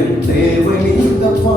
என் தேவை நீங்கப்பா.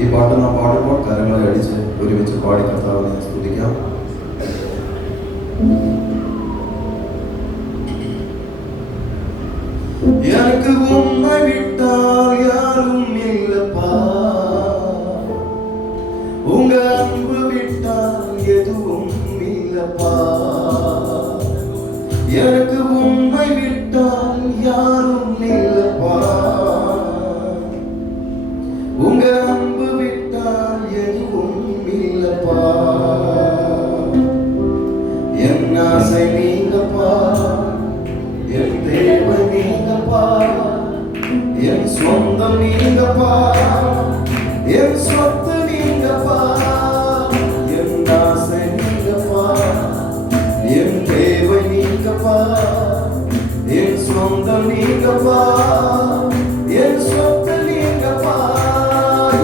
ഈ പാട്ട് നാം പാടുമ്പോൾ കരങ്ങളെ അടിച്ച് ഒരുമിച്ച് പാടി കർത്താവിനെ സ്തുതിക്കാം. எனக்கு உம்மை விட்டால் யாரும் இல்லப்பா, உங்க அன்பு விட்டால் எதுவும் இல்லப்பா. எனக்கு உம்மை விட்டால் யாரும் இல்லப்பா, உங்க அன்பு விட்டால் எதுவும் இல்லப்பா. என் ஆசை நீங்கப்பா, என் தேவை நீங்கப்பா, என் சொந்தம் நீங்கப்பா, என் சொத்து நீங்கப்பா. என் ஆசை நீங்கப்பா, என் தேவை நீங்கப்பா, என் சொந்தம் நீங்கப்பா, என் சொத்து நீங்கப்பா.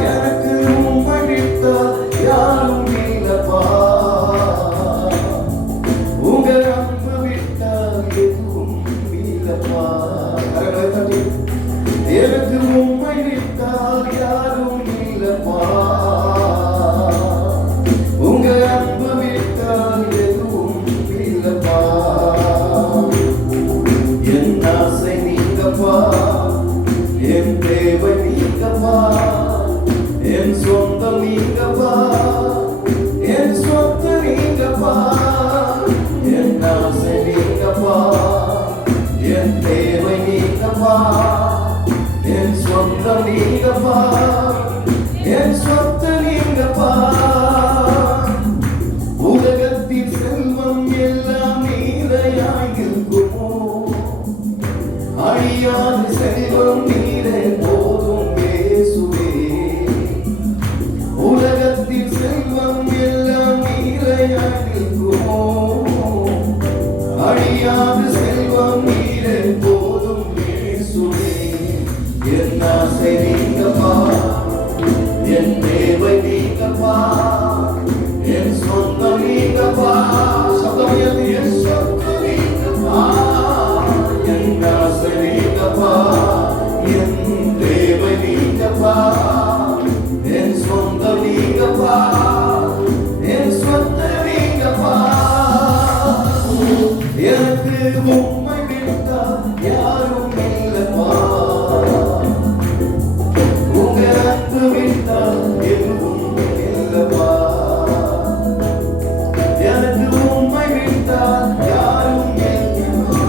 எனக்கு உம்மை விட்டால் யாரும் இல்லப்பா, உங்க அன்பு விட்டால் எதுவும் இல்லப்பா. எனக்கு உம்மை விட்டால் யாரும் இல்லப்பா, உங்க அன்பு விட்டால் எதுவும் இல்லப்பா. என் ஆசை நீங்கப்பா, என் தேவை நீங்கப்பா, என் சொந்தம் நீங்கப்பா, என் சொத்து நீங்கப்பா. என் ஆசை நீங்கப்பா, என் தேவை நீங்கப்பா, என் சொந்தம் நீங்கப்பா, என் சொத்து நீங்கப்பா. உலகத்தில் செல்வம் எல்லாம் நீரையாயிருக்குமோ, அழியாத செல்வம் நீரே போதும் இயேசுவே. உலகத்தில் செல்வம் எல்லாம் நீரையாயிருக்குமோ, அழியாத செல்வம் நீரே போதும் இயேசுவே. என் ஆசை நீங்கப்பா, என் தேவை நீங்கப்பா, என் சொந்தம் நீங்கப்பா. சொந்தம் என் சொத்து நீங்கப்பா. என் ஆசை நீங்கப்பா, என் தேவை நீங்கப்பா, என் சொந்தம் நீங்கப்பா, என் சொத்து நீங்கப்பா. எனக்கு உம்மை விட்டால் யாரும் இல்லப்பா, உங்க அன்பு விட்டால் எதுவும் இல்லப்பா. எனக்கு உம்மை விட்டால் யாரும் இல்லப்பா,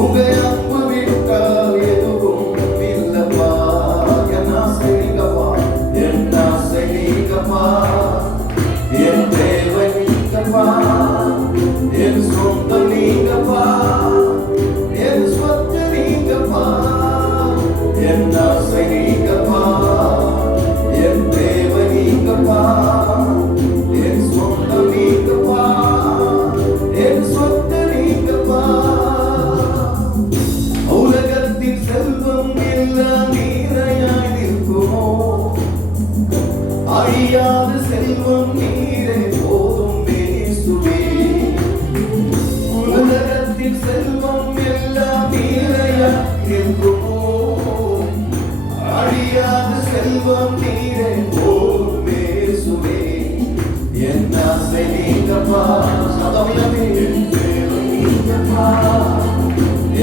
உங்க அன்பு விட்டால் எதுவும் இல்லப்பா. உலகத்தில் செல்வம் எல்லாம் நீரையாய் நிற்குமோ? அழியாத செல்வம் நீரே போதும் இயேசுவே. உலகத்தில் செல்வம் எல்லாம் நீரையாய் நிற்குமோ? அழியாத செல்வம் நீரே போதும் இயேசுவே. என் ஆசை நீங்கப்பா, சதவீதமே நீங்கப்பா,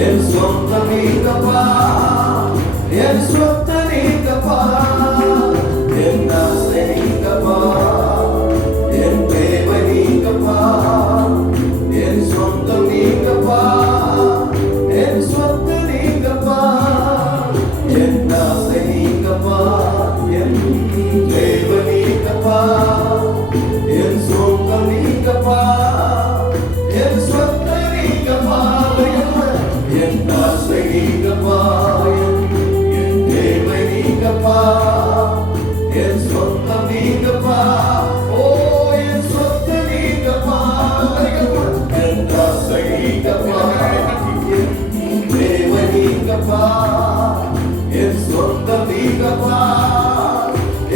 என் சொந்தம் நீங்கப்பா, என் சொந்த நீங்கப்பா, என் ஆசை நீங்கப்பா, என் தேவை நீங்கப்பா, என் சொந்தம் நீங்கப்பா, என் சொந்த நீங்கப்பா, என் ஆசை நீங்கப்பா, என் தேவை நீங்கப்பா, என் சொந்தம் நீங்கப்பா, என் சொந்த நீங்கப்பா, என் ஆசை நீங்கப்பா, என் தேவை நீங்கப்பா, என் சொந்தம் நீங்கப்பா, ஓ என் சொந்த நீங்கப்பா, என் ஆசை நீங்கப்பா, என் தேவை நீங்கப்பா, என் சொந்தம் நீங்கப்பா,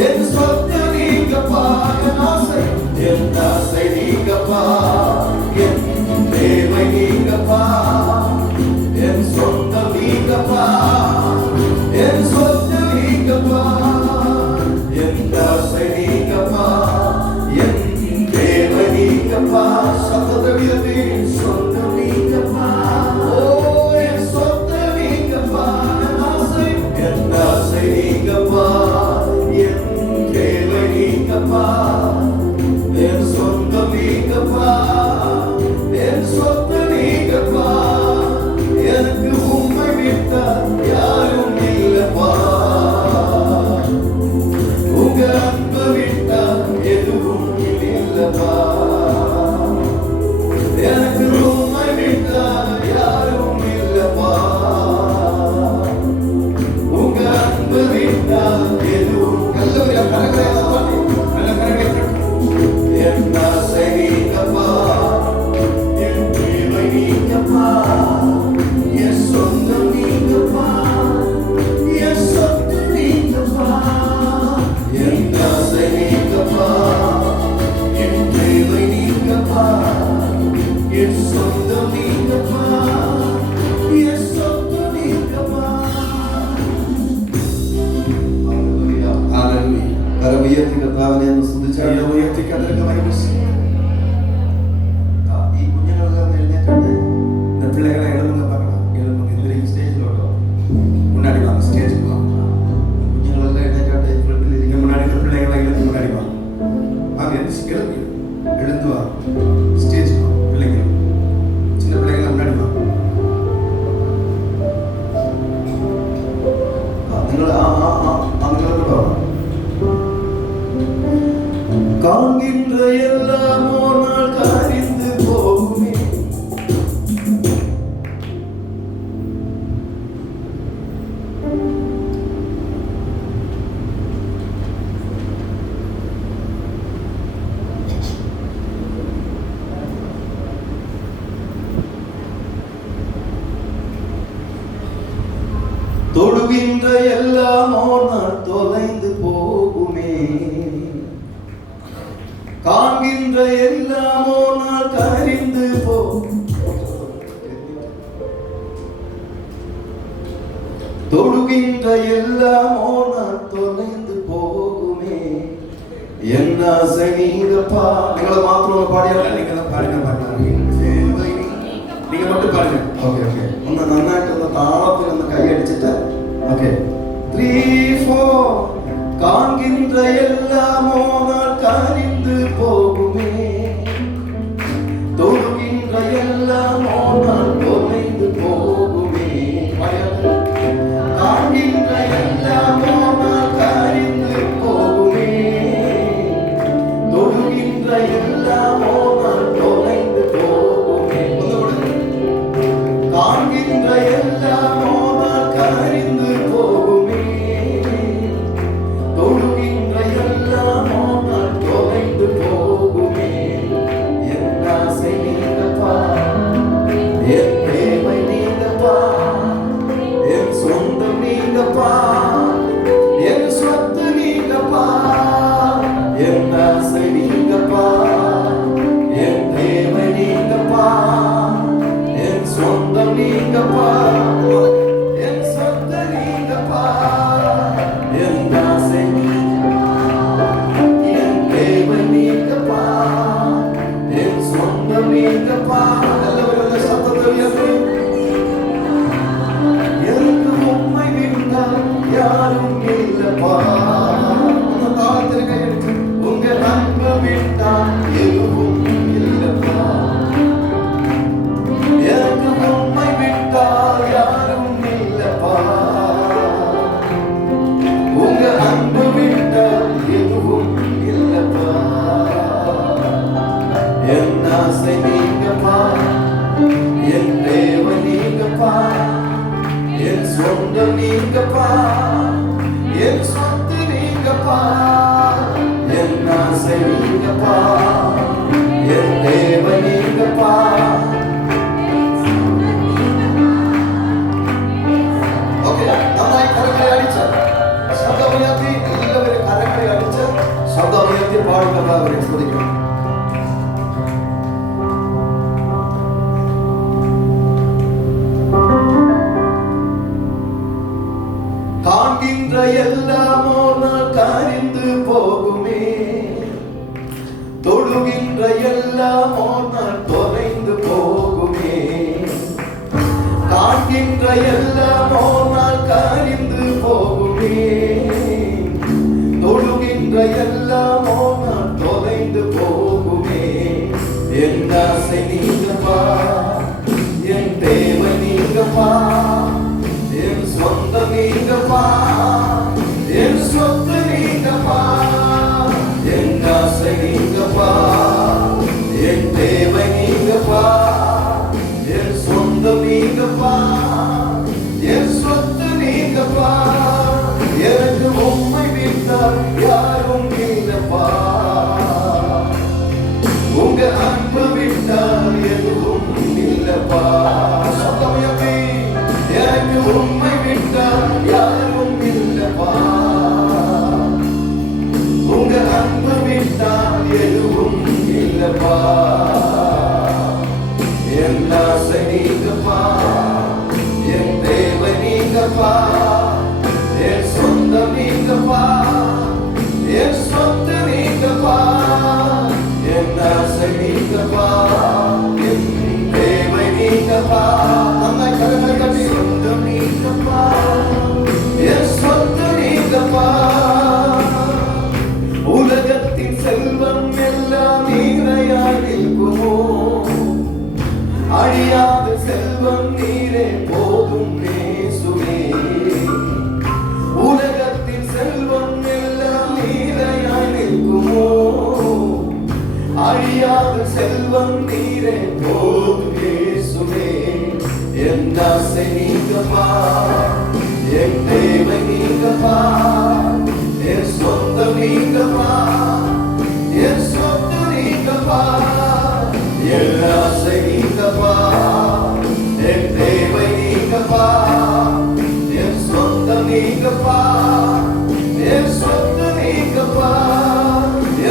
என் சொந்த நீங்கப்பா, என் ஆசை நீங்கப்பா, என் தேவை நீங்கப்பா, என் சொந்தம் நீங்கப்பா, என் சொந்த நீங்கப்பா, என் ஆசை நீங்கப்பா, என் தேவை நீங்கப்பா, சதவீதமே சொந்தம் நீங்கப்பா, ஓ என் சொந்த நீங்கப்பா, என் ஆசை நீங்கப்பா, என் தேவை நீங்கப்பா, என் சொந்தம் நீங்கப்பா, என் சொந்த நீங்கப்பா, எனக்கு உம்மை விட்டால் யாரும் இல்லப்பா, உங்க அன்பு விட்டால் எதுவும் இல்லப்பா, எனக்கு உம்மை விட்டால் யாரும் இல்லப்பா, உங்க அன்பு விட்டால் எதுவும் என் ஆசை நீங்கப்பா, என் தேவை நீங்கப்பா, என் சொந்தம் நீங்கப்பா, என் சொத்து நீங்கப்பா, என் ஆசை நீங்கப்பா, என் தேவை நீங்கப்பா, என் சொந்தம் நீங்கப்பா, என் சொத்து நீங்கப்பா. കരം ഉയർത്തി കർത്താവിനെ ഒന്ന് സ്തുതിച്ചാൽ ഉയർത്തി കതിരകമായി ഈ കുഞ്ഞുങ്ങളെ എഴുന്നേറ്റിട്ട് இந்த பிள்ளைகளை எழுதுங்க பார்க்கலாம், எழுதுங்க எந்திரிங்க, ஸ்டேஜிலோட்டோ முன்னாடி வாங்க, ஸ்டேஜுக்கு வாங்க, குഞ്ഞുങ്ങളെല്ലാം എഴുന്നേറ്റാട്ടെ, ஃப்ரண்ட்ல இருக்க முன்னாடி இந்த பிள்ளைகளை எழுந்து முன்னாடி வாங்க, வாங்க எழுந்து எழுந்து வாங்க, ஸ்டேஜுக்கு வாங்க, பிள்ளைங்க சின்ன பிள்ளைகளை முன்னாடி வாங்க, നിങ്ങൾ അങ്ങനെ വാங்க. காண்கின்ற எல்லாம் ஒரு நாள் கரைந்து போகுமே, தொடுகின்ற எல்லாம் ஒரு நாள் தொலைந்து போகுமே, காண்கின்ற எல்லாமோ நாள் கரைந்து போகும், தொடுகின்ற எல்லாமோ நாள் தொலைந்து போகுமே, என்ன ஆசை நீங்கப்பா. நீங்கள மாத்திரம் பாடியா, நீங்க பாடுங்க பாடுங்க, நீங்க மட்டும் பாடுங்க. ஓகே ஓகே, ഒന്ന് നന്നായിട്ട് ഒന്ന് താളത്തിൽ ഒന്ന് കൈയടിച്ചിട്ട് ഓക്കെ 3 4 காண்கின்ற எல்லாமோ நாள் கரைந்து போகுமே, தொடுகின்ற எல்லாமோ நாள் தொலைந்து போகுமே, காண்கின்ற எல்லாமோ நாள் கரைந்து போகுமே, தொடுகின்ற எல்லாமோ நாள் தொலைந்து போகுமே, காண்கின்ற எல்லாமோ நாள் கரைந்து போகுமே, தொடுகின்ற எல்லாமோ நாள் தொலைந்து போகுமே, என் ஆசை நீங்கப்பா, என் தேவை நீங்கப்பா, என் சொந்தம் நீங்கப்பா, என் சொத்து நீங்கப்பா, என் ஆசை நீங்கப்பா, என் தேவை நீங்கப்பா. ஓகே, நന്നായി കരങ്ങളെ അടിച്ച് ശബ്ദമുയർത്തി എല്ലാവരും കരങ്ങളെ അടിച്ച് ശബ്ദമുയർത്തി പാടുന്നവരെ സ്തുതിക്കണം. காண்கின்ற எல்லாம் ஒரு நாள் கரைந்து போகுமே, தொழுகின்ற எல்லாம் ஒரு நாள் தொலைந்து போகுமே. காண்கின்ற எல்லாம் ஒரு நாள் கரைந்து போகுமே, தொழுகின்ற எல்லாம் ஒரு நாள் தொலைந்து போகுமே. என் ஆசை நீங்கப்பா, என் தேவை நீங்கப்பா, என் சொந்தம் நீங்கப்பா, என் சொத்து நீங்கப்பா, என் ஆசை நீங்கப்பா, என் தேவை நீங்கப்பா, என் சொந்தம் நீங்கப்பா, என் சொத்து நீங்கப்பா. எனக்கு உம்மை விட்டால் யாரும் இல்லப்பா, உங்க அன்பு விட்டால் எதுவும் இல்லப்பா. சொந்தமையப்பே, எனக்கு உம்மை விட்டால் யாரும் இல்லப்பா, உங்க அன்பு விட்டால் எதுவும் இல்லப்பா. என் ஆசை நீங்கப்பா, என் தேவை நீங்கப்பா, என் சொந்தம் நீங்கப்பா, என் சொத்து நீங்கப்பா, என் ஆசை நீங்கப்பா, என் தேவை நீங்கப்பா. நன்னாய் கரங்களை தட்டி சொந்தம் நீங்கப்பா, என் சொத்து நீங்கப்பா. உலகத்தின் செல்வம் எல்லாம் நீரையாய் நிற்குமோ, அழியாத செல்வம் நீரே போதும் இயேசுவே. உலகத்தின் செல்வம் எல்லாம் நீரையாய் நிற்குமோ, அழியாத செல்வம் நீரே போதும் இயேசுவே. என் ஆசை நீங்கப்பா, என் தேவை நீங்கப்பா, என் சொந்தம் நீங்கப்பா, என் சொத்து நீங்கப்பா. என் ஆசை நீங்கப்பா, என் தேவை நீங்கப்பா, என் சொந்தம் நீங்கப்பா, என் சொத்து நீங்கப்பா.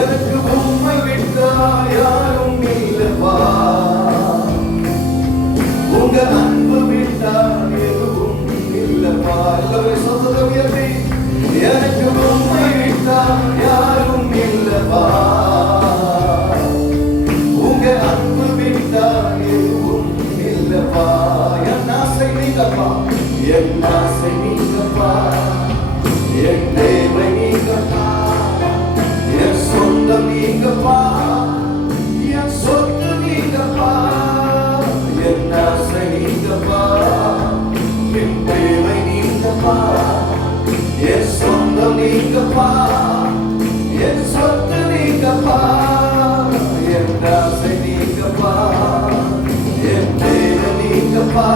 எனக்கு உம்மை விட்டால் யாரும் இல்லப்பா, உங்க அன்பு விட்டால் எதுவும் இல்லப்பா. எல்லாரும் சொந்தம் உயர்த்தி, எனக்கு உம்மை விட்டால் யாரும் இல்லப்பா, உங்க அன்பு விட்டால் எதுவும் இல்லப்பா. என் ஆசை நீங்கப்பா, என் ஆசை நீங்கப்பா, என் தேவை நீங்கப்பா, என் சொந்தம் நீங்கப்பா, என் சொத்து நீங்கப்பா. என் ஆசை நீங்கப்பா, என் தேவை நீங்கப்பா, என் சொந்தம் நீங்கப்பா, என் சொத்து நீங்கப்பா. என் ஆசை நீங்கப்பா, என் தேவை நீங்கப்பா,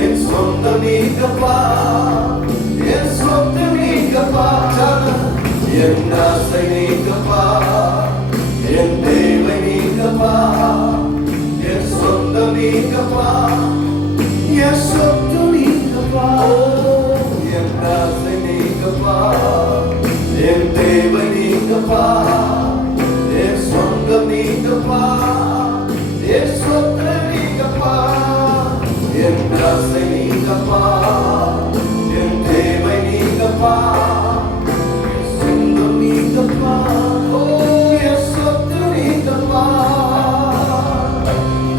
என் சொந்தம் நீங்கப்பா, என் சொத்து நீங்கப்பா. என் ஆசை நீங்கப்பா, என் தேவை நீங்கப்பா, என் சொந்தம் நீங்கப்பா, என் சொத்து நீங்கப்பா. என் ஆசை நீங்கப்பா, என் தேவை நீங்கப்பா, என் சொந்தம் நீங்கப்பா, என் சொத்து நீங்கப்பா. என் ஆசை நீங்கப்பா, என் தேவை நீங்கப்பா, என் சொந்தம் நீங்கப்பா, என் சொத்து நீங்கப்பா.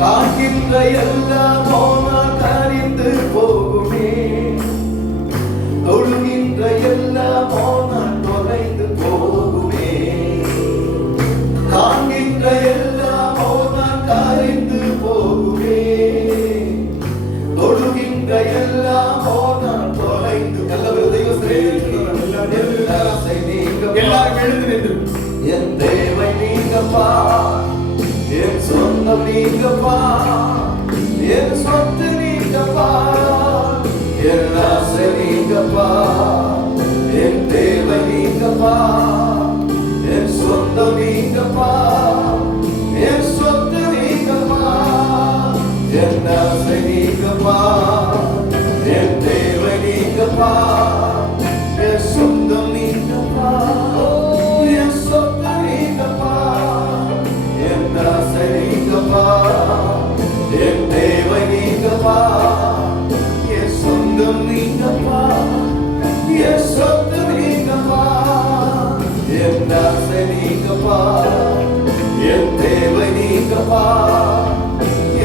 காண்கின்ற எல்லாம் போனால் கரிந்து போகுமே, தொழுகின்ற எல்லாம் போனால் தொலைந்து போகுமே. காண்கின்ற எல்லாம் போனால் கரிந்து போகுமே, தொழுகின்ற எல்லாம் போனால் தொலைந்து. எல்லாரும் எழுந்து நின்று, என் தேவை நீங்கப்பா, என் சொந்தம் நீங்கப்பா, என் சொத்து நீங்கப்பா, என் ஆசைங்கப்பா, என் தேவை நீங்கப்பா, என் சொந்தம் நீங்கப்பா, என் சொத்து நீங்கப்பா, என் ஆசை நீங்கப்பா, என் தேவை நீங்கப்பா, என் சொந்தம் நீங்கப்பா, என் சொத்து நீங்கப்பா, என் ஆசை நீங்கப்பா, என் தேவை நீங்கப்பா, என் சொந்தம் நீங்கப்பா, என் சொத்து நீங்கப்பா, என் ஆசை நீங்கப்பா, என் தேவை நீங்கப்பா,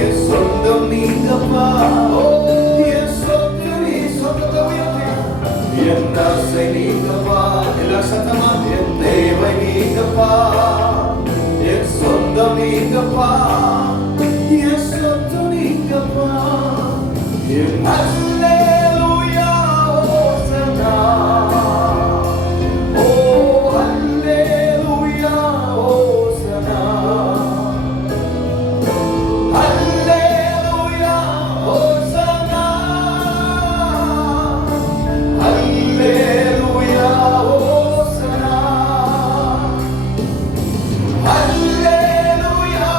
என் சொந்தம் நீங்கப்பா, என் சொத்து நீ சொந்தத்தை உயர்த்தி, என் ஆசை நீங்கப்பா, எல்லா சத்தமா, என் தேவை நீங்கப்பா, என் சொந்தம் நீங்கப்பா, என் சொத்து நீங்கப்பா, என் அல்லேலூயா ஓசன்னா, ஓ அல்லேலூயா ஓசன்னா, அல்லேலூயா ஓசன்னா, அல்லேலூயா ஓசன்னா, அல்லேலூயா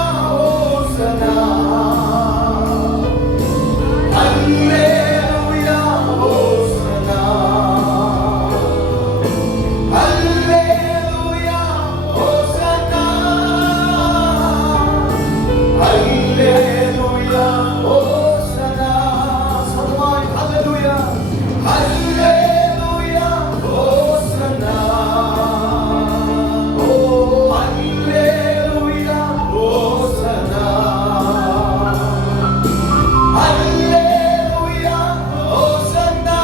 ஓசன்னா, அல்லேலூயா ஓசன்னா, அல்லேலூயா ஓசன்னா, அல்லேலூயா ஓசன்னா, சத்தமாய் அல்லேலூயா, அல்லேலூயா ஓசன்னா, ஓ அல்லேலூயா ஓசன்னா, அல்லேலூயா ஓசன்னா,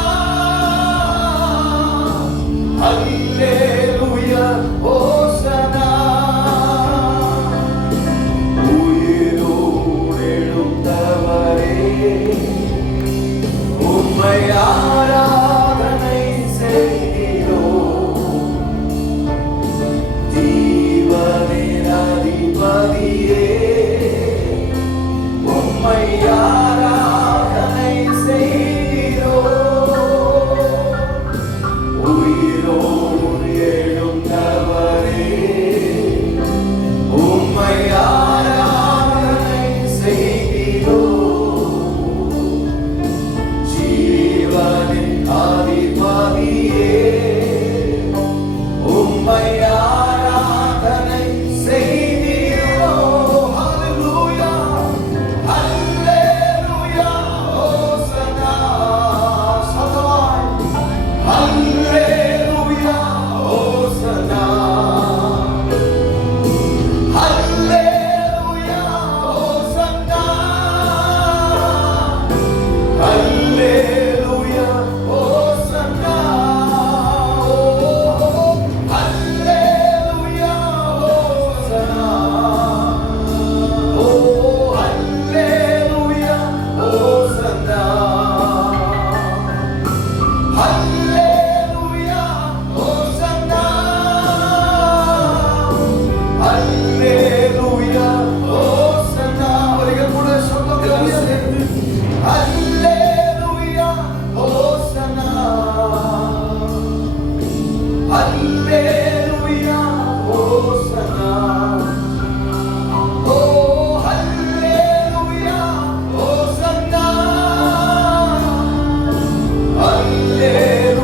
அல்லேலூயா ஓசன்னா, உயிரோடு எழுந்தவரே, உம்மை ஆராதனை செய்கிறோம், ஜீவனின் அதிபதியே, உம்மை ஆராதனை செய்கிறோம், உயிரோடு எழுந்தவரே, உம்மை ஆராதனை செய்கிறோம், ஜீவனின் அதிபதியே, உம்மை ஆராதனை செய்கிறோம். ஹல்லேலூயா, அல்லேலூயா ஓசன்னா, சத்தமாய் அல்லேலூயா ஓசன்னா, அல்லேலூயா ஓசன்னா, அல்லேலூயா ஓசன்னா, அல்லேலூயா ஓசன்னா, ஓ அல்லேலூயா ஓசன்னா, அல்லேலூயா ஓசன்னா, அல்லேலூயா ஓசன்னா, அவர்கள் கூட சொந்தத்தை உயர்த்தி, அல்லேலூயா ஓசன்னா, அல்லேலூயா ஓசன்னா, ஓ அல்லேலூயா ஓசன்னா, அல்லேலூயா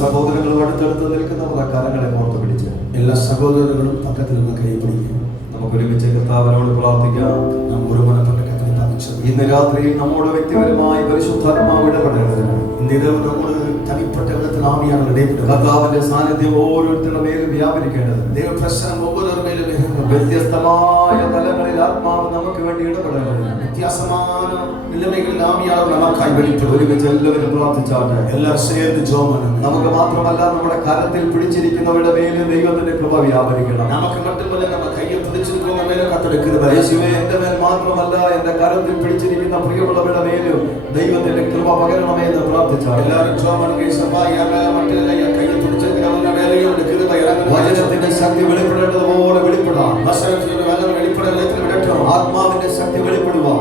സഹോദരങ്ങളും അടുത്തടുത്ത് നിൽക്കുന്നവർ ആ കരങ്ങളെ ഓർത്ത് പിടിച്ച് എല്ലാ സഹോദരങ്ങളും പക്കത്തിൽ നിന്ന് കൈ പിടിക്കും. നമുക്ക് ഒരുമിച്ച് കർത്താവിനോട് പ്രാർത്ഥിക്കാം. നാം ഒരു മനപ്പെട്ട കഥ പ്രാപിച്ചു. ഇന്ന് രാത്രി നമ്മുടെ വ്യക്തിപരമായി പരിശുദ്ധാത്മാവ് ഇടപെടേണ്ടതിനാണ്. ഇന്ന് നമ്മൾ തനിപ്പെട്ട വിധത്തിൽ ആവിയാണ് ഇടപെടുന്നത്. കർത്താവിന്റെ സാന്നിധ്യം ഓരോരുത്തരുടെ മേലും വ്യാപരിക്കേണ്ടത്. ദൈവപ്രശ്നം ഓരോരുത്തരുടെ മേലും വ്യത്യസ്തമായ തലങ്ങളിൽ ആത്മാവ് നമുക്ക് വേണ്ടി ഇടപെടേണ്ടതിനാണ്. വ്യത്യാസமான നിലകളിൽ ആവിയാണ് നമുക്കായി വെളിപ്പെടും. ഒരുമിച്ച് എല്ലാവരും പ്രാർത്ഥിച്ചാട്ടെ. എല്ലാവരും ചേർന്ന് ജോമനം. നമുക്ക് മാത്രമല്ല നമ്മുടെ കരത്തിൽ പിടിച്ചിരിക്കുന്നവരുടെ മേലും ദൈവത്തിന്റെ കൃപ വ്യാപരിക്കണം. നമുക്ക് മറ്റുമല്ല നമ്മുടെ കയ്യിൽ പിടിച്ചിരിക്കുന്ന മേലും കർത്തരുടെ കൃപ. യേശുവേ, എന്റെ മേൽ മാത്രമല്ല എന്റെ കരത്തിൽ പിടിച്ചിരിക്കുന്ന പ്രിയമുള്ളവരുടെ മേലും ദൈവത്തിന്റെ കൃപ പകരണമേ എന്ന് പ്രാർത്ഥിച്ചാൽ എല്ലാവരും ജോമനം. വചനത്തിന്റെ ശക്തി വെളിപ്പെടേണ്ടതുപോലെ വെളിപ്പെടാം. ആത്മാവിന്റെ ശക്തി വെളിപ്പെടുവാൻ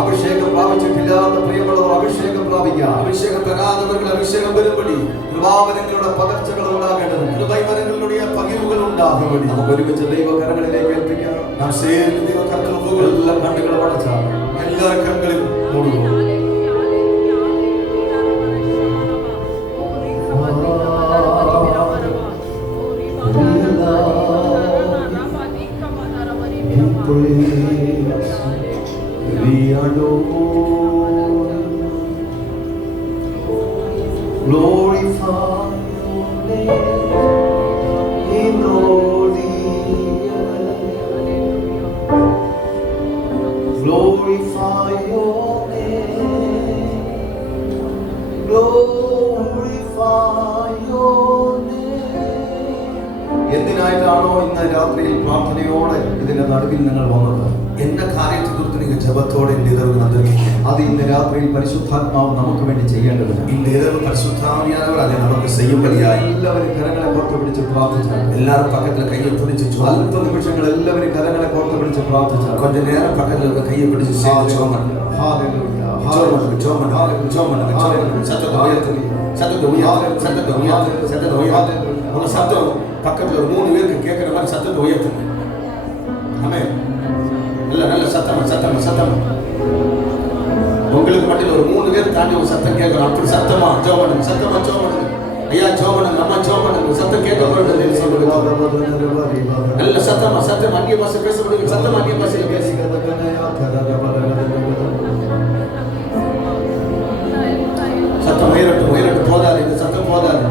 അഭിഷേകം പ്രാപിച്ചിട്ടില്ലാത്ത പ്രിയമുള്ളവർ അഭിഷേകം പ്രാപിക്കാം. അഭിഷേകം പെടാത്തവർക്ക് അഭിഷേകം വരുമ്പടി കൃപാവരങ്ങളുടെ പകർച്ചകൾ ഉണ്ടാകേണ്ടത്. കൃപൈവരങ്ങളുടെ പകിവുകൾ ഉണ്ടാകുമ്പടി നമുക്ക് ഒരുമിച്ച് ദൈവകരങ്ങളിലേക്ക് ഏൽപ്പിക്കാം. നാം ചേർന്ന് ദൈവകരങ്ങൾ എല്ലാ കണ്ണുകളും അടച്ചാൽ എല്ലാ കണ്ണുകളും മൂടുക. We adore, glorify your name in all the earth. Glorify your name, glorify എന്തിനായിട്ടാണോ ഇന്ന് രാത്രിയിൽ പ്രാർത്ഥനയോടെ ഇതിന്റെ നടുവിൽ നിങ്ങൾ വന്നത്? എന്ന കാര്യത്തെ കുറിച്ച് നിങ്ങൾ ജപത്തോടെ നിറവ് വന്നിരിക്കുക. അത് ഇന്ന് രാത്രിയിൽ പരിശുദ്ധാത്മാവ് നമുക്ക് വേണ്ടി ചെയ്യേണ്ടതില്ല. ഈ നിറവ് പരിശുദ്ധാത്മാവ് അത് നമുക്ക് ചെയ്യുമ്പടിയായി എല്ലാവരും കരങ്ങളെ പുറത്ത് പിടിച്ച് പ്രാർത്ഥിച്ചാൽ, എല്ലാവരും പക്കത്തിൽ കയ്യെ പിടിച്ച് അല്പ നിമിഷങ്ങൾ എല്ലാവരും കരങ്ങളെ പുറത്ത് പിടിച്ച് പ്രാർത്ഥിച്ചാൽ, கொஞ்ச நேரம் பக்கத்துல கையை பிடிச்சு சேர்ந்து சோமன் உங்க சத்தம் பக்கத்துல ஒரு 3 பேருக்கு கேட்கிற மாதிரி சத்தத்தை உயர்த்துங்க. ஆமென். நல்ல சத்தமா உங்களுக்கு மட்டும் ஒரு 3 பேர் தாண்டி ஒரு சத்தம் கேட்கணும். அப்படி சத்தமா ஜெபம் பண்ணுங்க. ஐயா ஜெபம் பண்ணுங்க, அம்மா ஜெபம் பண்ணுங்க. சத்தம் கேட்க போறது நல்ல சத்தம் அந்நிய பாஷை பேச முடியும். சத்தம் அந்நிய பாஷையில பேசுங்க. சத்தம் உயரட்டும் போதாது. இந்த சத்தம் போதாது.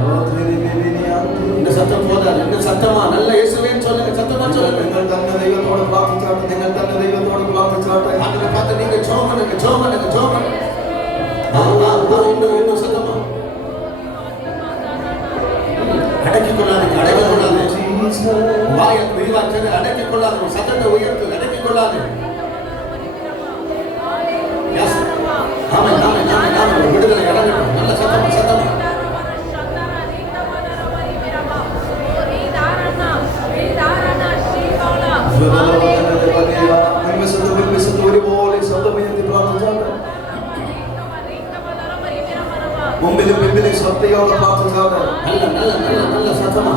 இந்த சத்தமா நல்ல இயேசுவேன்னு சொல்லுங்க. சத்தமா சொல்லுங்க. നിങ്ങൾ തന്നെ ദൈവത്തോട് പ്രാർത്ഥിച്ചാട്ടെ. ஆண்டவரை பார்த்து நீங்க ஜெபம் பண்ணுங்க. இன்னும் சத்தமா அடக்கிக் கொள்ளாதீங்க. வாயை விரிவாக்க அடக்கிக் கொள்ளாதீங்க. சத்தத்தை உயர்த்து அடக்கிக் கொள்ளாதீங்க. விடுதலை அடங்கட்டும். நல்ல சத்தமா ഒരുപോലെ ശബ്ദമുയർത്തി പ്രാർത്ഥിച്ചാട്ടെ. മുമ്പിലും പിമ്പിലും ശബ്ദയോടെ പ്രാർത്ഥിച്ചാട്ടെ. நல்ல சத்தமா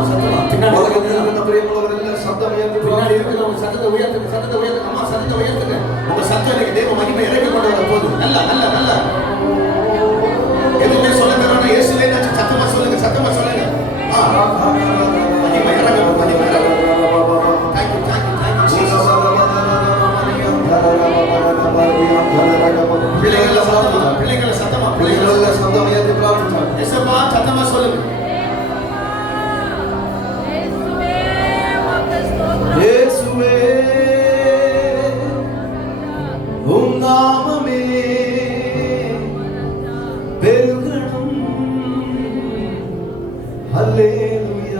പ്രിയമുള്ളവരെല്ലാം ശബ്ദമുയർത്തി பின்னாடி இருக்கிறவங்க சத்தத்தை உயர்த்துங்க. அம்மா சத்தத்தை உயர்த்துங்க. உங்க சத்தம் எனக்கு தேவ மகிமை இறக்கி கொண்டு வர போகுது. நல்ல எதுவுமே சொல்ல தரணும். இயேசுவே சத்தமா சொல்லுங்க. மகிமை இறங்கணும். Thank you Jesus. பிள்ளைகள சத்தமா ശബ്ദമുയർത്തി പ്രാർത്ഥിച്ചാട്ടെ. எசப்பா சத்தமா சொல்லுங்க. യേശുവേ ഉം നാമമേ പെരുകണം. ഹല്ലേലൂയ.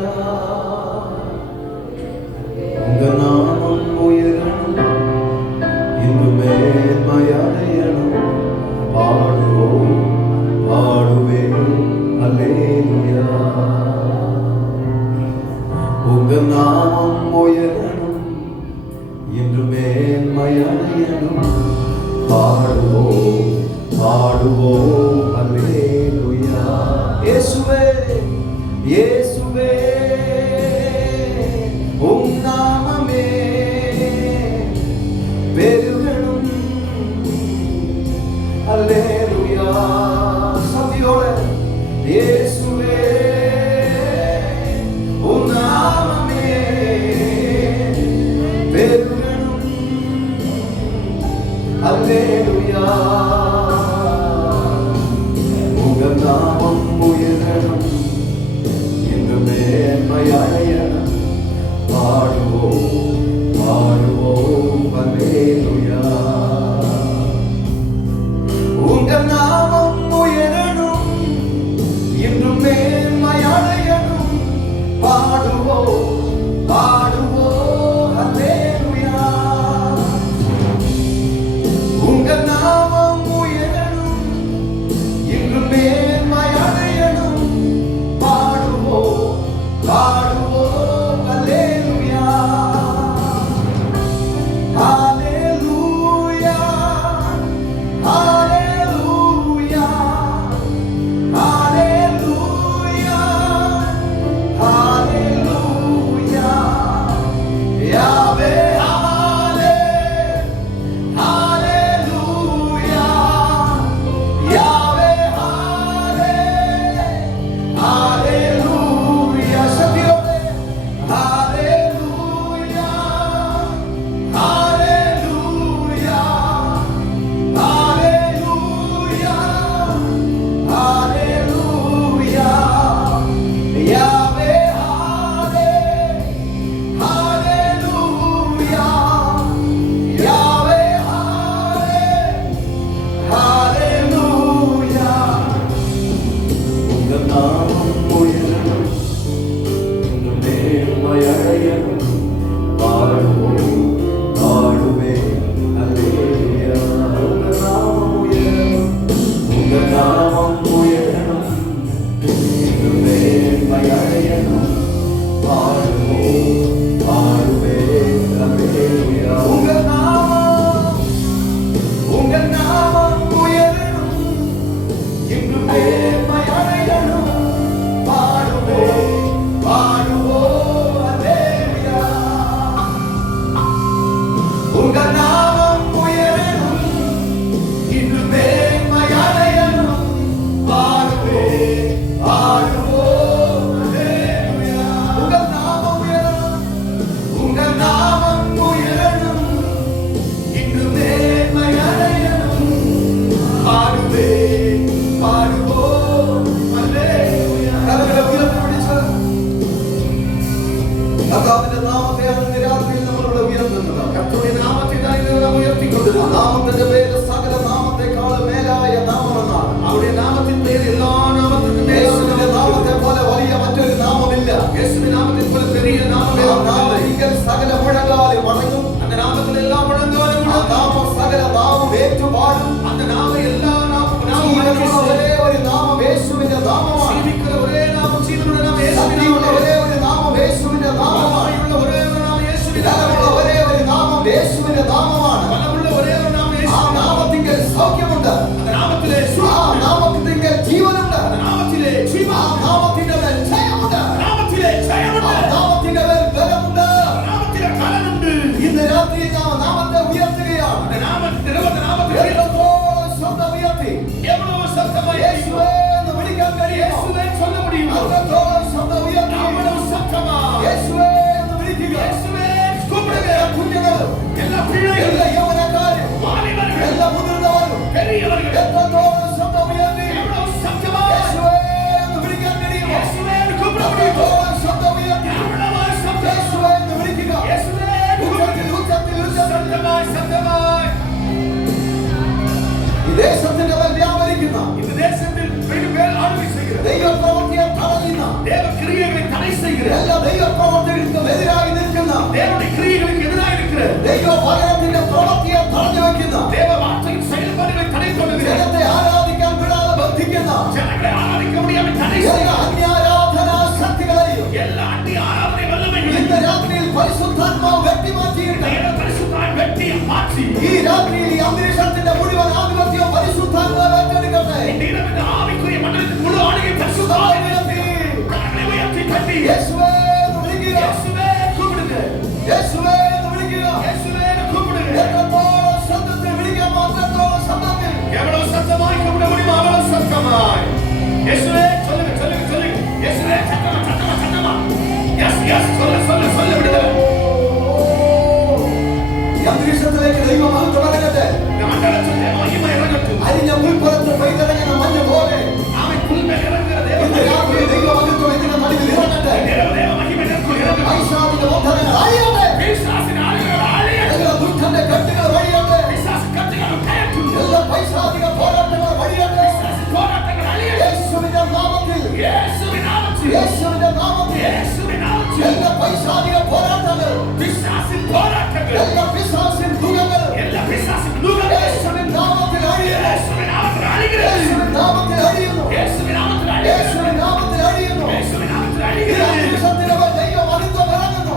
ഉങ്ക നാമം ഉയരണം. ഇന്നു മേന്മയടയണം. പാടുവേ ഹല്ലേലൂയ. உங்க நாமம் உயரணும். இன்று மேன்மையடையணும். பாடுவோம் அல்லேலூயா. இயேசுவே உம் நாமமே பெருகணும். அல்லேலூயா. சந்தியோட இயேசுவே உம் நாமமே பெருகணும். அல்லேலூயா. உங்க நாமம் உயரணும். இன்று மேன்மையடையணும். பாடுவோம் அல்லேலூயா. உங்க நாமம் உயரணும். இன்று மேன்மையடையணும். பாடுவோம் அல்லேலூயா. உங்க நாமம் உயரணும். இன்று மேன்மையடையணும். பாடுவோம் നാമം ഉയരണം, മേന്മയടയണം. പാടുമോ പാടുമേ ഹല്ലേലൂയ. നാമം ഉയരണം, നാമം ഉയരണം, മേന്മയടയണം. പാടുമോ പാടുമേ ഹല്ലേലൂയ. உங்கள் நாமம் உயரணும், இன்று மேன்மையடையணும். பாடுவே பாடுவோம் அல்லேலூயா. உங்கள் நாமம் உயரணும், இன்று மேன்மையடையணும். பாடுவே பாடுவோம் அல்லேலூயா. உங்கள் நாமம் உயரணும், உங்கள் நாமம் உயரணும், இன்று மேன்மையடையணும். பாடுவே பாடுவோம் அல்லேலூயா. കരങ്ങളെ ഉയർത്തിപ്പിടിച്ച് കർത്താവിന്റെ നാമത്തെയാണ് ഇന്ന് രാത്രിയിൽ നമ്മളിവിടെ ഉയർത്തുന്നത്. കർത്താവിന്റെ നാമത്തിനായി നാം ഉയർത്തിക്കൊണ്ടിരുന്നു. നാമത്തിന്റെ പേര് സകല നാമത്തെക്കാളും മേലായ നാമമെന്നാണ്. അവിടെ നാമത്തിൻ പേര് എല്ലാ നാമത്തിനും യേശുവിന്റെ നാമത്തെ പോലെ വലിയ മറ്റൊരു നാമമില്ല. യേശുവിന്റെ നാമത്തെ പോലെ ചെറിയ നാമമില്ല. നാമത്തിൽ സകല മുഴങ്കാലും മടങ്ങും. அந்த നാമത്തിൽ എല്ലാ മുഴങ്കാലും ആ നാമം സകല നാമം ഏറ്റുപാടും. அந்த നാമം എല്ലാ ഒരേ ഒരു നാമം യേശുവിന്റെ നാമമാണ്. ജീവിക്കുന്ന ഒരേ നാമം, ജീവനുള്ള നാമം യേശുവിന്റെ ഒരേ ഒരു നാമം യേശുവിന്റെ നാമമാണ്. ഒരേ ഒരു നാമം യേശുവിന്റെ ഒരേ ഒരു നാമം യേശുവിന്റെ നാമമാണ്. ഒരേ ഒരു നാമം യേശു. ആ നാമത്തിങ്കൽ സൗഖ്യമുണ്ട്. നാമത്തിലെ ആ നാമത്തിങ്കൽ ജീവനുണ്ട്. നാമത്തിലെ ജീവൻ. ആ നാമത്തിന്റെ മേൽ ജയമുണ്ട്. നാമത്തിലെ ജയമുണ്ട്. നാമത്തിന്റെ മേൽ ബലമുണ്ട്. നാമത്തിലെ ബലമുണ്ട്. ഇന്ന് രാത്രി നാം നാമത്തെ ഉയർത്തുകയാണ്. നാമത്തെ ശബ്ദം ഉയർത്തി എவ்வளவு ശബ്ദമായി യേശുവേ എന്ന് വിളിക്കാൻ കഴിയും. യേശുവേ ചൊല്ല முடியும். അത്രത്തോളം ശബ്ദം ഉയർത്തി എவ்வளவு ശബ്ദമായി യേശുവേ എന്ന് വിളിക്കുക. യേശുവേ കൂപ്പിടുക. കുഞ്ഞുങ്ങളും എല്ലാ പിള്ളേരും എല്ലാ യൗവനക്കാരും വാലിബരും എല്ലാ മുതിർന്നവരും പെരിയവരും എത്രത്തോളം ശബ്ദം ഉയർത്തി എவ்வளவு ശബ്ദമായി യേശുവേ എന്ന് വിളിക്കാൻ കഴിയും. യേശുവേ എന്ന് കൂപ്പിടുക. അത്രത്തോളം ശബ്ദം ഉയർത്തി എவ்வளவு ശബ്ദം യേശുവേ എന്ന് വിളിക്കുക. യേശുവേ ശബ്ദമായി ഈ ദേശത്തിന്റെ മേൽ വ്യാപരിക്കുന്ന இந்த ദേശത്തിൽ മേൽ ആളുകൾ ചെയ്യുന്ന ദൈവപ്രവൃത്തിയെ തടയുന്ന ദൈവക്രിയകളെ തടയി ചെയ്യുന്ന എല്ലാ ദൈവപ്രവൃത്തികൾക്കും എതിരായി നിൽക്കുന്ന ദൈവയുടെ ക്രിയകൾക്ക് എതിരായി നിൽക്കുന്ന ദൈവവചനത്തിന്റെ പ്രവൃത്തിയെ തടഞ്ഞു വെക്കുന്ന ദൈവവാക്യത്തിന്റെ செயல்பாடுகளை തടയിക്കൊള്ളുന്ന ജനത്തെ ആരാധിക്കാൻ വിടാതെ ബന്ധിക്കുന്ന ജനങ്ങളെ ആരാധിക്കാൻ മുടിയാതെ തടയുന്ന അന്യാരാധനാ ശക്തികളെയും എല്ലാ അന്യാരാധന വല്ലമയും ഇന്ന് രാത്രിയിൽ പരിശുദ്ധാത്മാവ് വെട്ടിമാറ്റിയിട്ട് മാറ്റി ഈ രാത്രിയിൽ ഈ അന്തരീക്ഷത്തിന്റെ മുഴുവൻ ആധിപത്യവും പരിശുദ്ധാത്മാവ് ഏറ്റെടുക്കട്ടെ. ആവിക്കുரிய മണ്ഡലത്തിൽ മുഴുവൻ ആളുകൾ പരിശുദ്ധാത്മാവ് ഉയർത്തി യേശുവേ എന്ന് വിളിക്കുക. യേശുവേ കൂപ്പിടുക. യേശുവേ എന്ന് വിളിക്കുക. യേശുവേ എന്ന് കൂപ്പിടുക. എത്രത്തോളം ശബ്ദത്തിൽ വിളിക്കാൻ മാത്രത്തോളം ശബ്ദത്തിൽ എவ்வளவு ശബ്ദമായി കൂപ്പിട முடியுமோ அவ்வளவு ശബ്ദമായി യേശുവേ சொல்லுங்க சொல்லுங்க சொல்லுங்க യേശുവേ சத்தமா சத்தமா சத்தமா യെസ് യെസ് சொல்ல சொல்ல சொல்ல விடுங்க. അന്തരീക്ഷത്തിലേക്ക് ദൈവമഹത്വം ഇറങ്ങട്ടെ. അരിഞ്ഞ പുൽപ്പുറത്ത് പെയ്തിറങ്ങുന്ന മഞ്ഞ് പോലെ ഇന്ന് രാത്രി ദൈവമഹത്വം ഇതിന്റെ നടുവിൽ ഇറങ്ങട്ടെ. പൈശാചിക ബന്ധനങ്ങൾ അഴിയട്ടെ. എല്ലാ ദുഷ്ടന്റെ കെട്ടുകൾ വഴിയട്ടെ. എല്ലാ പൈശാചിക പോരാട്ടങ്ങൾ വഴിയട്ടെ. യേശുവിന്റെ നാമത്തിൽ യേശുവിന്റെ നാമത്തിൽ എല്ലാ പൈശാചിക പോരാട്ടങ്ങൾ എല്ലാ പിശാചിൻ ദുഃഖങ്ങൾ യേശുവിൻ നാമത്തിൽ അഴിയുന്നു. യേശുവിൻ നാമത്തിൽ അഴിയുന്നു. യേശുവിൻ നാമത്തിൽ അഴിയുന്നു. ഈ അന്തരീക്ഷത്തിന്റെ മേൽ ദൈവമഹത്വം ഇറങ്ങുന്നു.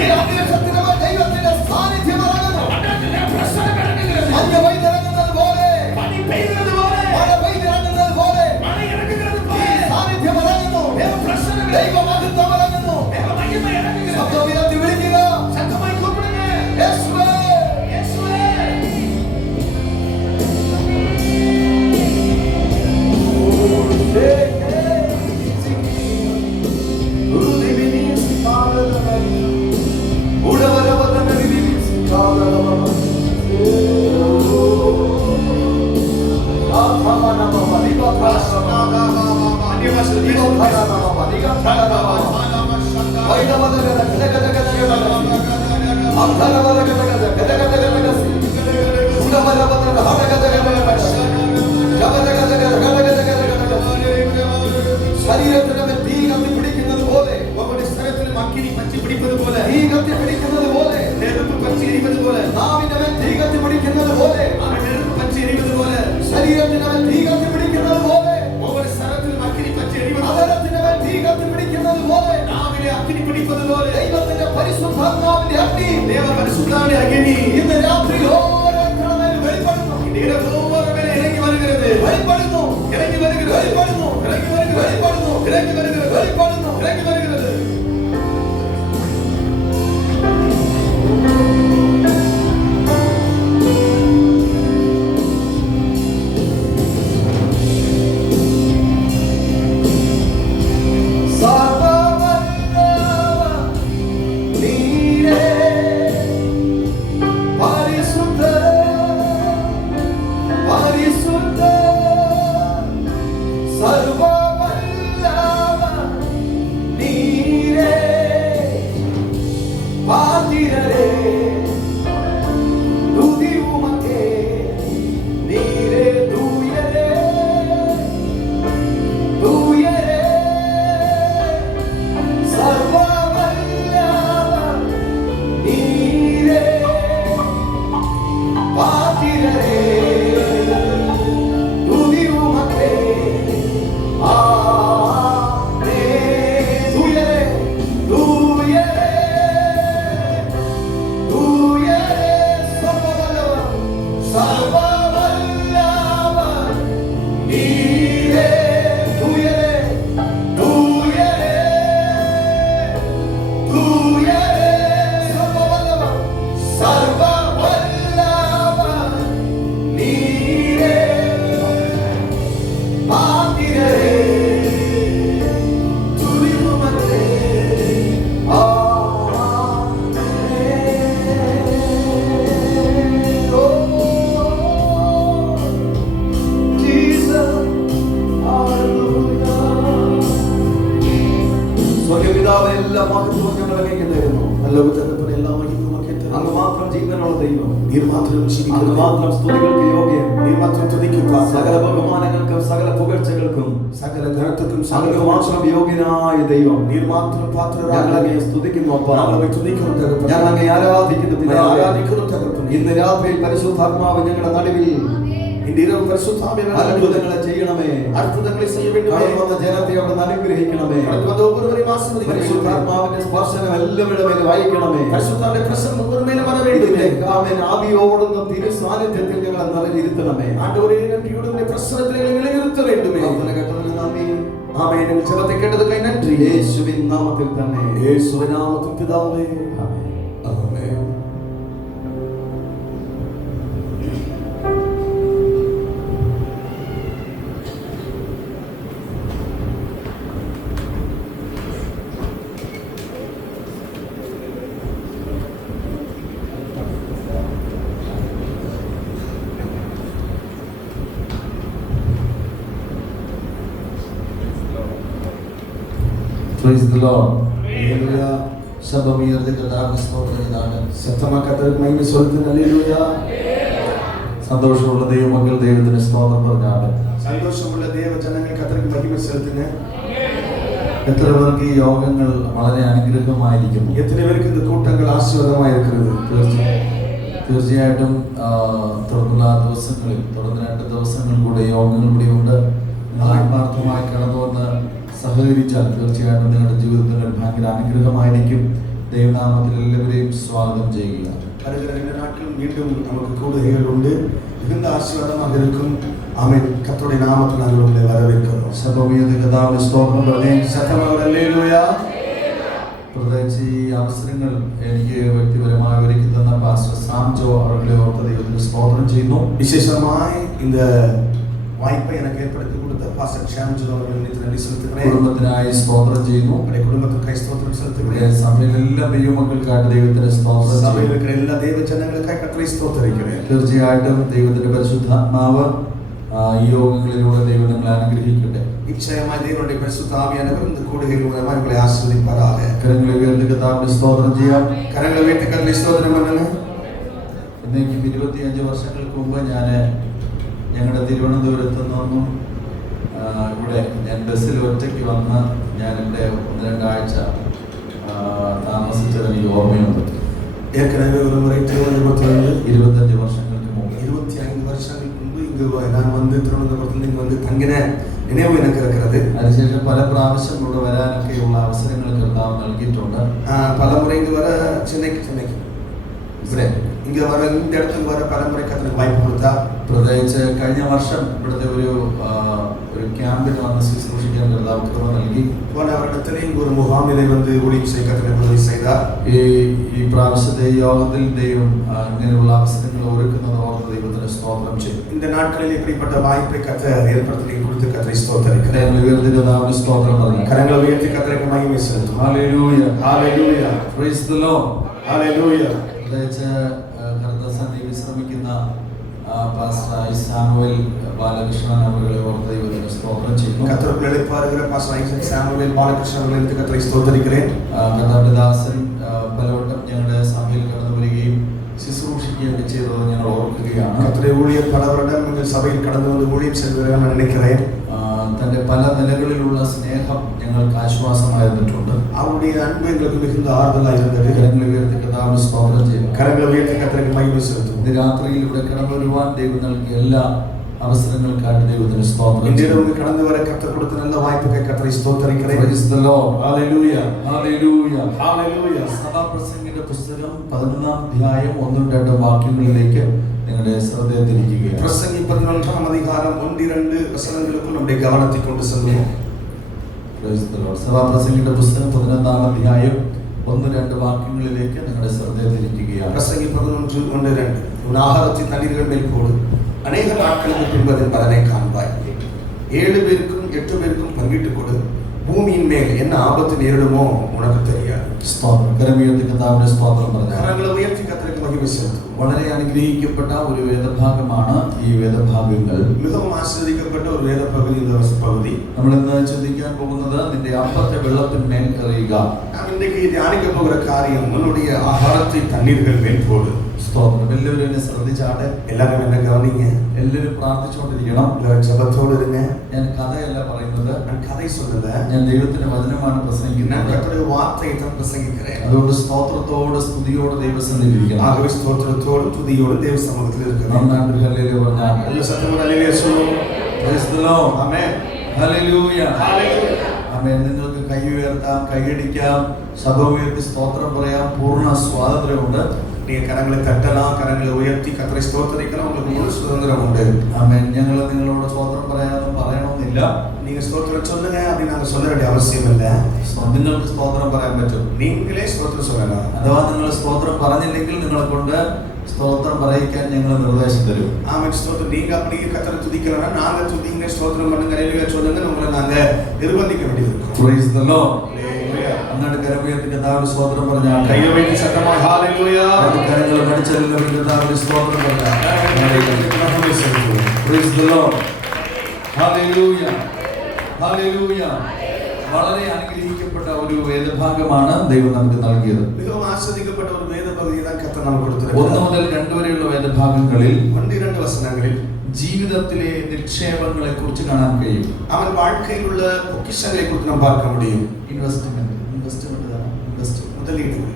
ഈ അന്തരീക്ഷത്തിന്റെ മേൽ ദൈവത്തിന്റെ സാന്നിധ്യം ഇറങ്ങുന്നു. മഞ്ഞ് പെയ്തിറങ്ങുന്നത് പോലെ മഴ പെയ്തിറങ്ങുന്നത് പോലെ ഈ സാന്നിധ്യം ഇറങ്ങുന്നു. ദൈവമഹത്വം ഇറങ്ങുന്നു. ശബ്ദം ഉയർത്തി വിളിക്കുക. യേശുവേ യേശുവേ ശരീരത്തിന് തീ കത്തി പിടിക്കുന്നത് പോലെ, ഒവ്വൊരു സ്ഥലത്തിലും അഗ്നി പറ്റി പിടിപ്പത് പോലെ, തീ കത്തി പിടിക്കുന്നത് പോലെ, നെരുപ്പ് പറ്റി എരിയുന്നത് പോലെ, നാവിന്റെ തീ കത്തി പിടിക്കുന്നത് പോലെ, നെരുപ്പ് പറ്റി എരിയുന്നത് പോലെ, ശരീരത്തിന് തീ കത്തി പിടിക്കുന്നത് പോലെ, ഒവ്വൊരു സ്ഥലത്തിലും അഗ്നി പറ്റി എരിയുന്നത്, അതരത്തിന് തീ കത്തി പിടിക്കുന്നത് പോലെ, നാവിലെ അഗ്നി പിടിപ്പത് പോലെ, ദൈവത്തിന്റെ പരിശുദ്ധാത്മാവിന്റെ അഗ്നി, ദൈവപരിശുദ്ധാവിന്റെ അഗ്നി ഇന്ന് രാത്രി ഓരോരുത്തരുടെ വെളിപ്പെടുന്നു. ഇറങ്ങി വരുகிறது, വെളിപ്പെടുന്നു, ഇറങ്ങി വരുகிறது, വെളിപ്പെടുന്നു, ഇറങ്ങി വരുகிறது, വെളിപ്പെടുന്നു, ഇറങ്ങി വരുகிறது, വെളിപ്പെടുന്നു, ഇറങ്ങി വരുகிறது. സകല ബഹുമാനങ്ങൾക്കും സകല പുകഴ്ചകൾക്കും സകല ഘനതയ്ക്കും അങ്ങ് മാത്രം യോഗ്യനായ ദൈവം, നീർ മാത്രം പാത്രരായ ഞങ്ങളെ സ്തുതിക്കുന്നു അപ്പാ, ഞങ്ങൾ അങ്ങേ ആരാധിക്കുന്നു പിതാവേ. ഇന്ന് രാത്രിയിൽ പരിശുദ്ധാത്മാവ് ഞങ്ങളുടെ നടുവിൽ അത്ഭുതങ്ങളെ ചെയ്യണമേ, അത്ഭുതങ്ങളെ വന്ന ജനത്തെ അവിടെ അനുഗ്രഹിക്കണമേ. പരിശുദ്ധാത്മാവിന്റെ സ്പർശനം എല്ലാവരുടെ മേലും വായിക്കണമേ. ആവിയോടുന്ന തിരു സാന്നിധ്യത്തിൽ ഞങ്ങളെ നിലനിർത്തണമേ. ജപത്തെ കേട്ടതൊക്കെ നന്ദി, യേശുവിൻ നാമത്തിൽ തന്നെ, യേശുവിൻ നാമത്തിൽ പിതാവേ, ആമേൻ. Praise the Lord. Hallelujah. ശബ്ദമുയർത്തി കർത്താവിനെ സ്തോത്രം ചെയ്താണ്. സന്തോഷമുള്ള ദൈവമക്കൾ ദൈവത്തിന് സ്തോത്രം പറഞ്ഞാണ്. സന്തോഷമുള്ള ദൈവജനങ്ങൾ കർത്താവിന് മഹിമ സെലുത്തുന്നു. എത്ര പേർക്ക് ഈ യോഗങ്ങൾ വളരെ അനുഗ്രഹമായിരിക്കുന്നു? എത്ര പേർക്ക് ഇത് കൂട്ടങ്ങൾ ആശീർവാദമായിരിക്കുന്നത്? തീർച്ചയായിട്ടും തുടർന്നുള്ള ദിവസങ്ങളിൽ, തുടർന്ന് 2 ദിവസങ്ങൾ കൂടെ യോഗങ്ങൾ കൂടി ഉണ്ട്. ആത്മാർത്ഥമായി കടന്നു വന്ന് സഹകരിച്ചാൽ തീർച്ചയായിട്ടും നിങ്ങളുടെ ജീവിതത്തിന് ഭയങ്കര അനുഗ്രഹമായിരിക്കും. ദൈവനാമത്തിൽ എല്ലാവരെയും സ്വാഗതം ചെയ്യുക. നാട്ടിലും വീണ്ടും നമുക്ക് കൂടുതലുണ്ട്. മികുந்த ആശീർവാദமாக இருக்கும். ആമേൻ. കർത്തരുടെ നാമത്തിൽ ഞങ്ങളെ വരവേൽക്കുന്നു. ശബ്ദമുയർത്തി കർത്താവിനെ സ്തോത്രം പറഞ്ഞേ. ഹല്ലേലൂയ. പ്രത്യേകിച്ച് ഈ അവസരങ്ങൾ എനിക്ക് വ്യക്തിപരമായി ഒരുക്കി തന്ന പാസ്റ്റർ സാംജോ അവരുടെ ഓർത്ത ദൈവത്തിന് സ്തോത്രം ചെയ്യുന്നു. വിശേഷമായി இந்த വായ്പ എനിക്ക് ഏർപ്പെടുത്തി കൊടുത്ത പാസ്റ്റർ ഷാംജോ അവർക്ക് നന്ദി സെലുത്തുന്നു. കുടുംബത്തിനായി സ്തോത്രം ചെയ്യുന്നു. കുടുംബത്തിനായി സ്തോത്രം സെലുത്തുന്നു. സഭയിലെ എല്ലാ ദൈവമക്കൾക്കായിട്ട് ദൈവത്തിന് സ്തോത്രം. സഭയിലെ എല്ലാ ദൈവജനങ്ങൾക്കായി കർത്താവിനെ സ്തോത്രിക്കുന്നു. തീർച്ചയായിട്ടും ദൈവത്തിന്റെ പരിശുദ്ധാത്മാവ് ഈ യോഗങ്ങളിലൂടെ ദൈവം നിങ്ങളെ അനുഗ്രഹിക്കട്ടെ. നിശ്ചയമായി ദൈവത്തിന്റെ പരിശുദ്ധ ആവിയാനവർ ഇന്ന് കൂടുകയിലൂടെ നിങ്ങളെ ആശീർവദിപ്പാറാകട്ടെ. കരങ്ങളെ ഉയർത്തി കർത്താവിനെ സ്തോത്രം ചെയ്യാം. കരങ്ങളെ ഉയർത്തി കർത്താവിനെ സ്തോത്രം ചെയ്യുന്നു. ഇന്നേക്കും 25 വർഷങ്ങൾക്ക് മുമ്പ് ഞാൻ ഞങ്ങളുടെ തിരുവനന്തപുരത്ത് നിന്നും ഇവിടെ ഞാൻ ബസ്സിൽ ഒറ്റയ്ക്ക് വന്ന് ഞാനിവിടെ 1-2 ആഴ്ച താമസിച്ചത് എനിക്ക് ഓർമ്മയുണ്ട്. ஏற்கனவே ஒரு முறை திருவனந்தபுரத்திலிருந்து 25 വർഷങ്ങൾക്ക് മുമ്പ് 25 வருஷங்களுக்கு முன்பு இங்கு நான் வந்து திருவனந்தபுரத்தில் இங்கு வந்து தங்கின நினைவு எனக்கு இருக்கிறது. അതിനുശേഷം പല പ്രാവശ്യം ഇവിടെ വരാനൊക്കെയുള്ള അവസരങ്ങൾ കർത്താവ് നൽകിയിട്ടുണ്ട്. പല മുறை ഇങ്ങ് വர ചെന്നൈക്ക് ഇവിടെ ഇങ്ങ് വര இந்த இடத்துக்கு வர பல முறை கர்த்தருக்கு வாய்ப்பு கொடுத்தா. പ്രത്യേകിച്ച് കഴിഞ്ഞ വർഷം ഇവിടുത്തെ ഒരു ക്യാമ്പിന് വന്ന് ശുശ്രൂഷിക്കാൻ കർത്താവ് കൃപ നൽകി. போன வருடத்திலே ஒரு முகாமிலே வந்து ஊழியம் செய்ய கர்த்தர் உதவி செய்தார். ഈ പ്രാവശ്യത്തെ യോഗത്തിന്റെയും ഇങ്ങനെയുള്ള അവസരങ്ങൾ ഒരുക്കുന്നത് ഓർത്ത് ദൈവത്തിന് സ്തോത്രം ചെയ്യും. இந்த நாட்களில் இப்படிப்பட்ட வாய்ப்பை கர்த்தர் ஏற்படுத்தி கொடுத்து கர்த்தரை ஸ்தோத்திரிக்கிறேன். കരങ്ങൾ ഉയർത്തി കർത്താവിന് സ്തോത്രം പറഞ്ഞു. கரங்களை உயர்த்தி கர்த்தருக்கு மகிமை செலுத்தும். Hallelujah hallelujah praise the lord. Hallelujah. പ്രത്യേകിച്ച് കർത്തസന്നിധി വിശ്രമിക്കുന്ന പാസ്റ്റർ സാമുവേൽ ബാലകൃഷ്ണൻ അവരെ ഓർത്ത് ദൈവത്തിന് സ്തോത്രം ചെയ്യുന്നു. கர்த்தருக்கு இளைப்பாறுகிற பாஸ்டர் ஐசக் சாமுவேல் பாலகிருஷ்ணன் அவர்களுக்கு கர்த்தரை സ്തോத்திരിக்கிறேன். കർത്താവിന്റെ ദാസൻ പലവട്ടം ഞങ്ങളുടെ സഭയിൽ കടന്നു വരികയും ശുശ്രൂഷിക്കുകയൊക്കെ ചെയ്തത് ഞങ്ങൾ ഓർക്കുകയാണ്. கர்த்தருடைய ஊழியர் பல வருடம் எங்கள் சபையில் கடந்து வந்து ஊழியம் செய்ததாக நான் நினைக்கிறேன். തന്റെ പല നിലകളിലുള്ള സ്നേഹം ഞങ്ങൾക്ക് ആശ്വാസമായിരുന്നിട്ടുണ്ട്. அவருடைய அன்பு எங்களுக்கு மிகுந்த ஆறுதலாக இருந்தது. കരങ്ങൾ ഉയർത്തി കർത്താവിന് സ്തോത്രം ചെയ്യുന്നു. கரங்களை உயர்த்தி கர்த்தருக்கு மகிமை செலுத்தும். ഇന്ന് രാത്രിയിൽ ഇവിടെ കടന്നു വരുവാൻ ദൈവം നൽകിയ എല്ലാ അവസരങ്ങൾക്കായിട്ട് ദൈവത്തിന് സ്തോത്രം. இன்றிரவு கடந்து வர கர்த்தர் கொடுத்த நல்ல வாய்ப்புக்கு கர்த்தரை ஸ்தோத்திரிக்கிறேன். Praise the Lord. Hallelujah. Hallelujah. Hallelujah. സഭാപ്രസംഗിയുടെ പുസ്തകം 11-ാം അധ്യായം 1-2 വാക്യങ്ങളിലേക്ക് നിങ്ങളുടെ ശ്രദ്ധയെ തിരിക്കുകയാണ്. പ്രസംഗി 11-ാം അധികാരം 1-2 വചനങ്ങളിലേക്ക് നമ്മുടെ ഗവനത്തെ കൊണ്ട് ചെല്ലുന്നു. Praise the Lord. സഭാപ്രസംഗിയുടെ പുസ്തകം 11-ാം അധ്യായം 1-2 വാക്യങ്ങളിലേക്ക് നിങ്ങളുടെ ശ്രദ്ധയെ തിരിക്കുകയാണ്. പ്രസംഗി 11:1-2 உன் ஆகாரத்தின் தண்ணீர்கள் மேல் போடு, அநேக நாட்களுக்கு பின்பதின் பலனை காண்பாய். 7 பேருக்கும் 8 பேருக்கும் பங்கிட்டுக் கொடு, பூமியின் மேல் என்ன ஆபத்து நேரிடுமோ உனக்கு தெரியாது. സ്തോത്രം. കരമുയർത്തി കർത്താവിന്റെ സ്തോത്രം പറഞ്ഞു. കരങ്ങളെ ഉയർത്തി കർത്തർക്ക് മഹിമ സെലുത്തും. വളരെ അനുഗ്രഹിക്കപ്പെട്ട ഒരു വേദഭാഗമാണ് ഈ വേദഭാഗങ്ങൾ. மிகவும் ஆசீர்வதிக்கப்பட்ட ஒரு வேத பகுதி இந்த பகுதி. നമ്മൾ ഇന്ന് ചിന്തിക്കാൻ പോകുന്നത് നിന്റെ അപ്പത്തെ വെള്ളത്തിന്മേൽ എറിയുക. நாம் இன்றைக்கு தியானிக்க போகிற காரியம் உன்னுடைய ஆகாரத்தை தண்ணீர்கள் மேல் போடு. സ്തോത്രം. എല്ലാവരും എന്നെ ശ്രദ്ധിച്ചാട്ടെ. எல்லாரும் என்ன கவனிங்க. എല്ലാവരും പ്രാർത്ഥിച്ചുകൊണ്ടിരിക്കണം. ஜபத்தோடு இருங்க. ഞാൻ കഥയല്ല പറയുന്നത്, நான் கதை சொல்லல, ഞാൻ ദൈവത്തിന്റെ വചനമാണ് நான் പ്രസംഗിക്കുന്നത്. கர்த்தருடைய வார்த்தையை தான் பிரசங்கிக்கிறேன். അതുകൊണ്ട് സ്തോത്രത്തോട് സ്തുതിയോട് ദൈവസന്നിധിയിൽ ഇരിക്കണം. ஆகவே ஸ்தோத்திரத்தோடு துதியோடு தேவ சமூகத்தில் இருக்கணும். നന്നായിട്ട് ഹല്ലേലൂയ പറഞ്ഞാൽ நல்ல சத்தமோடு அல்லேலூயா சொல்லுவோம். Praise the Lord. ആമേൻ. ഹല്ലേലൂയ. ഹല്ലേലൂയ. ആമേൻ. നിങ്ങൾക്ക് കൈ ഉയർത്താം, കൈയടിക്കാം, സഭ ഉയർത്തി സ്തോത്രം പറയാം. പൂർണ്ണ സ്വാതന്ത്ര്യമുണ്ട്. நீங்க கரங்களை தட்டலாம், கரங்களை உயர்த்தி கர்த்தரை ஸ்தோத்திரிக்கலாம். உங்களுக்கு முழு சுதந்திரம் உண்டு. ആമേൻ. ഞങ്ങൾ നിങ്ങളോട് സ്തോത്രം പറയണമെന്നില്ല. நீங்க ஸ்தோத்திரம் சொல்லுங்க அப்படி நாங்க சொல்ல வேண்டிய அவசியம் இல்லை. നിങ്ങൾക്ക് സ്തോത്രം പറയാൻ പറ്റും. நீங்களே ஸ்தோத்திரம் சொல்லலாம். അഥവാ നിങ്ങൾ സ്തോത്രം പറഞ്ഞില്ലെങ്കിൽ നിങ്ങളെ കൊണ്ട് സ്തോത്രം പറയിക്കാൻ ഞങ്ങൾ നിർദ്ദേശം തരും. ஆமென். ஸ்தோத்திரம். நீங்க அப்படியே கர்த்தரை துதிக்கலன்னா நாங்க துதிங்க, ஸ்தோத்திரம் பண்ணுங்க, அல்லேலூயா சொல்லுங்க உங்களை நாங்க நிர்பந்திக்க வேண்டியது இருக்கும். Praise the Lord. அல்லேலூயா. അങ്ങോട്ട് കരമുയർത്തി കർത്താവിന്റെ സ്തോത്രം പറഞ്ഞാൽ കൈകൾ ഉയർത്തി ശക്തമായി ഹല്ലേലൂയ. കരങ്ങൾ മടിച്ചെല്ലുന്നവർ കർത്താവിന്റെ സ്തോത്രം പറഞ്ഞാൽ Praise the Lord. Hallelujah. Hallelujah. വളരെ അനുഗ്രഹിക്കപ്പെട്ട ഒരു വേദഭാഗമാണ് ദൈവം നമുക്ക് നൽകിയത്. மிகவும் ஆசீர்வதிக்கப்பட்ட ஒரு வேத பகுதியை தான் கர்த்தர் நமக்கு 1 கொடுத்திருக்கிறார். മുതൽ 2 വരെയുള്ള വേദഭാഗങ്ങളിൽ 1-2 വചനങ്ങളിൽ ജീവിതത്തിലെ നിക്ഷേപങ്ങളെ കുറിച്ച് കാണാൻ കഴിയും. அவன் வாழ்க்கையில் உள்ள பொக்கிஷங்களை குறித்து நாம் பார்க்க முடியும். முதலீടുകൾ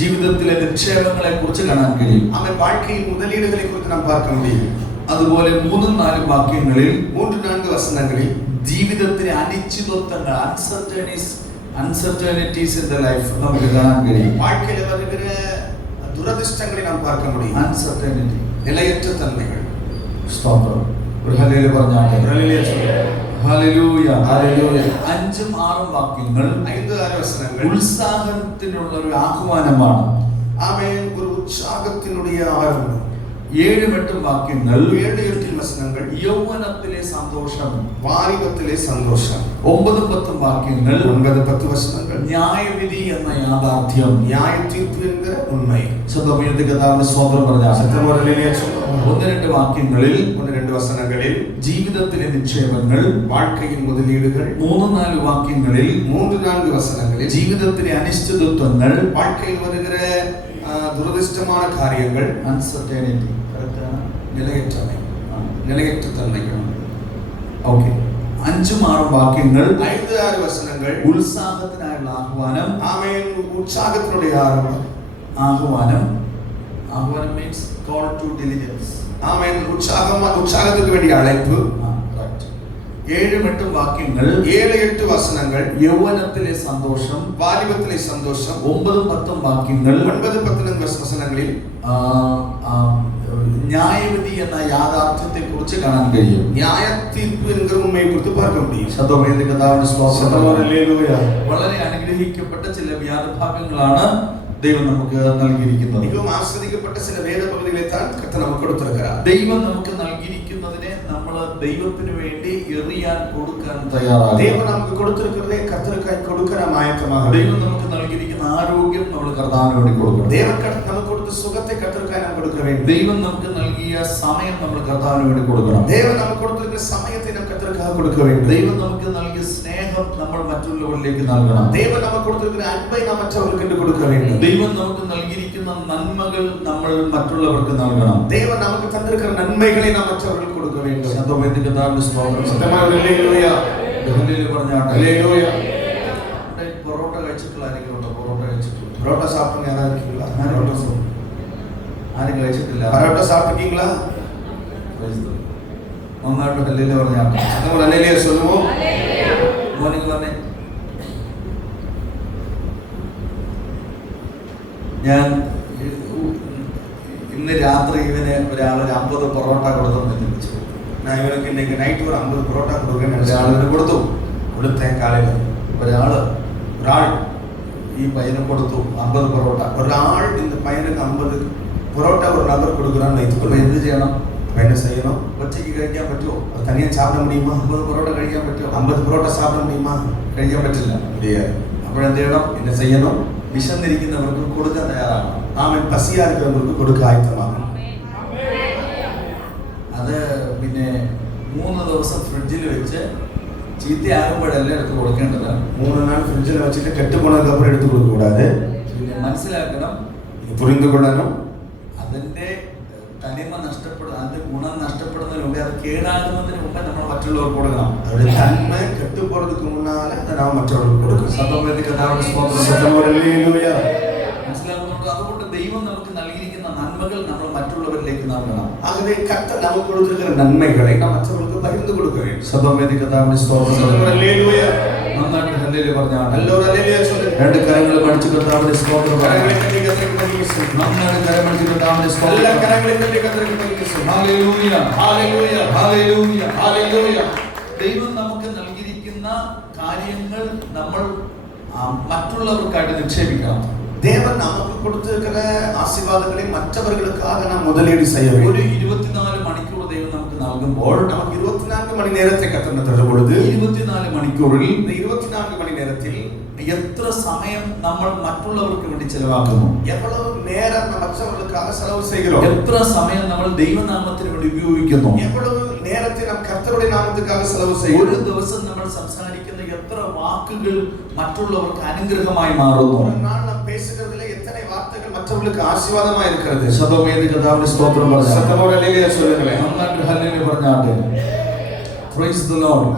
ജീവിതത്തിലെ നിക്ഷേപങ്ങളെ കുറിച്ച് കാണാൻ കഴിയും. அவன் வாழ்க்கையில் முதலீடுகளை குறித்து நாம் பார்க்க முடியும். അതുപോലെ 3-4 വാക്യങ്ങളിൽ 3-4 വചനങ്ങളിൽ ജീവിതത്തിലെ അനിശ്ചിതത്വങ്ങൾ അൺസർട്ടനിറ്റീസ് ഇൻ ദ ലൈഫ് നമുക്ക് കാണാൻ കഴിയും. வாழ்க்கையில் வருகிற துரதிர்ஷ்டங்களை நாம் பார்க்க முடியும். അൺസർട്ടനിറ്റി, நிலையற்ற தன்மைகள். സ്തോത്രം. ഒരു ഹല്ലേലൂയ പറഞ്ഞാട്ടെ. ഹല്ലേലൂയ சொல்லுங்க. ഹല്ലേലൂയ. ഹല്ലേലൂയ. 5-6 വാക്യങ്ങൾ 5-6 വചനങ്ങൾ ഉത്സാഹത്തിനുള്ള ഒരു ആഹ്വാനമാണ്. ആമേൻ. ഒരു ഉത്സാഹത്തിനുடைய ആരംഭം. 7-8 വാക്യങ്ങൾ 7-8 വചനങ്ങൾ യൗവനത്തിലെ സന്തോഷം, വാലിബത്തിലെ സന്തോഷം. 9-10 വാക്യങ്ങൾ 9-10 വചനങ്ങൾ ന്യായവിധി എന്ന യാഥാർത്ഥ്യം, ന്യായ തീർപ്പ് എന്ന ഉണ്മ. ശബ്ദമുയർത്തി കർത്താവിന്റെ സ്തോത്രം പറഞ്ഞാൽ സത്യമുള്ള ഹല്ലേലൂയ சொல்லுங்க. 1-2 വാക്യങ്ങളിൽ 1-2 വചനങ്ങളിൽ ജീവിതത്തിലെ നിക്ഷേപങ്ങൾ, வாழ்க்கையின் முதலீடுகள். 3-4 വാക്യങ്ങളിൽ 3-4 வசனங்களில் ജീവിതത്തിലെ അനിശ്ചിതത്വങ്ങൾ, வாழ்க்கையில் வருகிற துரதிர்ஷ்டமான காரியங்கள், അൺസർട്ടനിറ്റി, நிலையற்றமை, நிலையற்ற தன்மைகள். ഓക്കെ, 5-6 വാക്യങ്ങൾ 5-6 വചനങ്ങൾ. ഉത്സാഹത്തിനായുള്ള ആഹ്വാനം. ആമേൻ. ഉത്സാഹത്തിനുடைய ആരംഭം. ആഹ്വാനം മീൻസ് കോൾ ടു ഡിലിജൻസ്. ആമേൻ. ഉത്സാഹത്തിന് വേണ്ടി അழைപ്പ്. 7-8 വാക്യങ്ങൾ 7-8 വചനങ്ങൾ. യൗവനത്തിലെ സന്തോഷം, വാലിബത്തിലെ സന്തോഷം. 9-10 വാക്യങ്ങൾ 9-10 വചനങ്ങളിൽ ന്യായവിധി എന്ന യാഥാർത്ഥ്യത്തെ കുറിച്ച് കാണാൻ കഴിയും. ന്യായത്തീർപ്പ് എன்கிற உண்மையை குறித்து பார்க்க முடியும். ശതോമേന്ദ കഥാവിന് സ്തോത്രം. ഹല്ലേലൂയ. വളരെ അനുഗ്രഹിക്കപ്പെട്ട ചില വ്യാദഭാഗങ്ങളാണ് ദൈവം നമുക്ക് നൽകിയിരിക്കുന്നത്. മിகவும் ആസ്വദിക്കപ്പെട്ട ചില വേദപകുതികളെ താൻ കർത്താവ് നമുക്ക് കൊടുത്തിരിക്കുകയാണ്. ദൈവം നമുക്ക് നൽകിയിരിക്കുന്നതിനെ നമ്മൾ ദൈവത്തിന് വേണ്ടി എറിയാൻ കൊടുക്കാൻ തയ്യാറാണ്. ദൈവം നമുക്ക് കൊടുത്തിരിക്കുന്നതേ കർത്താവിനായി കൊടുക്കാൻ ആയത്തമാണ്. ദൈവം നമുക്ക് നൽകിയിരിക്കുന്ന ആരോഗ്യം നമ്മൾ കർത്താവിന് വേണ്ടി കൊടുക്കണം. ദൈവം നമുക്ക് കൊടുത്ത സുഖത്തെ കർത്താവിനായി നാം കൊടുക്ക வேண்டும். ദൈവം നമുക്ക് നൽകിയ സമയം നമ്മൾ കർത്താവിന് വേണ്ടി കൊടുക്കണം. ദൈവം നമുക്ക് കൊടുത്തിരിക്കുന്ന സമയത്തെ നാം കർത്താവിനായി കൊടുക്ക வேண்டும். ദൈവം നമുക്ക് നൽകിയ സ്നേഹം നമ്മൾ മറ്റുള്ളവരിലേക്ക് നൽകണം. ദൈവം നമുക്ക് കൊടുത്തിരിക്കുന്ന അൻപை നാം മറ്റുള്ളവർക്ക് കൊടുക്ക வேண்டும். ദൈവം നമുക്ക് നൽകിയിരിക്കുന്ന നന്മകൾ നമ്മൾ മറ്റുള്ളവർക്ക് നൽകണം. ദൈവം നമുക്ക് തന്നിരിക്കുന്ന നന്മകളെ നാം മറ്റുള്ളവർക്ക് കൊടുക്ക வேண்டும். ശതോമേന്ദ കഥാവിന് സ്തോത്രം. ഹല്ലേലൂയ. ഹല്ലേലൂയ പറഞ്ഞാട്ടെ. ഹല്ലേലൂയ. പൊറോട്ട കഴിച്ചിട്ടുള്ള ആരെങ്കിലും ഉണ്ടോ? പൊറോട്ട കഴിച്ചിട്ടുള്ള പൊറോട്ട സാപ്പിട്ട யாராஇருக்கீங்களா? ആരും കഴിച്ചിട്ടില്ല. പൊറോട്ട സാപ്പിട്ടீங்களா? നന്നായിട്ട് ഹല്ലേലൂയ പറഞ്ഞാട്ടെ. നമ്മൾ ഹല്ലേലൂയ சொல்லுமோ? മോനിക്ക് പറഞ്ഞേ. ഞാൻ ഇന്ന് രാത്രി ഇവന് ഒരാളൊരു 50 പൊറോട്ട കൊടുത്തെന്ന് ചോദിച്ചു. ഞാൻ ഇവർക്ക് ഇന്നേക്ക് നൈറ്റ് ഒരു 50 പൊറോട്ട കൊടുക്കാൻ ഒരാളിന് കൊടുത്തു. കൊടുത്തേ കാലയിൽ ഒരാൾ ഈ പയ്യന് കൊടുത്തു 50 പൊറോട്ട. ഒരാൾ இந்த പയ്യனுக்கு 50 പൊറോട്ട ഒരു നബർ കൊടുക്കുறான்னு வைத்துக்கொள்ள എന്ത് ചെയ്യണം? என்ன செய்யணும்? ഒറ്റയ്ക്ക് കഴിക്കാൻ പറ്റുമോ? തനിയെ സാപ്പിட முடியுமா? 50 പൊറോട്ട കഴിക്കാൻ പറ്റുമോ? 50 പൊറോട്ട സാപ്പിட முடியுமா? കഴിക്കാൻ പറ്റില്ല. അപ്പോഴെന്ത് ചെയ്യണം? என்ன செய்யணும்? വിശന്നിരിക്കുന്നവർക്ക് കൊടുക്കാൻ തയ്യാറാണ്. ആമേൻ. പസിയാ இருக்கிறவங்களுக்கு കൊടുக்க ആയത്തമാണ്. അത് പിന്നെ 3 ദിവസം ഫ്രിഡ്ജിൽ വെച്ച് ചീത്തയാകുമ്പോഴല്ലേ എടുത്ത് കൊടുക്കേണ്ടത്. 3 നാൾ ഫ്രിഡ്ജിൽ വെച്ചിട്ട് കെട്ടുപോണதுக்கு அப்புறம் എടുത്ത് കൊടുக்க കൂടാതെ. പിന്നെ മനസ്സിലാക്കണം, പുരിந்து കൊള്ളണം. അതിന്റെ തനിമ നഷ്ടപ്പെടുന്ന, അതിന്റെ ഗുണം നഷ്ടപ്പെടുന്നതിന് മുമ്പേ, അത് കേടാകുന്നതിന് മുമ്പേ നമ്മൾ മറ്റുള്ളവർക്ക് കൊടുക്കണം. അവരുടെ തന്മ കെട്ടുപോறதுக்கு മുന്നാലെ നാം മറ്റുള്ളവർക്ക് കൊടുക്കണം. സദോമേന്ദ കഥാവിന് സ്തോത്രം. ഹല്ലേലൂയ. മനസ്സിലാകുന്നുണ്ടോ? അതുകൊണ്ട് ദൈവം നമുക്ക് നൽകിയിരിക്കുന്ന നന്മകൾ നമ്മൾ മറ്റുള്ളവരിലേക്ക് നൽകണം. ആകவே കർത്താവ് നമുക്ക് കൊടുത്തിരിക്കുന്ന നന്മകളെ നാം മറ്റുള്ളവർക്ക് പകിർന്നു കൊടുക്ക வேண்டும். സദോമേന്ദ കഥാവിന് സ്തോത്രം. ഹല്ലേലൂയ. നന്നായിട്ട് ഹല്ലേലൂയ പറഞ്ഞാണ്. എല്ലാവരും ഹല്ലേലൂയ ചൊല്ലുക. 2 കരങ്ങൾ മടിച്ച് കർത്താവിനെ സ്തോത്രം കരങ്ങളെ പറയാം. തട്ടി കർത്താവിനെ സ്തുതിക്കുക. നന്നായിട്ട് കരമടിച്ച് കർത്താവിനെ എല്ലാ സ്തോത്രം. കരങ്ങളെ തട്ടി കർത്താവിനെ സ്തുതിക്കുക. ഹല്ലേലൂയ. ഹല്ലേലൂയ. ഹല്ലേലൂയ. ഹല്ലേലൂയ. ദൈവം നമുക്ക് നൽകിയിരിക്കുന്ന കാര്യങ്ങൾ നമ്മൾ മറ്റുള്ളവർക്കായിട്ട് നിക്ഷേപിക്കണം. தேவன் நமக்கு கொடுத்திருக்கிற ஆசீர்வாதங்களை மற்றவர்களுக்காக நாம் முதலீடு செய்ய வேண்டும். ഒരു 24 മണിക്കൂർ ദൈവം നമുക്ക് നൽകുമ്പോൾ, நமக்கு 24 மணி நேரத்தை கர்த்தர் தரும் பொழுது, 24 മണിക്കൂറിൽ இந்த 24 மணி நேரத்தில் എത്ര സമയം നമ്മൾ മറ്റുള്ളവർക്ക് വേണ്ടി ചെലവാക്കുന്നു? எவ்வளவு நேரம் நாம் மற்றவர்களுக்காக செலவு செய்கிறோம்? എത്ര സമയം നമ്മൾ ദൈവനാമത്തിന് വേണ്ടി ഉപയോഗിക്കുന്നു? எவ்வளவு நேரத்தை நாம் கர்த்தருடைய நாமத்துக்காக செலவு செய்கிறோம்? ഒരു ദിവസം നമ്മൾ സംസാരിക്കുന്ന എത്ര വാക്കുകൾ മറ്റുള്ളവർക്ക് അനുഗ്രഹമായി മാറുന്നു? ஒரு நாள் நாம் பேசுகிறதுல எத்தனை வார்த்தைகள் மற்றவர்களுக்கு ஆசீர்வாதமா இருக்கிறது? ശതോമേന്ദ കഥാവിന് സ്തോത്രം പറയാം. சத்தமோட ഹല്ലേലൂയ சொல்லுங்களே. നന്നായിട്ട് ഹല്ലേലൂയ പറഞ്ഞാട്ടെ. Price the Lord.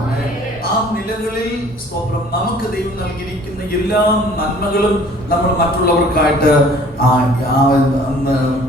ആ നിലകളിൽ സ്തോത്രം, നമുക്ക് ദൈവം നൽകിയിരിക്കുന്ന എല്ലാ നന്മകളും നമ്മൾ മറ്റുള്ളവർക്കായിട്ട്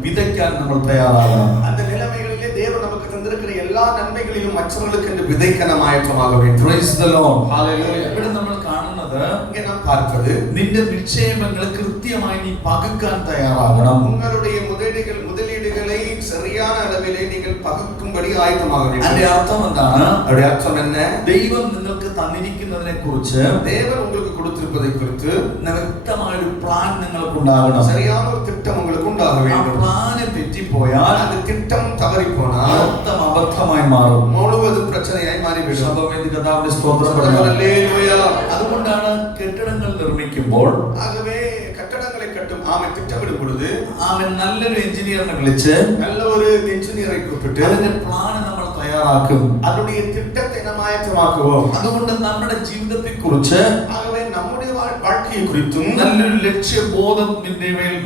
വിതയ്ക്കാൻ നമ്മൾ തയ്യാറാകണം. அந்த நிலைமைகளிலே தேவன் நமக்கு தந்திருக்கிற எல்லா நன்மைகளிலும் மற்றவர்களுக்கு என்று விதைக்க நாம் ஆயத்தமாக வேண்டும். Praise the lord. ஹalleluya. ഇവിടെ നമ്മൾ കാണുന്നത്, இங்கே நாம் பார்ப்பது, നിന്റെ നിക്ഷേപങ്ങൾ കൃത്യമായി നീ പകുക്കാൻ തയ്യാറാകണം. உங்களுடைய முதலீடுகளை சரியான அளவிலே நீங்கள் பகுக்கும்படி ஆயத்தமாக வேண்டும். അതിന്റെ അർത്ഥം എന്താണ്? அவருடைய அர்த்தம் என்ன? ദൈവം നിങ്ങൾക്ക് തന്നിരിക്കുന്നതിനെ കുറിച്ച് தேவன் உங்களுக்கு கொடுத்திருப்பதை குறித்து വ്യക്തമായ ഒരു പ്ലാൻ നിങ്ങൾക്ക് ഉണ്ടാകണം. சரியான ஒரு திட்டம் உங்களுக்கு உண்டாக ആ வேண்டும். പ്ലാന് തെറ്റിപ്പോയാൽ அந்த திட்டம் தவறி போனால் മൊത്തം അബദ്ധമായി മാറും. முழுவதும் பிரச்சனையாய் മാറിവിടും. ശതോമേന്ദ കഥാവിന്റെ സ്തോത്രം പറയാം. ഹല്ലേലൂയ. അതുകൊണ്ടാണ് കെട്ടിടങ്ങൾ നിർമ്മിക്കുമ്പോൾ ஆகவே கட்டடங்களை கட்டும் ஆமென் திட்டமிடும் பொழுது അവൻ നല്ലൊരു എഞ്ചിനീയറിനെ വിളിച്ച് நல்ல ஒரு என்ஜினியரை கூப்பிட்டு അതിന്റെ പ്ലാൻ നമ്മൾ തയ്യാറാക്കും. அதனுடைய திட்டத்தை நாம் ஆயத்தமாக்குவோம். അതുകൊണ്ട് നമ്മുടെ ജീവിതത്തെ കുറിച്ച്, ஆகவே நம்முடைய வாழ்க்கையை குறித்தும் നല്ലൊരു ലക്ഷ്യബോധം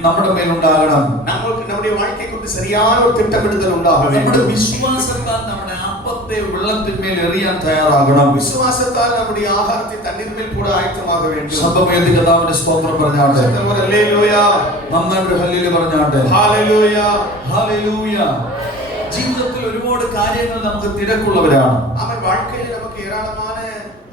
നമ്മുടെ മേലുണ്ടാകണം. நம்முடைய வாழ்க்கை குறித்து சரியான ஒரு திட்டமிடுதல் உண்டாக നമ്മുടെ வேண்டும். വിശ്വാസത്താൽ നമ്മുടെ അപ്പത്തെ വെള്ളത്തിന്മേൽ എറിയാൻ തയ്യാറാകണം. വിശ്വാസത്താൽ നമ്മുടെ ആഹാരത്തെ തണ്ണീർമേൽ കൂടെ ആയത്തമാക വേണ്ടി ശബ്ദമേന്തി കർത്താവിന്റെ സ്തോത്രം പറഞ്ഞാട്ടെ. ഹല്ലേലൂയ. നന്നായിട്ട് ഹല്ലേലൂയ പറഞ്ഞാട്ടെ. ഹല്ലേലൂയ. ഹല്ലേലൂയ. ജീവിതത്തിൽ ഒരുപാട് കാര്യങ്ങൾ നമുക്ക് തിരക്കുള്ളവരാണ്. അവൻ வாழ்க்கையில் നമുക്ക് ഏராளமான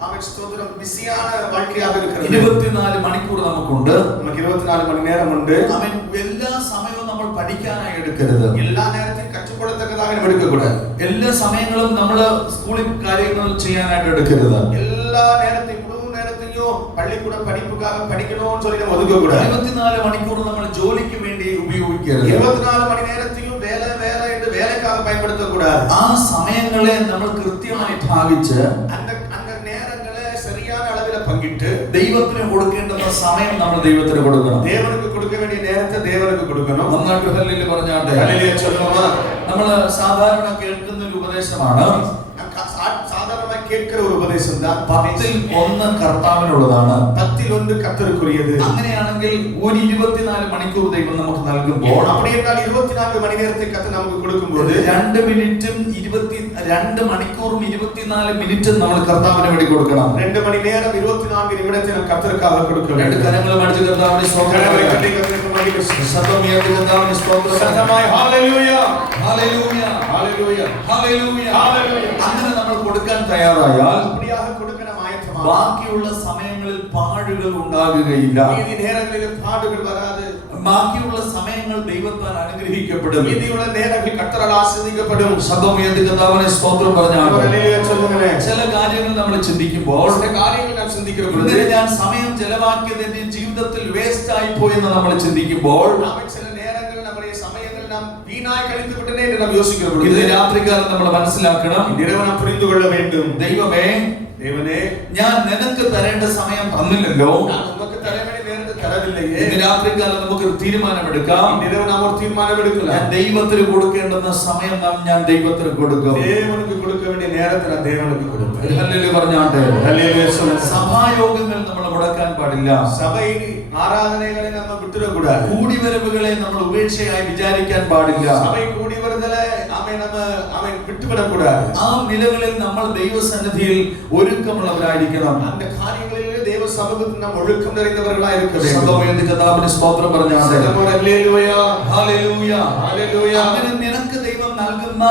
അവൻ സ്തോത്രം ബിസിയാണ് வாழ்க்கையாக இருக்கிறது. 24 മണിക്കൂർ നമുക്കുണ്ട്. നമുക്ക് 24 മണി നേരമുണ്ട്. അവൻ എല്ലാ സമയവും നമ്മൾ പഠിക്കാനായി എടുക്കരുത്. എല്ലാ നേരത്തെയും കற்றுക്കൊള്ളത്തക്കதாக നമ്മൾ എടുക്കக்கூடாது. എല്ലാ സമയങ്ങളും നമ്മൾ സ്കൂളിൽ കാര്യങ്ങൾ ചെയ്യാനായിട്ട് എടുക്കരുത്. എല്ലാ നേരത്തെയും മുഴുവൻ നേരത്തെയും പള്ളിക്കൂട പഠിപ്പുകാக പഠിക്കണമെന്ന് சொல்லி നമ്മൾ ഒതുക്കக்கூடாது. 24 മണിക്കൂർ നമ്മൾ ജോലിക്ക് വേണ്ടി ഉപയോഗിക്കരുത്. 24 മണി നേരത്തെയും വേല എന്ന് വേലക്കാக பயன்படுத்தக்கூடாது. ആ സമയങ്ങളെ നമ്മൾ കൃത്യമായി ഭാഗിച്ച് அந்த നേരങ്ങളെ ശരിயான അളവിൽ പങ്കിട്ട് ദൈവത്തിന് കൊടുക്കേണ്ടുന്ന സമയം നമ്മൾ ദൈവത്തിന് കൊടുക്കണം. ദേവനുക്ക് കൊടുക്ക വേണ്ടിയ നേരത്തെ ദേവനുക്ക് കൊടുക്കണം. നന്നായിട്ട് ഹല്ലേലൂയ പറഞ്ഞാട്ടെ. ഹല്ലേലൂയ ചൊല്ലുമോ. നമ്മൾ സാധാരണ കേൾക്കുന്ന ഒരു ഉപദേശമാണ്, സാധാരണമായി കേൾക്കുന്ന ഒരു ഉപദേശം தான் 10ൽ 1 കർത്താവിനുള്ളതാണ്. 10ൽ 1 കർത്തർക്കുரியது. അങ്ങനെയാണെങ്കിൽ ഒരു 24 മണിക്കൂർ ദൈവം നമുക്ക് നൽകുമ്പോൾ, அப்படி என்றால் 24 മണി നേരത്തെ കർത്തർ നമുക്ക് കൊടുക്കുമ്പോൾ 2 മിനിറ്റും 2 മണിക്കൂറും 24 മിനിറ്റും നമ്മൾ കർത്താവിന് വേണ്ടി കൊടുക്കണം. 2 മണി നേരം 24 നിമിടത്തെ നാം കർത്തർക്കാக കൊടുக்க രണ്ട് வேண்டும். കരങ്ങളും അടിച്ച് കർത്താവിനെ സ്തോത്രം കർത്താവിനെ സ്തോത്രം. ശബ്ദമായി ഹല്ലേലൂയ ഹല്ലേലൂയ ഹല്ലേലൂയ ഹല്ലേലൂയ. ഹല്ലേലൂയ. അങ്ങനെ നമ്മൾ കൊടുക്കാൻ തയ്യാറായാൽ அப்படியாக கொடுக்கணும் ஆயத்தமாக. ബാക്കിയുള്ള സമയങ്ങളിൽ പാടുകൾ ഉണ്ടാകുകയില്ല. ഈ നേരങ്ങളിൽ പാടുകൾ വരാതെ ബാക്കിയുള്ള സമയങ്ങൾ ദൈവത്താൽ അനുഗ്രഹിക്കപ്പെടും. மீதியுள்ள நேரங்கள் கர்த்தரால் ஆசீர்வதிக்கப்படும். ശബ്ദമുയർത്തി കർത്താവിനെ സ്തോത്രം പറഞ്ഞാൽ ഹല്ലേലൂയ ചൊല്ലുമേ. ചില കാര്യങ്ങൾ നമ്മൾ ചിന്തിക്കുമ്പോൾ, ചില കാര്യങ്ങൾ നാം ചിന്തിക്കുമ്പോൾ ഇങ്ങനെ ഞാൻ സമയം ചെലവാക്കിയത് എന്റെ ജീവിതത്തിൽ വേസ്റ്റ് ആയി പോയി എന്ന് നമ്മൾ ചിന്തിക്കുമ്പോൾ, നാം ചില നേരങ്ങൾ നമ്മുടെ സമയങ്ങൾ നാം വീണായി കഴിച്ചു വിട്ടേ എന്ന് നാം യോസിക്കുമ്പോൾ ഇത് രാത്രികാലം നമ്മൾ മനസ്സിലാക്കണം. നിരവധി പുരിഞ്ഞുകൊള്ള വേണ്ടും. ദൈവമേ, ദൈവമേ, ഞാൻ നിനക്ക് തരേണ്ട സമയം തന്നില്ലല്ലോ. ഞാൻ നമുക്ക് തരാൻ വേണ്ടി നേരത്തെ തരവില്ലയേ. ഇന്ന് രാത്രികാലം നമുക്ക് ഒരു തീരുമാനമെടുക്കാം. നിരവധി നാം ഒരു തീരുമാനമെടുക്കുക. ഞാൻ ദൈവത്തിന് കൊടുക്കേണ്ടുന്ന സമയം ഞാൻ ദൈവത്തിന് കൊടുക്കും. ദേവനുക്ക് കൊടുക്ക വേണ്ടിയ നേരത്തിന് ദേവനുക്ക് കൊടുക്കും. ഹല്ലേലൂയ പറഞ്ഞാട്ടെ. ഹല്ലേലൂയ. സഭായോഗങ്ങൾ നമ്മൾ മുടക്കാൻ പാടില്ല. സഭയിൽ ആരാധനകളെ നമ്മൾ വിട്ടുകൂടാതെ. കൂടിവരവുകളെ നമ്മൾ ഉപേക്ഷയായി വിചാരിക്കാൻ പാടില്ല. സഭയിൽ കൂടിവരുതലെ അവൻ വിട്ടുവിടக்கூடாது. ആ നിലകളിൽ നമ്മൾ ദൈവസന്നിധിയിൽ ഒരുക്കമുള്ളവരായിരിക്കണം. அந்த കാര്യങ്ങളിൽ ദൈവസഭയിൽ നാം ഒഴുക്കം നിറഞ്ഞവர்களாய் இருக்க வேண்டும். ശബ്ദമുയർത്തി കർത്താവിനെ സ്തോത്രം പറഞ്ഞാട്ടെ. ഹല്ലേലൂയ ഹല്ലേലൂയ ഹല്ലേലൂയ. അങ്ങനെ നിനക്ക് ദൈവം നൽകുന്ന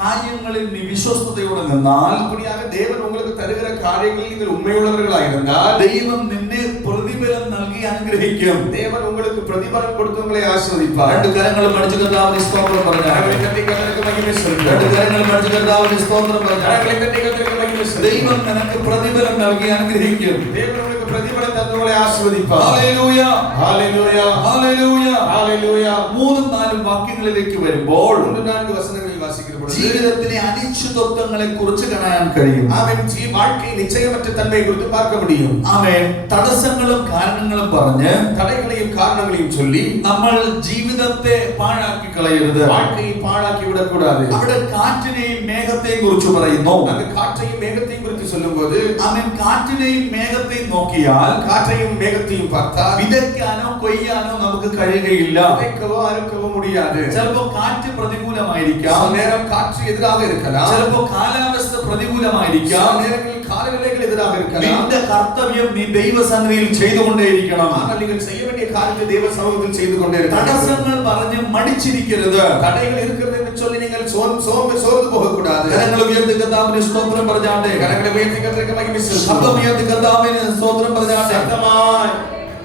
കാര്യങ്ങളിൽ നീ വിശ്വസ്തയോടെ നിന്നാൽ, அப்படியாக தேவன் உங்களுக்கு தருகிற காரியங்களில் நீங்கள் உண்மையுள்ளவர்களாக இருந்தால் ദൈവം നിന്നെ പ്രതിഫലം നൽകി അനുഗ്രഹിക്കും. தேவன் உங்களுக்கு பிரதிபலன் கொடுத்து உங்களை ஆசீர்வதிப்பார். രണ്ട് കരങ്ങളും അടിച്ച് കർത്താവിനെ സ്തോത്രം പറഞ്ഞാട്ടെ. കരങ്ങളെ തട്ടി കർത്താവിനെ മഹിമ ചെയ്യുക. രണ്ട് കരങ്ങളും അടിച്ച് കർത്താവിനെ സ്തോത്രം പറഞ്ഞാട്ടെ. കരങ്ങളെ തട്ടി കർത്താവിനെ മഹിമ ചെയ്യുക. ദൈവം നിനക്ക് പ്രതിഫലം നൽകി അനുഗ്രഹിക്കും. தேவன் உங்களுக்கு பிரதிபலன் தந்து உங்களை ஆசீர்வதிப்பார். ഹല്ലേലൂയ ഹല്ലേലൂയ ഹല്ലേലൂയ. ഹല്ലേലൂയ. 3-4 വാക്യങ്ങളിലേക്ക് വരുമ്പോൾ 3-4 വചനങ്ങളിൽ വാസിക്കുമ്പോൾ ജീവിതത്തിലെ അനിശ്ചിതത്വങ്ങളെ കുറിച്ച് കാണാൻ കഴിയും. അവൻ வாழ்க்கை நிச்சயமற்ற தன்மையை குறித்து பார்க்க முடியும். അവൻ തടസ്സങ്ങളും കാരണങ്ങളും പറഞ്ഞ് தடைகளையும் காரணங்களையும் சொல்லி നമ്മൾ ജീവിതത്തെ പാഴാക്കി കളയരുത്. வாழ்க்கையை பாழாக்கி விடக்கூடாது. അവിടെ കാറ്റിനെയും മേഘത്തെയും കുറിച്ച് പറയുന്നു. அந்த காற்றையும் மேகத்தையும் குறித்து சொல்லும்போது അവൻ കാറ്റിനെയും മേഘത്തെയും നോക്കിയാൽ காற்றையும் மேகத்தையும் பார்த்தால் വിതയ്ക്കാനോ കൊയ്യാനോ നമുക്ക് കഴിയുകയില്ല. விதைக்கவோ அறுக்கவோ முடியாது. ചിലപ്പോ കാറ്റ് പ്രതികൂലമായിരിക്കാം, சில நேரம் காற்று எதிராக இருக்கலாம். ചിലപ്പോ കാലാവസ്ഥ പ്രതികൂലമായിരിക്കാം. சில நேரங்களில் காலநிலைகள் எதிராக இருக்கலாம். നിന്റെ കർത്തവ്യം നീ ദൈവസന്നിധിയിൽ ചെയ്തുകൊണ്ടേയിരിക്കണം. ஆனால் நீங்கள் செய்ய வேண்டிய காரியத்தை தேவ சமூகத்தில் செய்து கொண்டே இருக்க வேண்டும். തടസ്സങ്ങൾ പറഞ്ഞ് മടിച്ചിരിക്കരുത്. தடைகள் இருக்கிறது என்று சொல்லி நீங்கள் சோர்ந்து போக கூடாது. കരങ്ങൾ ഉയർത്തി കർത്താവിന് സ്തോത്രം പറഞ്ഞാട്ടെ. கரங்களை உயர்த்தி கர்த்தருக்கு மகிமை செலுத்துவோம். ശബ്ദം ഉയർത്തി കർത്താവിന് സ്തോത്രം പറഞ്ഞാട്ടെ. சத்தமாய்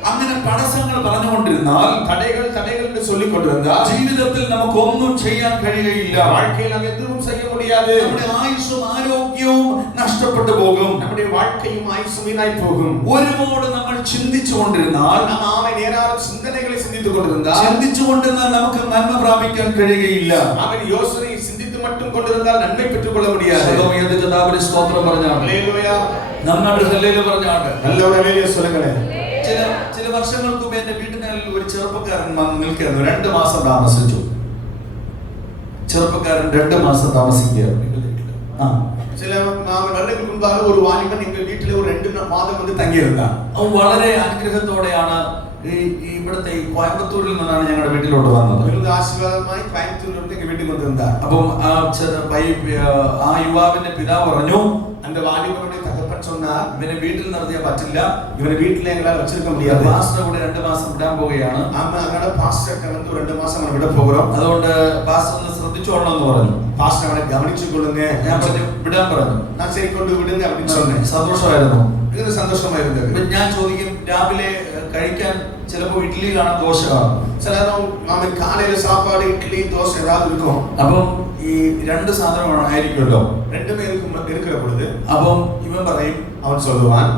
അങ്ങനെ തടസ്സങ്ങൾ പറഞ്ഞുകൊണ്ടിരുന്നാൽ, தடைகள் என்று சொல்லிக் கொண்டிருந்தால் ജീവിതത്തിൽ നമുക്കൊന്നും ചെയ്യാൻ കഴിയുകയില്ല. வாழ்க்கையில் நாம் எதுவும் செய்ய முடியாது. നമ്മുടെ ആയുസ്സും ആരോഗ്യവും നഷ്ടപ്പെട്ടു പോകും. நம்முடைய வாழ்க்கையும் ஆயுசும் வீணாய் போகும். ഒരുപാട് നമ്മൾ ചിന്തിച്ചുകൊണ്ടിരുന്നാൽ, நாம் ஆமை நேரான சிந்தனைகளை சிந்தித்துக் கொண்டிருந்தால் ചിന്തിച്ചുകൊണ്ടിരുന്നാൽ നമുക്ക് നന്മ പ്രാപിക്കാൻ കഴിയുകയില്ല. அவன் யோசனை சிந்தித்து மட்டும் கொண்டிருந்தால் நன்மை பெற்றுக் கொள்ள முடியாது. ശബ്ദം ഉയർത്തി കർത്താവിന് സ്തോത്രം പറഞ്ഞാട്ടെ. ഹല്ലേലൂയ. നന്നായിട്ട് ഹല്ലേലൂയ പറഞ്ഞാട്ടെ. നല്ല ഒരു ഹല്ലേലൂയ சொல்லுங்களே. ചില വർഷങ്ങൾക്ക് മുമ്പ് എന്റെ വീട്ടിൽ ഒരു ചെറുപ്പക്കാരൻ വന്ന് നിൽക്കുന്നു. 2 മാസം താമസിച്ചു. ചെറുപ്പക്കാരൻ 2 മാസം താമസിക്കുകയാണ്. சில வருடங்களுக்கு முன்பாக ஒரு வாலிபன் எங்கள் வீட்டில் ஒரு 2 மாதம் வந்து தங்கி இருந்தான். അവൻ വളരെ അനുഗ്രഹത്തോടെയാണ് ഇവിടുത്തെ ഈ കോയമ്പത്തൂരിൽ നിന്നാണ് ഞങ്ങളുടെ വീട്ടിലോട്ട് വന്നത്. വിരുദ്ധ ആശീർവാദമായി കോയമ്പത്തൂരിലോട്ട് വീട്ടിൽ കൊണ്ടുവന്ന. അപ്പം ആ യുവാവിന്റെ പിതാവ് പറഞ്ഞു, എന്റെ വാലിബരുടെ തകപ്പൻ சொன்னார், ഇവനെ വീട്ടിൽ നിർത്തിയാൽ പറ്റില്ല, ഇവനെ വീട്ടിൽ എങ്ങനെ വെച്ചിരിക്ക முடியாது. പാസ്റ്റർ കൂടെ 2 മാസം വിടാൻ പോവുകയാണ്. അങ്ങനെ പാസ്റ്റർ കടന്നു 2 മാസം വിട പോകും. അതുകൊണ്ട് പാസ്റ്റർ ഒന്ന് ശ്രദ്ധിച്ചോളണം എന്ന് പറഞ്ഞു. പാസ്റ്റർ അവനെ ഗവനിച്ചു കൊള്ളുങ്ങ. ഞാൻ പറഞ്ഞു വിടാൻ പറഞ്ഞു. ഞാൻ ശരി കൊണ്ട് വിടുങ്ങ அப்படின்னு சொன்னேன். സന്തോഷമായിരുന്നു. ഇത് സന്തോഷമായിരുന്നു. ഞാൻ ചോദിക്കും, രാവിലെ കഴിക്കാൻ ചിലപ്പോൾ ഇഡ്ഡലി കാണാം, ദോശ കാണാം. ചിലപ്പോൾ അവൻ കാലയിലെ സാപ്പാട് ഇഡ്ഡലി ദോശ ഏതാണ്ട് இருக்கும். അപ്പം ഈ 2 സാധനമാണ് ആയിരിക്കുമല്ലോ. 2 പേർക്കും இருக்கிற பொழுது അപ്പം ഇവൻ പറയും, അവൻ சொல்லுவான்,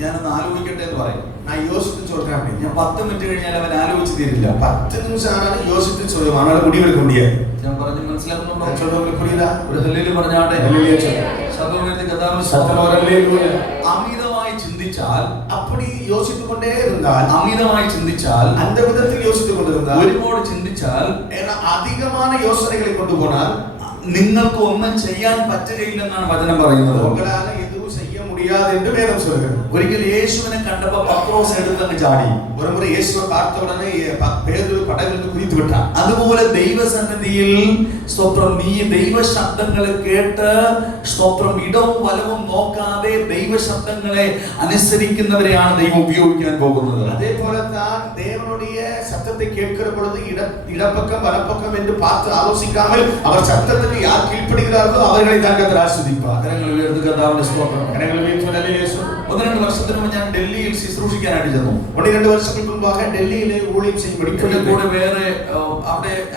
ഞാനൊന്ന് ആലോചിക്കട്ടെ എന്ന് പറയും. ഞാൻ യോസിച്ച് சொல்றேன் அப்படின்னு. ഞാൻ 10 മിനിറ്റ് കഴിഞ്ഞാൽ അവൻ ആലോചിച്ച് തീരില്ല. 10 നിമിഷം ആനാലും യോസിച്ച് சொல்லுவான். അവനെ முடிவெடுக்க முடியாது. ഞാൻ പറഞ്ഞു, മനസ്സിലാക്കുന്നുണ്ടോ? ഞാൻ சொல்றது புரியுதா? ഒരു ഹല്ലേലൂയ പറഞ്ഞാട്ടെ. ഹല്ലേലൂയ ചൊല്ല്. ശബ്ദമുയർത്തി കർത്താവിന് ശബ്ദം ഹല്ലേലൂയ. അമിതമായി ചിന്തിച്ചാൽ, அப்படி யோசித்துக் கொண்டே இருந்தால், അമിതമായി ചിന്തിച്ചാൽ, அந்த விதத்தில் யோசித்துக் கொண்டிருந்தால், ഒരുപാട് ചിന്തിച്ചാൽ, அதிகமான யோசனைகளை கொண்டு போனால் നിങ്ങൾക്ക് ഒന്നും ചെയ്യാൻ പറ്റുകയില്ലെന്നാണ് വചനം പറയുന്നത്. உங்களால எதுவும் செய்ய முடியாது என்று வேதம் சொல்கிறது. ഒരിക്കൽ യേശുവിനെ കണ്ടപ്പോൾ പത്രോസ് എടുത്തങ്ങ് ചാടി. ஒரு முறை இயேசுவை பார்த்த உடனே பேதுரு படகிலிருந்து குதித்து விட்டான். അതുപോലെ ദൈവസന്നിധിയിൽ സ്തോത്രം, നീ ദൈവ ശബ്ദങ്ങളെ കേട്ട് സ്തോത്രം ഇടവും വലവും നോക്കാതെ ദൈവ ശബ്ദങ്ങളെ അനുസരിക്കുന്നവരെയാണ് ദൈവം ഉപയോഗിക്കാൻ പോകുന്നത്. അതേപോലെ താൻ தேவனுடைய சத்தத்தை கேட்கிற பொழுது இடப்பக்கம் வலப்பக்கம் என்று பார்த்து ஆலோசிக்காமல் அவர் சத்தத்துக்கு யார் கீழ்ப்படுகிறார்களோ அவர்களை தான் கர்த்தர் ஆசீர்வதிப்பார். കരങ്ങൾ ഉയർത്തി കർത്താവിന്റെ സ്തോത്രം. കരങ്ങൾ ഉയർത്തി ഹല്ലേലൂയ. 1-2 വർഷത്തിന് മുമ്പ് ഞാൻ ഡൽഹിയിൽ ശുശ്രൂഷിക്കാനായിട്ട് ചെന്നു. 1-2 വർഷങ്ങൾക്ക് മുമ്പാக ഡൽഹിയിലെ ഊഴിയം ചെയ്യുമ്പോൾ കൂടെ വേറെ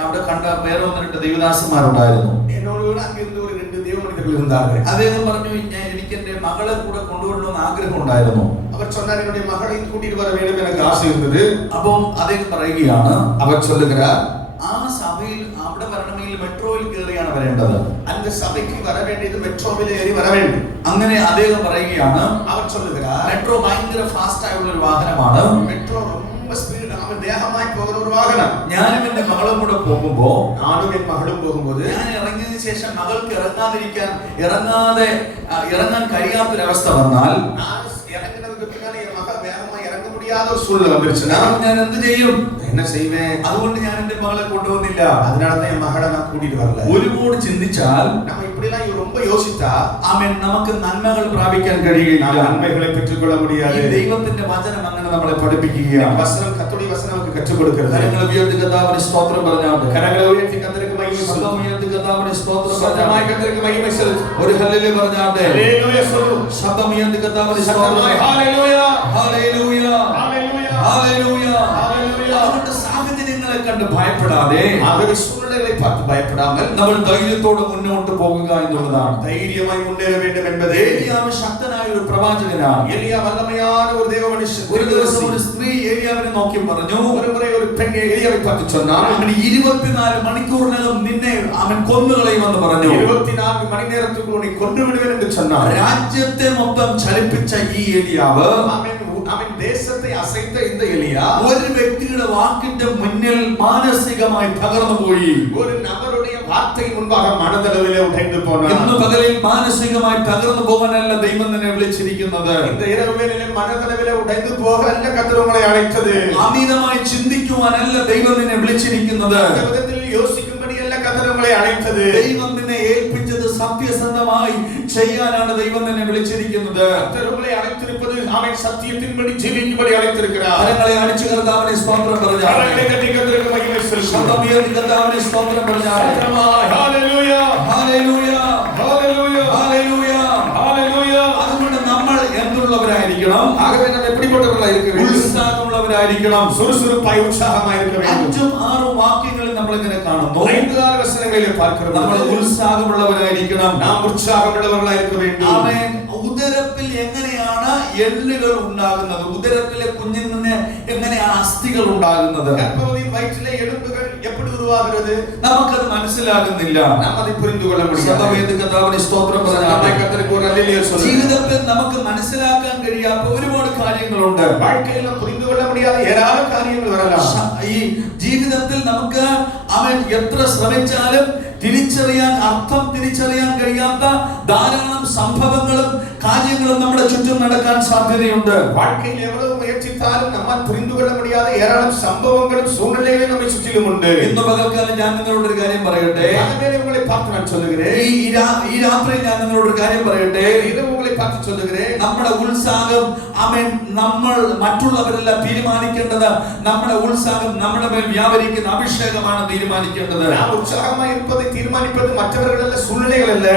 അവിടെ കണ്ട വേറെ 1-2 ദൈവദാസന്മാരുണ്ടായിരുന്നു. എന്നോട് അങ്ങിരുന്ന ഒരു 2 ദൈവമണികൾ ഉണ്ടായിരുന്നു. അദ്ദേഹം പറഞ്ഞു, എനിക്ക് എന്റെ മകളെ കൂടെ കൊണ്ടുവരണമെന്ന് ആഗ്രഹം ഉണ്ടായിരുന്നു. അവർ சொன்னார், என்னுடைய மகளை கூட்டிட்டு வர வேண்டும் எனக்கு ஆசை இருந்தது. അപ്പം അദ്ദേഹം പറയുകയാണ്, அவர் சொல்லுகிறார், ആ സഭയിൽ അവിടെ വരണമെങ്കിൽ മെട്രോയിൽ കയറിയാണ് വരേണ്ടത്. அந்த சபைக்கு வர வேண்டியது மெட்ரோவில் ஏறி வர வேண்டும். അങ്ങനെ അദ്ദേഹം പറയുകയാണ്, அவர் சொல்லுகிறார், മെട്രോ ഭയങ്കര ഫാസ്റ്റ് ആയിട്ടുള്ള ഒരു വാഹനമാണ്. മെട്രോ ரொம்ப സ്പീഡ് അവൻ വേഗമായി പോകുന്ന ഒരു വാഹനം. ഞാനും എന്റെ മകളും കൂടെ പോകുമ്പോ, ഞാനും എന്റെ മകളും പോകുമ്പോൾ ഞാൻ ഇറങ്ങിയതിനു ശേഷം മകൾക്ക് ഇറങ്ങാൻ കഴിയാത്തൊരവസ്ഥ വന്നാൽ, ഇറങ്ങുന്നതിന് പിന്നാലെ മകൾ വേഗമായി ഇറങ്ങ முடியாத ഒരു സൂழ்நிலை வந்துருச்சுனா ഞാൻ എന്ത് ചെയ്യും? என்ன செய்வேன்? അതുകൊണ്ട് ഞാൻ എന്റെ മകളെ കൊണ്ടുവന്നില്ല. அதனால என் மகளை நான் கூட்டிட்டு வரல. ഒരുപാട് ചിന്തിച്ചാൽ, நம்ம இப்படி எல்லாம் ரொம்ப யோசித்தா ആമേൻ, നമുക്ക് നന്മകൾ പ്രാപിക്കാൻ കഴിയില്ല. നന്മകളെ പെற்றுകൊള്ള முடியாது. ദൈവത്തിന്റെ വചനം അങ്ങനെ നമ്മളെ പഠിപ്പിക്കുകയാണ്. വചനം കർത്തരുടെ വചനം നമുക്ക് കற்றுக் കൊടുക്കുന്നത്. കരങ്ങൾ ഉയർത്തി കർത്താവിന് സ്തോത്രം പറഞ്ഞാട്ടെ. കരങ്ങൾ ഉയർത്തി കർത്തർക്ക് മഹിമ ശബ്ദം ഉയർത്തി കർത്താവിന് സ്തോത്രം ശബ്ദമായി പറഞ്ഞാട്ടെ. കർത്തർക്ക് മഹിമ സെലുത്തു. ഒരു ഹല്ലേലൂയ പറഞ്ഞാട്ടെ. ഹല്ലേലൂയ சொல்லு. ശബ്ദം ഉയർത്തി കർത്താവിന് സ്തോത്രം. ഹല്ലേലൂയ ഹല്ലേലൂയ ഹല്ലേലൂയ ഹല്ലേലൂയ ഹല്ലേലൂയ. അതുകൊണ്ട് സാഹചര്യങ്ങളെ കണ്ട് ഭയപ്പെടാതെ, ആകെ സൂழ்நிலைகளை பார்த்து பயப்படாமல் നമ്മൾ ധൈര്യത്തോടെ മുന്നോട്ട് പോകുക എന്നുള്ളതാണ്. ധൈര്യമായി മുന്നേറ வேண்டும் என்பதே. ഏലിയാവ് ശക്തനായ ഒരു പ്രവാചകനാണ്. എലിയ വല്ലമയാന ഒരു ദൈവമനുഷ്യൻ. ഒരു ദിവസം ഒരു സ്ത്രീ ഏലിയാവിനെ നോക്കി പറഞ്ഞു, ഒരു മുறை ഒരു പെൺ എലിയാവെ பார்த்து சொன்னார், അവൻ 24 മണിക്കൂറിനകം നിന്നെ അവൻ കൊന്നുകളയുമെന്ന് പറഞ്ഞു. 24 മണി നേരத்துக்குள் உன்னை கொன்று விடுவேன் என்று சொன்னார். രാജ്യത്തെ മൊത്തം ചലിപ്പിച്ച ഈ ഏലിയാവ്, അവൻ ദേശത്തെ അസൈത്ത இந்த എലിയ ഒരു വ്യക്തിയുടെ വാക്കിന്റെ മുന്നിൽ മാനസികമായി തകർന്നുപോയി. ഒരു നബറുടെ വാർത്തയ്ക്ക് മുൻപാக മനതലവിലെ ഉടൈந்து പോனார். ഇന്ന് പകലിൽ മാനസികമായി തകർന്നു പോകാനല്ല ദൈവം നിന്നെ വിളിച്ചിരിക്കുന്നത്. இந்த இரவு வேளையிலே മനതലവിലെ ഉടൈந்து പോക അല്ല കർത്തർ നമ്മളെ അழைத்தது. അമിതമായി ചിന്തിക്കുവാനല്ല ദൈവം നിന്നെ വിളിച്ചിരിക്കുന്നത്. വിധത്തിൽ യോസിക്കുമ്പടിയല്ല കർത്തർ നമ്മളെ അழைத்தது. ദൈവം നിന്നെ ഏൽപ്പിച്ചത് സത്യസന്ധമായി ചെയ്യാനാണ് ദൈവം നിന്നെ വിളിച്ചിരിക്കുന്നത്. കർത്തർ നമ്മളെ അழைத்திருப்பது അവൻ സത്യത്തിൻപടി ജീവിക്കുമ്പടി അழைத்திருக்கிறார். കരങ്ങളെ അടിച്ചു കർത്താവിനെ സ്തോത്രം പറഞ്ഞാൽ, കരങ്ങളെ തട്ടി കർത്തർക്ക് മഹിമ സെലുത്തു. ശബ്ദം ഉയർത്തി കർത്താവിനെ സ്തോത്രം പറഞ്ഞാൽ, ഹല്ലേലൂയ ഹല്ലേലൂയ ഹല്ലേലൂയ ഹല്ലേലൂയ ഹല്ലേലൂയ. അതുകൊണ്ട് നമ്മൾ എന്തുള്ളവരായിരിക്കണം? ആകെ നാം എപ്പിടിപ്പെട്ടവരായിരിക്കണം? ഉത്സാഹമുള്ളവരായിരിക്കണം. സുറുസുറുപ്പായി ഉത്സാഹമായി இருக்க வேண்டும். 5-6 വാക്യങ്ങളിൽ നമ്മൾ ഇങ്ങനെ കാണുന്നു. 5-6 വചനങ്ങളിൽ பார்க்கிறோம். നമ്മൾ ഉത്സാഹമുള്ളവരായിരിക്കണം. നാം ഉത്സാഹമുള്ളവരായിരിക്ക வேண்டும். ആമേൻ. ഉദരത്തിൽ എങ്ങനെയാണ് എല്ലുകൾ ഉണ്ടാകുന്നത്? ഉദരത്തിലെ കുഞ്ഞിന് എങ്ങനെയാണ് അസ്ഥികൾ ഉണ്ടാകുന്നത്? ഗർഭവതിയിൽ വയറ്റിലെ എലുമ്പുകൾ എപ്പോൾ ഉരുവാകുന്നത്? നമുക്കത് മനസ്സിലാകുന്നില്ല. നാം അത് പുരിந்துകൊள்ள முடியாது. കർത്താവിനെ സ്തോത്രം പറഞ്ഞാൽ, ജീവിതത്തിൽ നമുക്ക് മനസ്സിലാക്കാൻ കഴിയാത്ത ഒരുപാട് കാര്യങ്ങളുണ്ട്. வாழ்க்கையில പുരിந்துകൊள்ள முடியாத ഏതാനും കാര്യങ്ങൾ വരலாம். ഈ ജീവിതത്തിൽ നമുക്ക് അവൻ എത്ര ശ്രമിച്ചാലും അർത്ഥം തിരിച്ചറിയാൻ കഴിയാത്ത ധാരാളം സംഭവങ്ങളും കാര്യങ്ങളും നമ്മുടെ ചുറ്റും നടക്കാൻ സാധ്യതയുണ്ട്. வாழ்க்கையில் எவ்வளவு முயற்சித்தாலும் நம்மால் புரிந்து கொள்ள முடியாத ஏராளம் சம்பவங்களும் சூழ்நிலைகளும் நம்மை சுற்றிலும் உண்டு. ഇന്ന് പകൽക്കാലം ഞാൻ നിങ്ങളോട് ഒരു കാര്യം പറയട്ടെ. பகலிலே உங்களை பார்த்து நான் சொல்லுகிறேன். ഈ രാത്രി ഞാൻ നിങ്ങളോട് ഒരു കാര്യം പറയട്ടെ. இரவு உங்களை பார்த்து சொல்லுகிறேன். നമ്മുടെ ഉത്സാഹം ആമേൻ നമ്മൾ മറ്റുള്ളവരെല്ലാം തീരുമാനിക്കേണ്ടത് നമ്മുടെ ഉത്സാഹം നമ്മുടെ മേൽ വ്യാപരിക്കുന്ന അഭിഷേകമാണ് തീരുമാനിക്കേണ്ടത്. நாம் உற்சாகமாய் இருப்பதை தீர்மானிப்பது மற்றவர்கள் அல்ல, சூழ்நிலைகள் அல்ல.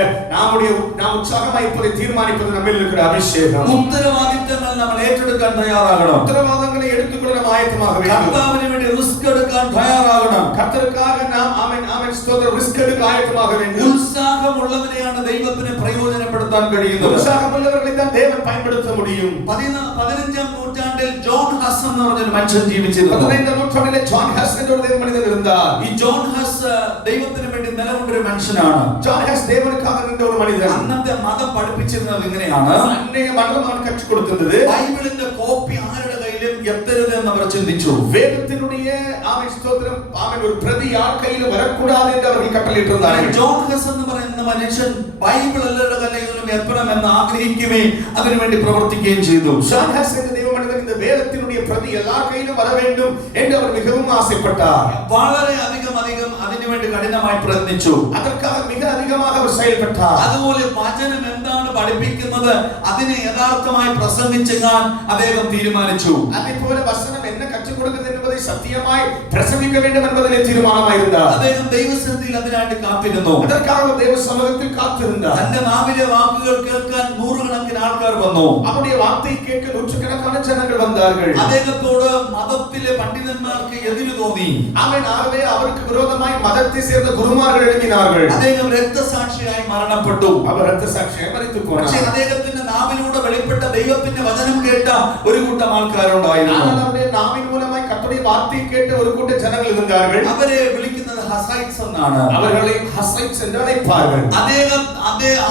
நாம் உற்சாகமாய் இருப்பதை தீர்மானிப்பது நம்மில் இருக்கிற அபிஷேகம். ഉത്തരവാദിത്തങ്ങൾ നമ്മൾ ഏറ്റെടുക്കാൻ തയ്യാറാകണം. உத்தரவாதங்களை எடுத்துக்கொள்ள நாம் ஆயத்தமாக வேண்டும். കർത്താവിന് വേണ്ടി റിസ്ക് എടുക്കാൻ തയ്യാറാകണം. கர்த்தருக்காக நாம் ஆமென் ஆமென் ஸ்தோத்திரம் ரிஸ்க் எடுக்க ஆயத்தமாக வேண்டும். ഉത്സാഹമുള്ളവരെയാണ് ദൈവത്തിന് പ്രയോജനപ്പെടുത്താൻ കഴിയുന്നത്. உற்சாகமுள்ளவர்களை தான் தேவன் பயன்படுத்த முடியும். 15ാം നൂറ്റാണ്ടിൽ ജോൺ ഹസ് എന്ന് പറഞ്ഞ ഒരു മനുഷ്യൻ ജീവിച്ചിരുന്നു. 15ാം നൂറ്റാണ്ടിലെ ജോൺ ഹസ് എന്ന ഒരു മനുഷ്യൻ இருந்தார். ഈ ജോൺ ഹസ് ദൈവത്തിന് വേണ്ടി നിലകൊണ്ട ഒരു മനുഷ്യനാണ്. ജോൺ ഹസ് தேவனுக்காக நின்ற ஒரு மனிதன். അന്നത്തെ മതം പഠിപ്പിച്ചിരുന്നത് ഇങ്ങനെയാണ്. അന്നേ മതമാണ് കற்றுக் കൊടുക്കുന്നത്. ബൈബിളിന്റെ കോപ്പി ആരുടെ കയ്യിലും എത്തരുത് എന്ന് അവർ ചിന്തിച്ചു. വേദത്തിനുடைய ആമേൻ സ്തോത്രം ആമേൻ ഒരു പ്രതി ആർ കയ്യിൽ വരக்கூடாது എന്ന് അവർ കട്ടളിട്ടിരുന്നാர்கள். ജോൺ ഹസ് എന്ന് പറയുന്ന മനുഷ്യൻ ബൈബിൾ എല്ലാവരുടെ കയ്യിലും എത്തണമെന്ന് ആഗ്രഹിക്കുകയും അതിനുവേണ്ടി പ്രവർത്തിക്കുകയും ചെയ്തു. ജോൺ ഹസ് എന്ന ദൈവമനിതൻ இந்த വേദത്തിനുடைய പ്രതി എല്ലാ കയ്യിലും വര வேண்டும் എന്ന് അവർ மிகவும் ஆசைப்பட்டார். വളരെ അധികം അതിനുവേണ്ടി കഠിനമായി പ്രയത്നിച്ചു. அதற்காக மிக அதிகமாக அவர் செயல்பட்டார். അതുപോലെ വചനം എന്താണ് പഠിപ്പിക്കുന്നത് അതിനെ യഥാർത്ഥമായി പ്രസംഗിച്ചാൻ അദ്ദേഹം തീരുമാനിച്ചു. അതേപോലെ വചനം എന്നെ കற்றுக் കൊടുക്കുന്നത് என்பதை சத்தியமாய் பிரசங்கிக்க வேண்டும் என்பதிலே தீர்மானமாயிருந்தார். അദ്ദേഹം ദൈവസന്നിധിയിൽ അതിനായിട്ട് കാത്തിരുന്നു. அதற்காக தேவ சமூகத்தில் காத்திருந்தார். തന്റെ നാവിലെ വാക്കുകൾ കേൾക്കാൻ നൂറുകണക്കിന് ആൾക്കാർ വന്നു. அவருடைய வார்த்தை கேட்க நூற்றுக்கணக்கான ஜனங்கள் வந்தார்கள். അദ്ദേഹത്തോട് മതത്തിലെ പണ്ഡിതന്മാർക്ക് എതിര് തോന്നി. ஆமென். ஆகவே அவருக்கு விரோதமாய் மதத்தை சேர்ந்த குருமார்கள் எழுப்பினார்கள். അദ്ദേഹം രക്തസാക്ഷിയായി മരണപ്പെട്ടു. அவர் இரத்தசாட்சியாய் மரித்து போனார். പക്ഷേ അദ്ദേഹത്തിന്റെ നാവിലൂടെ വെളിപ്പെട്ട ദൈവത്തിന്റെ വചനം കേട്ട ഒരു കൂട്ടം ആൾക്കാരുണ്ടായിരുന്നു. ஆனால் அவருடைய നാവിൻ மூலமாய் கர்த்தருடைய வார்த்தையை கேட்ட ஒரு கூட்ட ஜனங்கள் இருந்தார்கள். അവരെ വിളിക്കുന്നത് ഹസൈറ്റ്സ് എന്നാണ്. அவர்களை ஹசைட்ஸ் என்று அழைப்பார்கள்.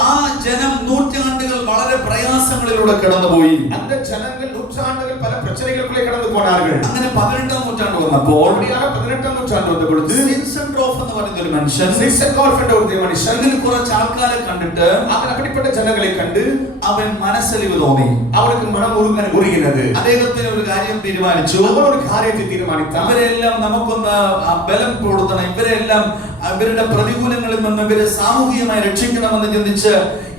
ആ ജനം നൂറ്റാണ്ടുകൾ വളരെ പ്രയാസങ്ങളിലൂടെ കടന്നുപോയി. அந்த ஜனங்கள் நூற்றாண்டுகள் பல பிரச்சனைகளுக்குள்ளே கடந்து போனார்கள். അങ്ങനെ 18ാം നൂറ്റാണ്ട് വന്നപ്പോൾ 18ാം നൂറ്റാണ്ട് വന്ന പൊழுது സിൻസൻഡ്രോഫ് എന്ന് പറയുന്ന ഒരു മനുഷ്യൻ സിൻസൻഡ്രോഫ് എന്ന ഒരു മനുഷ്യൻ ഇതിൽ കുറച്ച് ആൾക്കാരെ കണ്ടിട്ട് അവൻ அப்படிப்பட்ட ജനങ്ങളെ കണ്ട് അവൻ മനസ്സലിവ് തോന്നി. അവർക്ക് മനം ഉരുകിനത്. അദ്ദേഹത്തിന് ഒരു കാര്യം തീരുമാനിച്ചു. അവൻ ഒരു കാര്യത്തെ തീരുമാനിച്ചു. ഇവരെല്ലാം നമുക്കൊന്ന് ബലം കൊടുക്കണം, ഇവരെല്ലാം ഇവരുടെ പ്രതികൂലങ്ങളിൽ നിന്ന് ഇവരെ സാമൂഹികമായി രക്ഷിക്കണമെന്ന് ചിന്തിച്ച്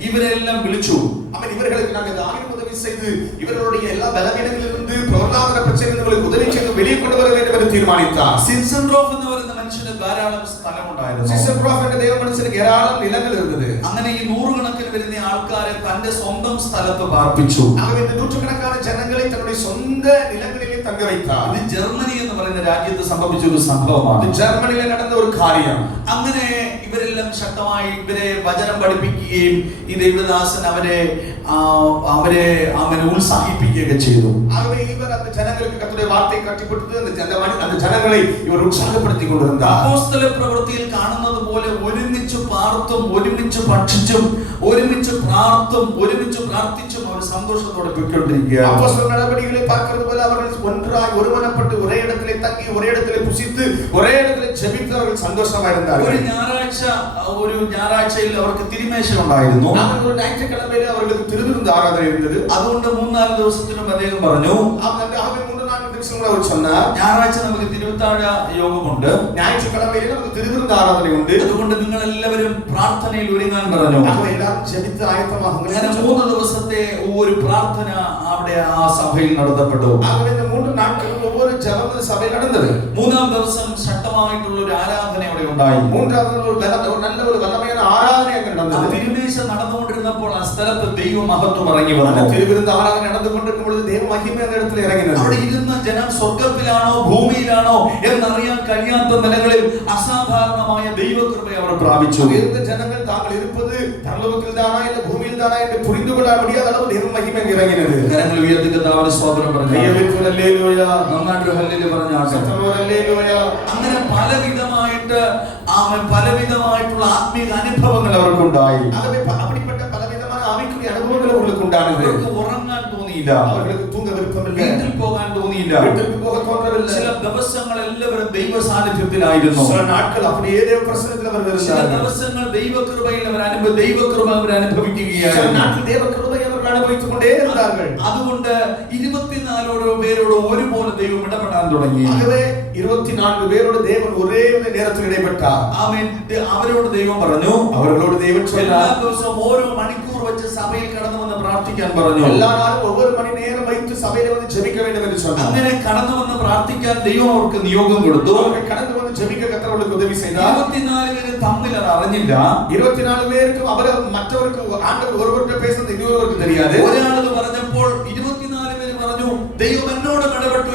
ഇവരെല്ലാം വിളിച്ചു. അവൻ ഇവர்களுக்கு நாங்கள் ஆயிரம் உதவி செய்து இவர்களுடைய எல்லா பலவீனங்களிலிருந்து பொருளாதார பிரச்சனைகளுக்கு உதவி செய்து வெளியே கொண்டு வர வேண்டும் என்று தீர்மானித்தார். സിൻസൻഡ്രോഫ് എന്ന് പറയുന്ന മനുഷ്യന് ധാരാളം സ്ഥലമുണ്ടായിരുന്നു. സിൻസൻഡ്രോഫ് എന്ന ദൈവമനുഷ്യന് ഏരാളം നിലങ്ങൾ ഇരുന്നത്. അങ്ങനെ ഈ നൂറുകണക്കിന് വരുന്ന ആൾക്കാരെ തന്റെ സ്വന്തം സ്ഥലത്ത് പാർപ്പിച്ചു. ആകെ இந்த നൂற்றுകണക്കാன ജനങ്ങളെ തങ്ങളുടെ സ്വന്ത നിലങ്ങളിലെ തങ്ക வைத்தார். ഇത് ജർമ്മനി എന്ന് പറയുന്ന രാജ്യത്ത് സംഭവിച്ച ഒരു സംഭവമാണ്. ജർമ്മനിയിൽ നടന്ന ഒരു കാര്യം. അങ്ങനെ ഇവരെല്ലാം ശക്തമായി ഇവരെ വചനം പഠിപ്പിക്കുകയും ഈ ദൈവദാസൻ അവരെ ഉത്സാഹിപ്പിക്കുകയൊക്കെ ചെയ്തു. ആകെ ഇവർ அந்த ജനങ്ങൾക്ക് കർത്തരുടെ വാർത്തയെ കട്ടിപ്പെടുത്തി அந்த ജനങ്ങളെ ഇവർ ഉത്സാഹപ്പെടുത്തി കൊണ്ടിരുந்தார். അപ്പോസ്തല പ്രവൃത്തിയിൽ കാണുന്നത് പോലെ ഒരുമിച്ച് പാർത്തും ഒരുമിച്ച് ഭക്ഷിച്ചും ഒരുമിച്ച് പ്രാർത്ഥിച്ചും അവർ സന്തോഷത്തോടെ പോയിക്കൊണ്ടിരിക്കുകയാണ്. അപ്പോസ്തല നടപടികളെ பார்க்கிறது போல அவர்கள் ஒன்றாய் ஒருமனப்பட்டு ஒரே இடத்திலே தங்கி ஒரே இடத்திலே புசித்து ஒரே இடத்திலே ஜெபித்து அவர்கள் சந்தோஷமா இருந்தார்கள். ഒരു ഞായറാഴ്ചയിൽ അവർക്ക് തിരുമേശ ഉണ്ടായിരുന്നു. ഒരു ഞായറാഴ്ചക്കിഴമയിൽ അവർക്ക് തിരുവിരുന്ന് ആരാധന ഇരുന്നത്. അതുകൊണ്ട് 3-4 ദിവസത്തിനും അദ്ദേഹം പറഞ്ഞു, ഞായറാഴ്ച നമുക്ക് തിരുവത്താഴ യോഗമുണ്ട്, ഞായറാഴ്ചക്കിഴമയിൽ നമുക്ക് തിരുവിരുന്ന് ആരാധനയുണ്ട്, അതുകൊണ്ട് നിങ്ങൾ എല്ലാവരും പ്രാർത്ഥനയിൽ ഒരുങ്ങാൻ പറഞ്ഞു. അങ്ങനെ 3 ദിവസത്തെ ഒരു പ്രാർത്ഥന അവിടെ ആ സഭയിൽ നടത്തപ്പെട്ടു. 3 നാட்களும் ஒவ்வொரு ஜெபம் சபை நடந்தது. 3-ാം ദിവസം ശക്തമായിട്ടുള്ള ഒരു ആരാധന അവിടെ ഉണ്ടായി. 3ാவது ഒരു നല്ല ഒരു വല്ലമயான ആരാധന നടന്നത്. തിരുമേശ നടന്നുകൊണ്ടിരുന്നപ്പോൾ ആ സ്ഥലത്ത് ദൈവ മഹത്വം ഇറങ്ങി വന്നു. തിരുവിരുന്ന് ആരാധന നടന്നുകൊണ്ടിരിക്കുമ്പോൾ ദൈവ മഹിമ എന്ന ഇടത്തിൽ ഇറങ്ങി. അവിടെ ഇരുന്ന ജനം സ്വർഗ്ഗത്തിലാണോ ഭൂമിയിലാണോ എന്നറിയാൻ കഴിയാത്ത നിലകളിൽ അസാധാരണമായ ദൈവകൃപയെ അവർ പ്രാപിച്ചു. ഉയർന്ന ജനങ്ങൾ താങ്കൾ ഇരുപ്പത് പരലോകത്തിൽ താനാ അല്ല ഭൂമിയിൽ താനാ എന്ന് പുരിഞ്ഞുകൊള്ളാൻ முடியாத அளவு ദൈവ മഹിമ ഇറങ്ങിയത്. കരങ്ങൾ ഉയർത്തി കർത്താവിനെ സ്തോത്രം പറഞ്ഞു. ഹല്ലേലൂയ. നന്നായിട്ട് ഹല്ലേലൂയ പറഞ്ഞാട്ടെ. ഹല്ലേലൂയ. അങ്ങനെ പലവിധമായിട്ടുള്ള ആത്മീയ അനുഭവങ്ങൾ അവർക്കുണ്ടായി. அப்படிப்பட்ட பலவிதமான ஆவிக்குரிய அனுபவங்கள் அவர்களுக்கு உண்டானது. അവർക്ക് ഉറങ്ങാൻ തോന്നിയില്ല, അവർക്ക് തൂങ്ങ വിருப்பமில்லை, വീട്ടിൽ പോകാൻ തോന്നിയില്ല, വീട്ടിലേക്ക് പോകാൻ തോന്നവില്ല. ചില ദിവസങ്ങൾ എല്ലാവരും ദൈവ സാന്നിധ്യത്തിലായിരുന്നു. ചില നാட்கள் அப்படியே ദൈവ പ്രസന്നത്തിൽ അവർ ചില ദിവസങ്ങൾ ദൈവകൃപ അവർ അനുഭവിക്കുകയായിരുന്നു. ചില നാட்கள் ദൈവകൃപയെ അവർ അനുഭവിച്ചുകൊണ്ടേ இருந்தார்கள். അതുകൊണ്ട് 24 പേരോട് ഒരുപോലെ ദൈവം ഇടപെടാൻ തുടങ്ങി. ആകെ 24 പേരോട് ദേവൻ ഒരേ നേരത്തിൽ ഇടപെട്ടാർ. ആമേൻ. അവരോട് ദൈവം പറഞ്ഞു, അവരോട് ദൈവം എല്ലാ ദിവസവും ഓരോ മണിക്കൂർ വെച്ച് സഭയിൽ കടന്നു വന്ന് പ്രാർത്ഥിക്കാൻ പറഞ്ഞു. എല്ലാ നാളും ഒவ்வொரு മണി നേരം വൈകിട്ട് സഭയിൽ വന്ന് ജപിക്ക വേണ്ടുമെന്ന് சொன்னார். അങ്ങനെ കടന്നു വന്ന് പ്രാർത്ഥിക്കാൻ ദൈവം അവർക്ക് നിയോഗം കൊടുത്തു. അവർ കടന്നു വന്ന് ജപിക്ക കർത്താവ് ഉദവി ചെയ്താർ. 24 പേര് തമ്മിൽ അത് അറിഞ്ഞില്ല. 24 പേർക്കും അവർ മറ്റവർക്ക് ആണ്ടവർ ഒരുവരുടെ പേசுறது இன்னொருவருக்கு தெரியாது. ഒരാളത് പറഞ്ഞപ്പോൾ 24 പേര് പറഞ്ഞു, ദൈവം എന്നോട് ഇടപെട്ടു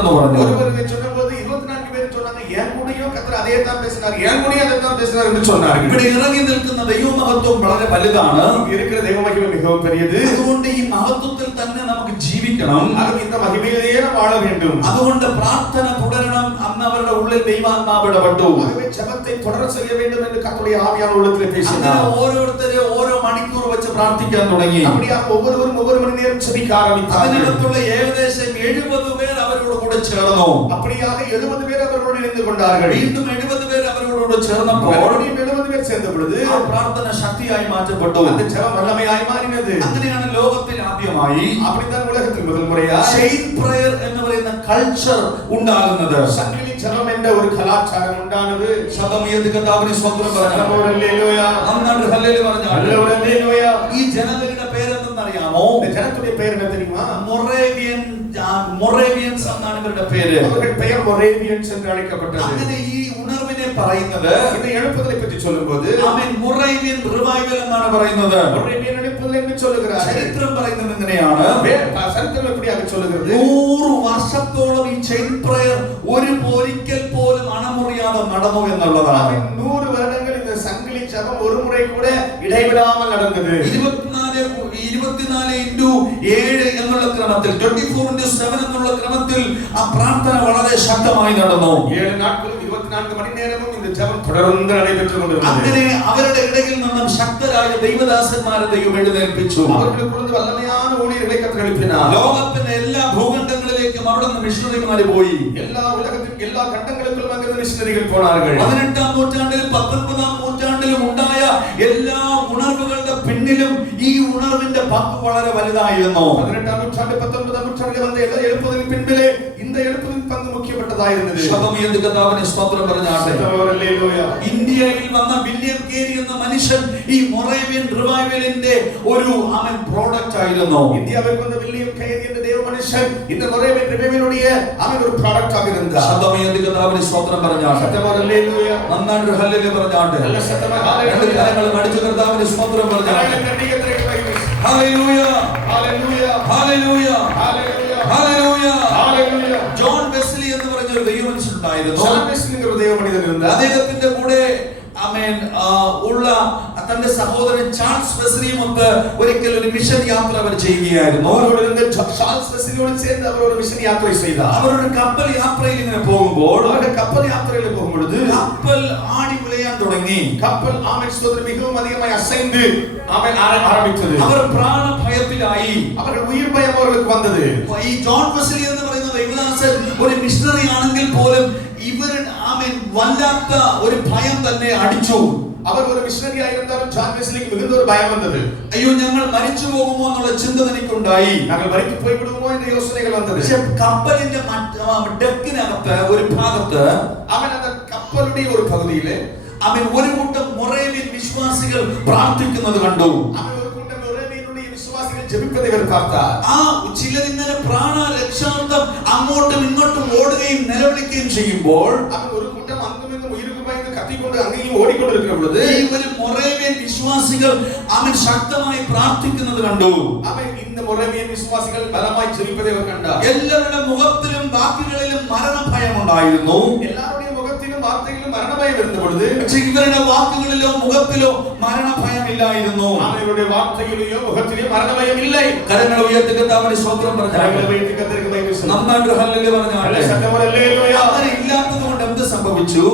എന്ന് പറഞ്ഞു. ഒരുവർക്ക് சொன்னபோது 24 പേര് சொன்னாங்க, என் കൂടെയോ കർത്താവ് അതേ താൻ பேசினார், என் കൂടെയോ അതേ താൻ பேசினார் എന്ന് சொன்னார்கள். ഇവിടെ ഇറങ്ങി നിൽക്കുന്ന ദൈവമഹത്വം വളരെ വലുതാണ്. இருக்கிற ദൈവമഹിമ மிகவும் பெரியது. അതുകൊണ്ട് ഈ മഹത്വത്തിൽ തന്നെ നമുക്ക് ജീവിക്കണം. അത് இந்த മഹിമയിലേ വാഴ வேண்டும். അതുകൊണ്ട് പ്രാർത്ഥന തുടരണം. അന്ന് അവരുടെ ഉള്ളിൽ ദൈവാത്മാവ് ഇടപെട്ടു. അതുവേ ജപത്തെ തുടർ ചെയ്യ வேண்டும் എന്ന് കർത്താവുடைய ആവിயான உள்ளத்திலே பேசினார். ഓരോരുത്തരെ ഓരോ മണിക്കൂർ വെച്ച് പ്രാർത്ഥിക്കാൻ തുടങ്ങി. அப்படியே ஒவ்வொருவரும் ஒவ்வொரு மணி நேரம் ஜெபிக்க ஆரம்பித்தார்கள். അതിനകത്തുള്ള ഏകദേശം 70 പേർ അവരോട് കൂടെ ചേർന്നു. அப்படியாக 70 പേർ അവരോട് ഇணைந்து கொண்டார்கள். വീണ്ടും 70 പേർ അവരോട് ചേർന്നപ്പോൾ 70 പേർ சேர்ந்த பொழுது ആ പ്രാർത്ഥന ശക്തിയായി മാറ്റപ്പെട്ടു. அந்த ஜெபம் வல்லமையாய் മാറിனது. അങ്ങനെയാണ് ലോകത്തിൽ ആദ്യമായി அப்படிதான் உலகத்தில் முதல் முறையாக ചെയിൻ പ്രയർ എന്ന് പറയുന്ന കൾച്ചർ ഉണ്ടാകുന്നത്. சங்கிலி ஜெபம் என்ற ஒரு கலாச்சாரம் உண்டானது. ശബ്ദമുയർത്തി കർത്താവിനെ സ്തോത്രം പറഞ്ഞു. ഹല്ലേലൂയ. അന്നാണ് ഹല്ലേലൂയ പറഞ്ഞു. ഹല്ലേലൂയ. ഈ ജനതയുടെ പേരെന്തെന്നറിയാമോ? இந்த ஜனத்துடைய பெயர் என்ன தெரியுமா? മൊറേവിയൻസ് എന്നാണ് ഇവരുടെ പേര്. അവരുടെ பெயர் മൊറേവിയൻസ് എന്ന് അழைക്കപ്പെട്ടത്. അങ്ങനെ ഈ ഉണർവിനെ പറയുന്നത്, இந்த எழுப்புதலை പറ്റി சொல்லும்போது ആമേൻ, മൊറേവിയൻ റിവൈവൽ എന്നാണ് പറയുന്നത്. മൊറേവിയൻ எழுப்புதல் എന്ന് சொல்லுகிறார். ചരിത്രം പറയുന്നത് എങ്ങനെയാണ്? ചരിത്രം എപ്പടിയാണ് சொல்லுகிறது? 100 വർഷത്തോളം ഈ ചെയിൻ പ്രയർ ഒരിക്കൽ പോലും അണമുറിയാതെ നടന്നു എന്നുള്ളതാണ്. 100 வருடங்கள் இந்த சங்கிலி ஜெபம் ஒரு முறை கூட இடைவிடாமல் நடந்தது. 24x7 എന്നുള്ള ക്രമത്തിൽ, 24x7 എന്നുള്ള ക്രമത്തിൽ ആ പ്രാർത്ഥന വളരെ ശക്തമായി നടന്നു. 7 നാட்களும் 24 മണി നേരവും இந்த ஜெபம் தொடர்ந்து നடைபெற்றுകൊണ്ടിരുന്നു. അങ്ങനെ അവരുടെ ഇടയിൽ നിന്നും ശക്തരായ ദൈവദാസന്മാരെ ദൈവം എഴുന്നേൽപ്പിച്ചു. അവർക്കുള്ള വല്ലമയാണ് ഊഴിയർകളെ കർത്താവ് എഴുപ്പിനാർ. ലോകത്തിന്റെ എല്ലാ ഭൂഖണ്ഡങ്ങളിലേക്കും അവിടെ നിന്ന് മിഷണറിമാർ പോയി. എല്ലാ ഉലകത്തിൽ എല്ലാ ഖണ്ഡങ്ങളിലും അങ്ങനെ മിഷണറികൾ പോണാர்கள். 18-ാം നൂറ്റാണ്ടിലും 19-ാം നൂറ്റാണ്ടിലും ഉണ്ടായ എല്ലാ ഉണർവുകളുടെ പിന്നിലും ഈ ഉണർവിന്റെ പങ്ക് വളരെ വലുതായിരുന്നു. 18-ാം നൂറ്റാണ്ട് 19-ാം നൂറ്റാണ്ടിൽ വന്ന എല്ലാ എഴുപ്പതിന് പിന്നിലെ இந்த എഴുപ്പതിന് പങ്ക് മുഖ്യപ്പെട്ടതായിരുന്നത്. ശബ്ദമുയർത്തി കർത്താവിനെ സ്തോത്രം പറഞ്ഞാട്ടെ. ഹല്ലേലൂയ. ഇന്ത്യയിൽ വന്ന വില്യം കേരി എന്ന മനുഷ്യൻ ഈ മൊറേവിയൻ റിവൈവലിന്റെ ഒരു പ്രോഡക്റ്റ് ആയിരുന്നു. ഇന്ത്യയിൽ വന്ന വില്യം കേരി എന്ന ദൈവ മനുഷ്യൻ இந்த മൊറേവിയൻ റിവൈവലിന്റെ അവൻ ഒരു പ്രോഡക്റ്റ് ആയിരുന്നു. ശബ്ദമുയർത്തി കർത്താവിനെ സ്തോത്രം പറഞ്ഞാട്ടെ. ഹല്ലേലൂയ. നന്നായിട്ട് ഹല്ലേലൂയ പറഞ്ഞാട്ടെ. നല്ല ശബ്ദമായി രണ്ട് കരങ്ങളും അടിച്ചു കർത്താവിനെ സ്തോത്രം പറഞ്ഞാട്ടെ. ഹല്ലേലൂയ, ഹല്ലേലൂയ, ഹല്ലേലൂയ, ഹല്ലേലൂയ, ഹല്ലേലൂയ, ഹല്ലേലൂയ. ജോൺ വെസ്ലി എന്ന് പറഞ്ഞ ഒരു ദൈവമനുഷ്യൻ ഉണ്ടായിരുന്നു. ജോൺ വെസ്ലി എന്ന ഒരു ദൈവമനുഷ്യനുണ്ട്. അദ്ദേഹത്തിന്റെ കൂടെ ഉള്ള തന്റെ സഹോദരൻ ചാൾസ് വെസ്ലിയുമൊത്ത് ഒരിക്കൽ ഒരു മിഷൻ യാത്ര അവർ ചെയ്യുകയായിരുന്നു. ചാൾസ് വെസ്ലിയോട് ചേർന്ന് അവർ ഒരു മിഷൻ യാത്ര ചെയ്ത. അവർ ഒരു കപ്പൽ യാത്രയിൽ ഇങ്ങനെ പോകുമ്പോൾ, അവരുടെ കപ്പൽ യാത്രയിൽ പോകുമ്പോൾ കപ്പൽ ആടി ഉലയാൻ തുടങ്ങി. കപ്പൽ മിகவும் அதிகമായി അസൈൻഡ് ആരംഭിച്ചത്. അവർ പ്രാണഭയത്തിലായി. അവരുടെ ഉയിർ ഭയം അവർക്ക് വന്നത്. ഈ ജോൺ വെസ്ലി എന്ന് പറയുന്ന ദൈവദാസൻ ഒരു മിഷണറി ആണെങ്കിൽ പോലും ഇവരുടെ വല്ലാത്ത ഒരു ഭയം തന്നെ അടിച്ചു. അവർ ഒരു മിഷണറി ആയിരുന്നാലും ജോൺ വെസ്ലിക്ക് മികുന്ന ഒരു ഭയം വന്നത്. അയ്യോ, ഞങ്ങൾ മരിച്ചു പോകുമോ എന്നുള്ള ചിന്ത എനിക്കുണ്ടായി. ഞങ്ങൾ മരിച്ചു പോയി വിടുമോ എന്ന യോസനകൾ വന്നത്. പക്ഷെ കപ്പലിന്റെ ഡെക്കിനകത്ത് ഒരു ഭാഗത്ത് കപ്പലുടെ ഒരു പകുതിയില് ഒരു കൂട്ടം മൊറേവിയൻ വിശ്വാസികൾ പ്രാർത്ഥിക്കുന്നത് കണ്ടു. ആ ചിലർ ഇന്നലെ പ്രാണരക്ഷാർത്ഥം അങ്ങോട്ടും ഇങ്ങോട്ടും ഓടുകയും നിലവിളിക്കുകയും ചെയ്യുമ്പോൾ ഒരു കൂട്ടം അങ്ങും ഇങ്ങും ഉയരുമായി കത്തിക്കൊണ്ട് അങ്ങനെയും ഓടിക്കൊണ്ടിരിക്കുന്നത് ഈ ഒരു മൊറേവിയൻ വിശ്വാസികൾ അവൻ ശക്തമായി പ്രാർത്ഥിക്കുന്നത് കണ്ടു. അവൻ ഇന്ന് മൊറേവിയൻ വിശ്വാസികൾ ബലമായി ജപിപ്പതേ കണ്ട. എല്ലാവരുടെ മുഖത്തിലും വാക്കുകളിലും മരണഭയം ഉണ്ടായിരുന്നു. എല്ലാവരുടെയും മുഖത്തിലും വാർത്തയിലും മരണഭയം വരുന്നത്. പക്ഷെ ഇവരുടെ വാക്കുകളിലോ മുഖത്തിലോ മരണഭയം ഇല്ലായിരുന്നു. അവരുടെ വാർത്തയിലെയോ മുഖത്തിലെയോ മരണഭയം ഇല്ല. കരങ്ങൾ ഉയർത്തി കർത്താവിനെ സ്തോത്രം പറഞ്ഞാട്ടെ. നന്നായിട്ട് ഹല്ലേലൂയ പറഞ്ഞാട്ടെ. അങ്ങനെ ഇല്ലാത്തത് കൊണ്ട് എന്ത് സംഭവിച്ചു?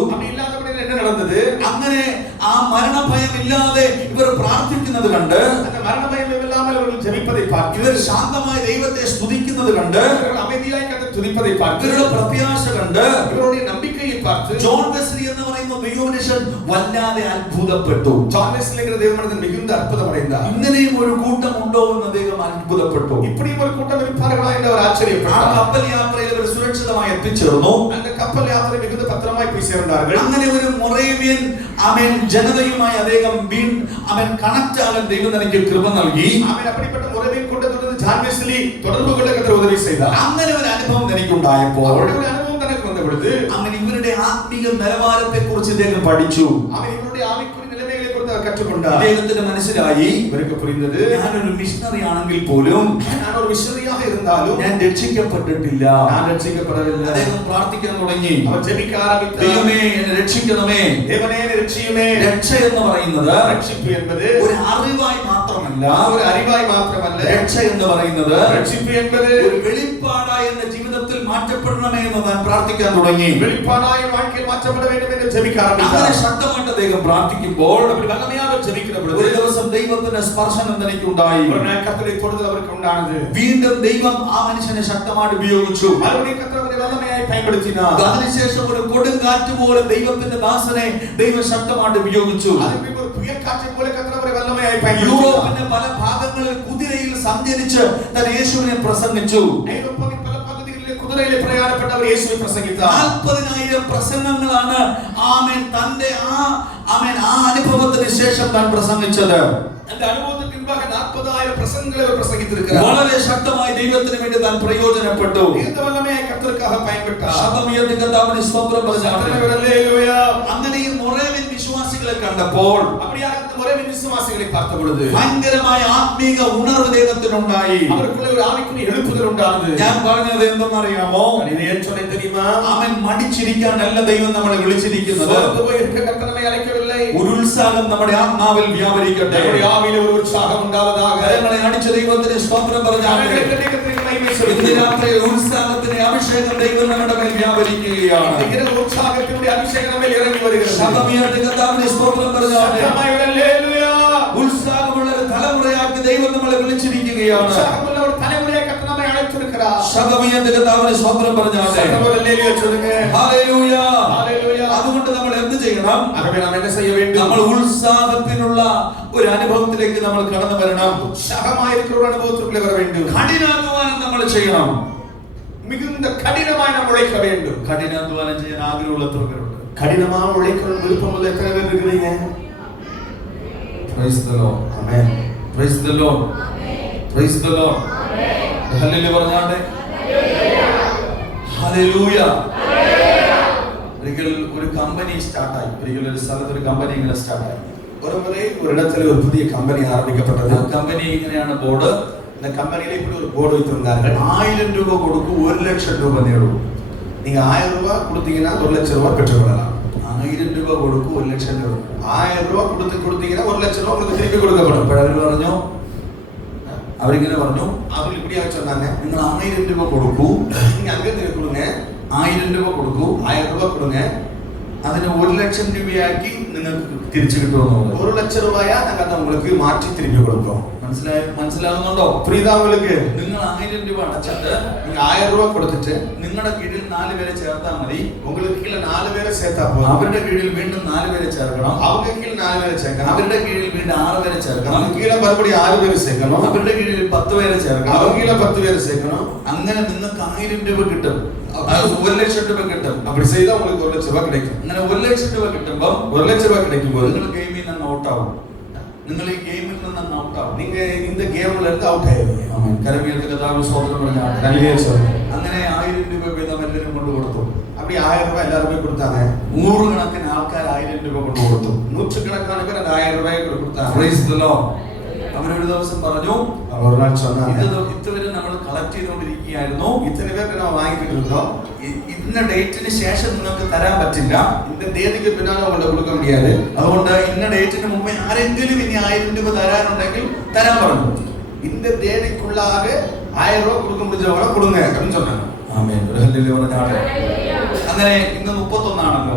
നടന്നത് അങ്ങനെ ആ മരണഭയം ഇല്ലാതെ ഇവർ പ്രാർത്ഥിക്കുന്നത് കണ്ട്, മരണഭയം ഇല്ലാமல் അവர்கள் ജപിப்பதை பார்த்து, ഇവർ ശാന്തമായി ദൈവത്തെ സ്തുതിക്കുന്നത് കണ്ട്, அமைதியாய் கர்த்தரை துதிப்பதை பார்த்து, ഇവരുടെ പ്രത്യാശ കണ്ട്, ഇവരുടെ നമ്പിക്കയെ பார்த்து, ജോൺ വെസ്ലി എന്ന് പറയുന്ന ദൈവമനുഷ്യൻ വല്ലാതെ അത്ഭുതപ്പെട്ടു. ஜான் வெஸ்லிங்கிற தேவமனிதன் மிகுந்த அற்புதமடைந்தார். ഇങ്ങനെയും ഒരു കൂട്ടം ഉണ്ടോ എന്ന് അദ്ദേഹം അത്ഭുതപ്പെട്ടു. இப்படியும் ஒரு கூட்டம் இருப்பார்களா என்று அவர் ആ ஆச்சரியப்பட்டார். കപ്പൽ യാത്രയിൽ അവർ സുരക്ഷിതമായി എത്തിച്ചേർന്നു. அந்த கப்பல் யாத்திரை மிகுந்த பத்திரமாய் போய் சேர்ந்தார்கள். അങ്ങനെ ഒരു മൊറേവിയൻ ജനതയുമായി അദ്ദേഹം കണക്ട് ആകാൻ ദൈവം തനിക്ക് കൃപ നൽകി. அப்படிப்பட்ட முறையின் கூட்டத்தோடு ஜான் வெஸ்லி தொடர்பு கொள்ள கர்த்தர் உதவி செய்தார். അങ്ങനെ ഒരു അനുഭവം എനിക്കുണ്ടായപ്പോൾ அவருடைய ஒரு அனுபவம் தனக்கு வந்த பொழுது അങ്ങനെ ഇവരുടെ ആത്മീക നിലവാരത്തെ കുറിച്ച് ഇദ്ദേഹം പഠിച്ചു. அவன் இவருடைய ஆவிக்குரிய நிலைமைகளை குறித்து அவர் கற்றுக்கொண்டார். അദ്ദേഹത്തിന് മനസ്സിലായി, இவருக்கு புரிந்தது, ഞാനൊരു മിഷണറി ആണെങ്കിൽ പോലും நான் ஒரு மிஷனரியாக இருந்தாலும் ഞാൻ രക്ഷിക്കപ്പെട്ടിട്ടില്ല. நான் ரட்சிக்கப்படவில்லை. അദ്ദേഹം പ്രാർത്ഥിക്കാൻ തുടങ്ങി. அவர் ஜெபிக்க ஆரம்பித்தார். ദൈവമേ എന്നെ രക്ഷിക്കണമേ. தேவனே என்னை ரட்சியுமே. രക്ഷ എന്ന് പറയുന്നത് ரட்சிப்பு என்பது ഒരു അറിവായി മാത്രമല്ല, ஒரு அறிவாய் மாத்திரமல்ல. രക്ഷ എന്ന് പറയുന്നത് ரட்சிப்பு என்பது ഒരു വെളിപ്പാടായി എന്റെ ജീവിതത്തിൽ മാറ്റപ്പെടണമേ എന്ന് ഞാൻ പ്രാർത്ഥിക്കാൻ തുടങ്ങി. வெளிப்பாடாய் வாழ்க்கையில் மாற்றப்பட வேண்டும் என்று ஜெபிக்க അങ്ങനെ ஆரம்பித்தார். ശക്തമായിട്ട് അദ്ദേഹം പ്രാർത്ഥിക്കുമ്പോൾ அப்படி வல்லமையாக ஜெபிக்கிற ഒരു பொழுது ദിവസം ദൈവത്തിന്റെ സ്പർശനം തനിക്കുണ്ടായി. ஒரு நாள் கர்த்தருடைய தொடுதல் அவருக்கு உண்டானது. വീണ്ടും ദൈവം ആ മനുഷ്യനെ ശക്തമായിട്ട് ഉപയോഗിച്ചു. மறுபடியும் கர்த்தர் அவரை வல்லமையாய் பயன்படுத்தினார். അതിനുശേഷം ഒരു കൊടുങ്കാറ്റ് പോലെ ദൈവത്തിന്റെ ദാസനെ ദൈവം ശക്തമായിട്ട് ഉപയോഗിച്ചു. அதுக்கு ஒரு புயல் காற்றை போல கர்த்தர் அவரை வல்லமையாய் பயன்படுத்தினார். യൂറോപ്പിന്റെ പല ഭാഗങ്ങളിൽ കുതിരയിൽ സഞ്ചരിച്ച് താൻ യേശുവിനെ പ്രസംഗിച്ചു. ஐரோப்பாவின் பல பகுதிகளிலே குதிரையிலே பிரயாணப்பட்டவர் இயேசுவை பிரசங்கித்தார். 40,000 പ്രസംഗങ്ങളാണ് തന്റെ ആ അനുഭവത്തിന് ശേഷം താൻ പ്രസംഗിച്ചത്. அந்த அனுபவத்துக்கு பின்பாக 40,000 பிரசங்கங்களை அவர் பிரசங்கித்திருக்கிறார். വളരെ ശക്തമായി ദൈവത്തിന് വേണ്ടി താൻ പ്രയോജനപ്പെട്ടു. இந்த வல்லமையை കർത്തർക്കാக பயன்பட்டார். ശബ്ദമുയർത്തി കർത്താവിന് സ്തോത്രം പറഞ്ഞാട്ടെ. ഹല്ലേലൂയ. അങ്ങനെ ഈ മൊറേവിൻ വിശ്വാസികളെ കണ്ടപ്പോൾ, அப்படியாக அந்த முறையின் விசுவாசிகளை பார்த்த பொழுது ഭയങ്കരമായ ആത്മീക ഉണർവ് ദൈവത്തിനുണ്ടായി. அவருக்குள்ள ஒரு ஆவிக்குரிய எழுப்புதல் உண்டானது. ഞാൻ പറഞ്ഞത് എന്തെന്നറിയാമോ? இது ஏன் சொன்னேன் தெரியுமா? അവൻ മടിച്ചിരിക്കാനല്ല ദൈവം നമ്മളെ വിളിച്ചിരിക്കുന്നത്. சோர்ந்து போய் இருக்க கர்த்தர் நம்மை அழைக்கவில்லை. ഒരു ഉത്സാഹം നമ്മുടെ ആത്മാവിൽ വ്യാപരിക്കട്ടെ. நம்முடைய ആവിയിൽ ഒരു ഉത്സാഹം ഉണ്ടാവதாக. നമ്മളെ അടിച്ച ദൈവത്തിന് സ്തോത്രം പറഞ്ഞാട്ടെ. ഇന്ന് രാത്രി ഉത്സാഹത്തിന്റെ അഭിഷേകം ദൈവം നമ്മുടെ മേൽ വ്യാപരിക്കുകയാണ്. ഉത്സാഹത്തിന്റെ അഭിഷേകം നമ്മിൽ ഇറങ്ങി വരികയാണ്. ശബ്ദമുയർത്തി കർത്താവിന് സ്തോത്രം പറഞ്ഞാട്ടെ. ഹല്ലേലൂയ. ഉത്സാഹമുള്ള ഒരു തലമുറയാക്കി ദൈവം നമ്മളെ വിളിച്ചിരിക്കുകയാണ്. ഉത്സാഹമുള്ള ഒരു തലമുറയെ കർത്തർ നമ്മെ അழைച്ചിരിക്കുകയാണ്. ശബ്ദമുയർത്തി കർത്താവിന് സ്തോത്രം പറഞ്ഞാട്ടെ. ഹല്ലേലൂയ ചൊല്ലുക. ഹല്ലേലൂയ. ഹല്ലേലൂയ. അതുകൊണ്ട് നമ്മൾ എന്ത് ചെയ്യണം? അതുകൊണ്ട് നാം എന്ത് ചെയ്യ வேண்டும்? നമ്മൾ ഉത്സാഹത്തിനുള്ള ഒരു അനുഭവത്തിലേക്ക് നമ്മൾ കടന്നു വരണം. ഉത്സാഹമായിരിക്കുന്ന ഒരു അനുഭവത്തിലേക്ക് വര வேண்டும். കഠിനാധ്വാനം നമ്മൾ ചെയ്യണം. മികുந்த കഠിനമായി നാം ഉழைக்க வேண்டும். കഠിനാധ്വാനം ചെയ്യാൻ ആഗ്രഹമുള്ള എത്ര പേരുണ്ട്? കഠിനമായി ഉழைക്കണം വിരുപ്പമുള്ള എത്ര പേർ ഇരിക്കുന്നീங்க? Praise the lord. ആമേൻ. Praise the lord. Praise the lord. ഹല്ലേലൂയ പറഞ്ഞാട്ടെ. ഹല്ലേലൂയ. ഒരിക്കൽ ഒരു കമ്പനി സ്റ്റാർട്ടായി. ഒരിക്കൽ ഒരു സ്ഥലത്ത് ഒരു കമ്പനി ഇങ്ങനെ സ്റ്റാർട്ടായി. ஒரு முறை ஒரு இடத்துல ஒரு புதிய கம்பெனி ஆரம்பிக்கப்பட்டது. കമ്പനി ഇങ്ങനെയാണ് ബോർഡ്. இந்த கம்பெனியில இப்படி ஒரு போர்டு வைத்திருந்தார்கள். 1000 രൂപ കൊടുക്കൂ 1 ലക്ഷം രൂപ നേടൂ. நீங்க 1000 ரூபாய் கொடுத்தீங்கன்னா 1 லட்சம் ரூபாய் பெற்றுக்கொள்ளலாம். 1000 രൂപ കൊടുക്കൂ 1 ലക്ഷം രൂപ. 1000 ரூபாய் கொடுத்தீங்கன்னா 1 லட்சம் ரூபாய் உங்களுக்கு திருப்பி கொடுக்கப்படும். അപ്പോൾ അവരിങ്ങനെ പറഞ്ഞു, അവർ இப்படியாக சொன்னாங்க, നിങ്ങൾ 1000 രൂപ കൊടുക്കൂ, நீங்க அங்க இருந்து கொடுங்க, 1000 രൂപ കൊടുക്കൂ, 1000 ரூபாய் கொடுங்க, അതിനെ 1 ലക്ഷം രൂപയാക്കി നിങ്ങൾക്ക് തിരിച്ചു കിട്ടുമെന്ന് പറഞ്ഞു. 1 ലക്ഷം രൂപയാ ഞങ്ങൾ അത് உங்களுக்கு മാറ്റി തിരിച്ചു കൊടുക്കും. മനസ്സിലാകുന്നുണ്ടോ? புரியுதா உங்களுக்கு? നിങ്ങൾ 1000 രൂപ അടച്ചിട്ട് நீங்க 1000 ரூபாய் കൊടുത്തിട്ട് നിങ്ങളുടെ കീഴിൽ 4 പേരെ ചേർത്താൽ മതി. உங்களுக்கு கீழ 4 പേരെ ചേർത്താ പോലും അവരുടെ കീഴിൽ വീണ്ടും 4 പേരെ ചേർക്കണം. அவங்க கீழ 4 പേരെ ചേർക്കണം. അവരുടെ കീഴിൽ വീണ്ടും 6 പേരെ ചേർക്കണം. அவங்க கீழ மறுபடியும் 6 പേരെ ചേർക്കണം. അവരുടെ കീഴിൽ 10 പേരെ ചേർക്കണം. அவங்க கீழ 10 പേരെ ചേർക്കണം. അങ്ങനെ നിങ്ങൾക്ക് 1000 രൂപ കിട്ടും. 1 ലക്ഷം രൂപ കിട്ടും. அப்படி செய்தா உங்களுக்கு 1 லட்சம் ரூபாய் கிடைக்கும். അങ്ങനെ 1 ലക്ഷം രൂപ കിട്ടുമ്പോൾ 1 ലക്ഷം രൂപ கிடைக்கும்போது നിങ്ങൾ ഗെയിമിൽ നിന്ന് ഔട്ട് ആവും. നിങ്ങൾ ഈ ഗെയിമിൽ നിന്ന് ഔട്ട് ആവും. நீங்க இந்த கேம்ல இருந்து அவுட் ஆயிடுவீங்க. ആമേൻ. കരമേൽക്ക് കർത്താവ് സ്തോത്രം പറഞ്ഞാൽ അങ്ങനെ 1000 രൂപ വീതം എല്ലാവരും കൊണ്ട് കൊടുത്തു. அப்படி 1000 ரூபாய் எல்லாரும் கொடுத்தாங்க. നൂറുകണക്കിന് ആൾക്കാർ 1000 രൂപ കൊണ്ട് കൊടുത്തു. நூற்றுக்கணக்கான பேர் அந்த 1000 ரூபாய் கொடுத்தாங்க. Price the Lord. അവരൊരു ദിവസം പറഞ്ഞു, ஒரு நாள் சொன்னாங்க, ഇതുവരെ നമ്മൾ കളക്ട് ചെയ്തുകൊണ്ടിരിക്കുകയായിരുന്നു. இத்தனை பேருக்கு நம்ம வாங்கிட்டு இருக்கோம். ഇന്ന ഡേറ്റിന് ശേഷം നിങ്ങൾക്ക് തരാൻ പറ്റില്ല. இந்த தேதிக்கு பின்னால உங்கள்ட்ட கொடுக்க முடியாது. അതുകൊണ്ട് ഇന്ന ഡേറ്റിന് മുമ്പേ ആരെങ്കിലും ഇനി 1000 രൂപ തരാനുണ്ടെങ്കിൽ തരാൻ പറഞ്ഞു. இந்த தேதிக்குள்ளாக 1000 ரூபாய் கொடுக்க முடிஞ்சவங்க கொடுங்க அப்படின்னு சொன்னாங்க. ആമേൻ. ഒരു ഹല്ലേലൂയ പറഞ്ഞാട്ടെ. അങ്ങനെ ഇന്ന് 31 ആണല്ലോ,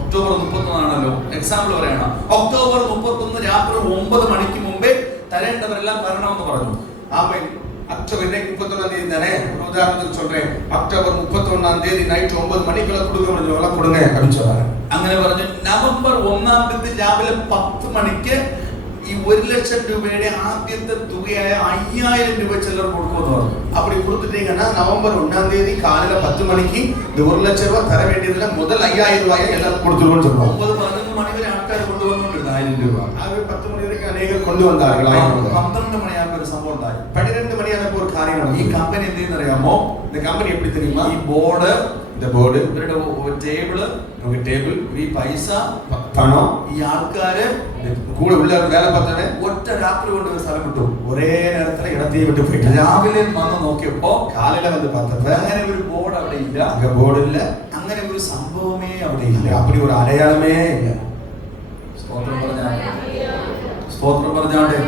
ഒക്ടോബർ 31 ആണല്ലോ. എക്സാമ്പിൾ പറയണം, ഒക്ടോബർ 31 രാത്രി 9 മണിക്ക് മുമ്പേ തരേണ്ടവരെല്ലാം തരണമെന്ന് പറഞ്ഞു. ஆமென். அக்டோபர் 31 தானே, உதாரணத்துக்கு சொல்றேன், அக்டோபர் 31 நைட் 9 மணிக்குள்ள கொடுக்க முடிஞ்சவங்க கொடுங்க அப்படின்னு சொல்றாங்க. അങ്ങനെ പറഞ്ഞു നവംബർ 1 രാവിലെ 10 മണിക്ക് ഈ 1 ലക്ഷം രൂപയുടെ ആദ്യത്തെ തുകയായ 5000 രൂപ ചിലർ കൊടുക്കുമെന്ന് പറഞ്ഞു. அப்படி கொடுத்துட்டீங்கன்னா நவம்பர் 1 காலையில 10 மணிக்கு இந்த 1 லட்சம் ரூபாய் தர வேண்டியதுல முதல் 5000 ரூபாயை எல்லாரும் கொடுத்துருவோம்னு சொல்றோம். 9-11 മണി വരെ ആൾക്കാർ കൊണ്ടുവന്നുകൊണ്ടിരുന്നു 1000 രൂപ. ஆகவே 10 மணி வரைக்கும் அநேகர் கொண்டு வந்தார்கள். 12 മണിയാകുമ്പോൾ ഒരു സംഭവം ഉണ്ടായി. 12 മണിയാകുമ്പോൾ ഒരു കാര്യം ഈ നടന്നു. കമ്പനി എന്ത് ചെയ്യുന്നറിയാമോ? இந்த கம்பெனி எப்படி தெரியுமா? ഈ ബോർഡ്, இந்த போர்டு, ഇവരുടെ ടേബിള്, டேபிள், ഈ പൈസ, பணம், ഈ ആൾക്കാര് கூட உள்ள வேலை பார்த்தவன் ഒറ്റ രാത്രി കൊണ്ട് ഒരു സ്ഥലം വിട്ടു. ஒரே நேரத்துல இடத்தையே விட்டு போயிட்டான். രാവിലെ വന്ന് നോക്കിയപ്പോ காலையில வந்து பார்த்தப்ப അങ്ങനെ ഒരു ബോർഡ് അവിടെ ഇല്ല, அங்க போர்டு இல்ல, അങ്ങനെ ഒരു സംഭവമേ അവിടെ ഇല്ല. அப்படி ஒரு அடையாளமே இல்ல. സ്തോത്രം പറഞ്ഞാട്ടെ, സ്തോത്രം പറഞ്ഞാട്ടെ.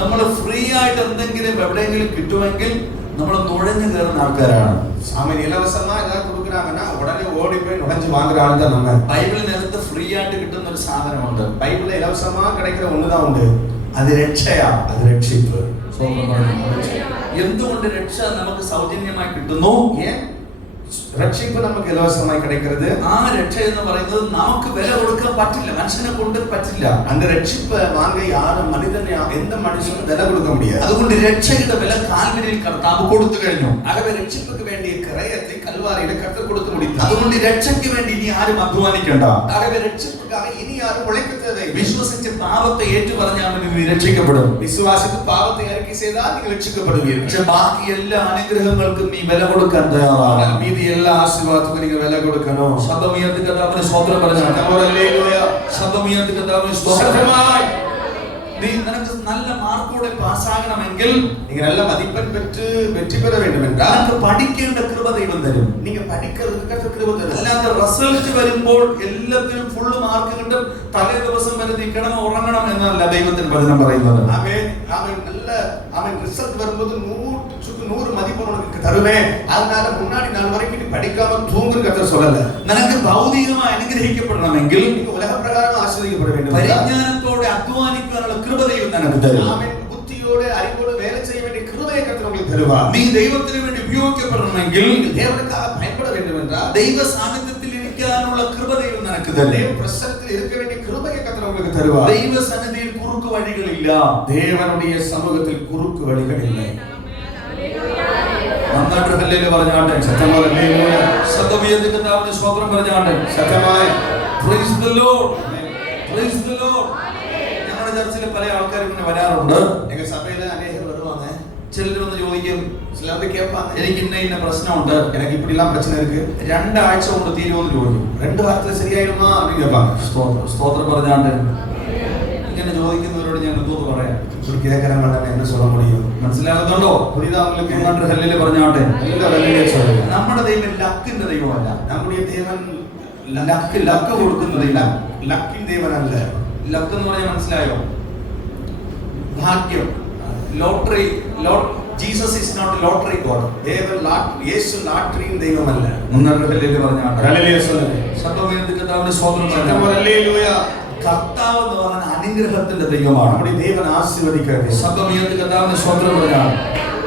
നമ്മൾ ഫ്രീ ആയിട്ട് എന്തെങ്കിലും എവിടെയെങ്കിലും കിട്ടുമെങ്കിൽ നമ്മൾ നുഴഞ്ഞു കയറുന്ന ആൾക്കാരാണ്. சாமி இலவசமா ஏதாவது கொடுக்குறாங்கன்னா உடனே ஓடி போய் நுழைஞ்சு வாங்குற ஆளு தான் நம்ம. ബൈബിളിനകത്ത് ഫ്രീ ആയിട്ട് കിട്ടുന്ന ഒരു സാധനമുണ്ട്. பைபிள்ல இலவசமா கிடைக்கிற ஒண்ணுதான் உண்டு, അത് രക്ഷയാ, அது ரட்சிப்பு. സ്തോത്രം പറഞ്ഞാട്ടെ. എന്തുകൊണ്ട് രക്ഷ നമുക്ക് സൗജന്യമായി കിട്ടുന്നു? ஏன் ரட்சிப்பு நமக்கு இலவசமாய் கிடைக்கிறது? ആ രക്ഷ എന്ന് പറയുന്നത് നമുക്ക് വില കൊടുക്കാൻ പറ്റില്ല, മനുഷ്യനെ കൊണ്ട് പറ്റില്ല. அந்த ரட்சிப்பை வாங்க யாரும் மனிதனை எந்த மனுஷனும் விலை கொடுக்க முடியாது. അതുകൊണ്ട് രക്ഷയുടെ വില കാൽവരിയിൽ കർത്താവ് കൊടുത്തു കഴിഞ്ഞു. ஆகவே ரட்சிப்புக்கு வேண்டிய கிரயத்தை கல்வாரியில கர்த்தர் கொடுத்து முடித்தார். അതുകൊണ്ട് രക്ഷയ്ക്ക് വേണ്ടി ഇനി ആരും അധ്വാനിക്കണ്ട. ஆகவே ரட்சிப்புக்காக இனி யாரும் உழைக்க தேவையில்லை. വിശ്വസിച്ച് പാപത്തെ ഏറ്റുപറഞ്ഞാൽ നീ രക്ഷിക്കപ്പെടും. விசுவாசித்து பாவத்தை அறிக்கை செய்தால் நீங்கள் ரட்சிக்கப்படுவீர்கள். പക്ഷെ ബാക്കി എല്ലാ അനുഗ്രഹങ്ങൾക്കും നീ വില കൊടുക്കാൻ തയ്യാറാണ്. மீதி எல்லா ஆசீர்வாதத்துக்கும் நீங்க விலை கொடுக்கணும். ശബ്ദമീയത്ത് കർത്താവിന് സ്തോത്രം പറഞ്ഞാൽ ஹல்லேலூயா. ശബ്ദമീയത്ത് കർത്താവിന് സ്തോത്രം. சத்தமாய் നീ നിനക്ക് നല്ല മാർക്കോടെ പാസ്സാകണമെങ്കിൽ, நீங்க நல்ல மதிப்பெண் பெற்று வெற்றி பெற வேண்டும் என்றால் നിനക്ക് പഠിക്കേണ്ട കൃപ ദൈവം തരും. நீங்க படிக்கிறதுக்கு கர்த்தர் கிருபை தரும். അല്ലാതെ റിസൾട്ട് വരുമ്പോൾ എല്ലാത്തിനും ഫുള്ള് മാർക്ക് കിട്ടും, തലേ ദിവസം വരെ നീ കിടന്ന് ഉറങ്ങണം എന്നല്ല ദൈവത്തിന് വചനം പറയുന്നത്. ஆமென் ஆமென். நல்ல ஆமென். ரிசல்ட் வரும்போது 100 மதிப்பெண் உனக்கு தருவேன், அதனால முன்னாடி நாள் வரைக்கும் நீ படிக்காம தூங்குன்னு கர்த்தர் சொல்லல. നിനക്ക് ഭൗതികമായി അനുഗ്രഹിക്കപ്പെടണമെങ്കിൽ, நீங்க உலக பிரகாரம் ஆசீர்வதிக்கப்பட வேண்டும். പരിജ്ഞാനത്തോടെ അധ്വാനിക്കാനുള്ള കൃപ ദൈവം നിനക്ക് തരും. ஆமென். புத்தியோட அறிவோடு வேலை செய்ய வேண்டிய கிருபையை கர்த்தர் உங்களுக்கு தருவார். നീ ദൈവത്തിന് വേണ്ടി ഉപയോഗിക്കപ്പെടണമെങ്കിൽ, நீங்கள் தேவனுக்காக பயன்பட வேண்டும் என்றால் ദൈവ സാന്നിധ്യത്തിൽ ഇരിക്കാനുള്ള കൃപ ദൈവം നിനക്ക് തരും. தேவ பிரசன்னத்தில் இருக்க வேண்டிய கிருபையை கர்த்தர் உங்களுக்கு தருவார். ദൈവ സന്നിധിയിൽ കുറുക്ക് വഴികളില്ല. தேவனுடைய சமூகத்தில் குறுக்கு வழிகள் இல்லை. നന്നായിട്ട് ഹല്ലേലൂയ പറഞ്ഞാട്ടെ. சத்தமாக ஹல்லேலூயா. ശബ്ദമീയത്ത് കർത്താവിന് സ്തോത്രം പറഞ്ഞാട്ടെ. சத்தமாய் price the lord, praise the Lord. ഞങ്ങളുടെ ചർച്ചിൽ പല ആൾക്കാരും ഇങ്ങനെ വരാറുണ്ട്. எங்க சபையில அநேகர் வருவாங்க. ചിലർ വന്ന് ചോദിക്കും, சிலர் வந்து கேட்பாங்க, എനിക്ക് ഇന്ന പ്രശ്നമുണ്ട്, எனக்கு இப்படி எல்லாம் பிரச்சனை இருக்கு, 2 ആഴ്ച കൊണ്ട് തീരുമെന്ന് ചോദിക്കും. 2 வாரத்துல சரியாயிடுமா அப்படின்னு கேட்பாங்க. സ്തോത്രം പറഞ്ഞാണ്ട്. ഇങ്ങനെ ചോദിക്കുന്നവരോട് ഞാൻ എന്തോന്ന് പറയാം? இப்படி கேட்கறவங்க என்ன சொல்ல முடியும்? മനസ്സിലാകുന്നുണ്ടോ? புரியுதா உங்களுக்கு? നന്നായിട്ട് ഹല്ലേലൂയ പറഞ്ഞാട്ടെ. நல்ல ஹல்லேலூயா சொல்லுங்க. നമ്മുടെ ദൈവം ലക്കിന്റെ ദൈവമല്ല. நம்முடைய தேவன் ലക്ക് കൊടുക്കുന്ന ദൈവം. லக்கின் தேவன் அல்ல. ലക്ക് എന്ന് പറഞ്ഞാൽ മനസ്സിലായോ? ഭാഗ്യം, lottery. Jesus is not lottery god. தேவன் இயேசு லாட்டரியின் தெய்வம் அல்ல. നന്നായിട്ട് ഹല്ലേലൂയ പറഞ്ഞാട്ടെ. ஹல்லேலூயா சொல்லுங்க. ശബ്ദമീയത്ത് കർത്താവിന് സ്തോത്രം சத்தமாக പറഞ്ഞാട്ടെ. ஹல்லேலூயா. കർത്താവ് എന്ന് പറഞ്ഞ അനുഗ്രഹത്തിന്റെ ദൈവമാണ്. நம்முடைய தேவன் ஆசீர்வதிக்கிறது. ശബ്ദമീയത്ത് കർത്താവിന് സ്തോത്രം പറഞ്ഞാൽ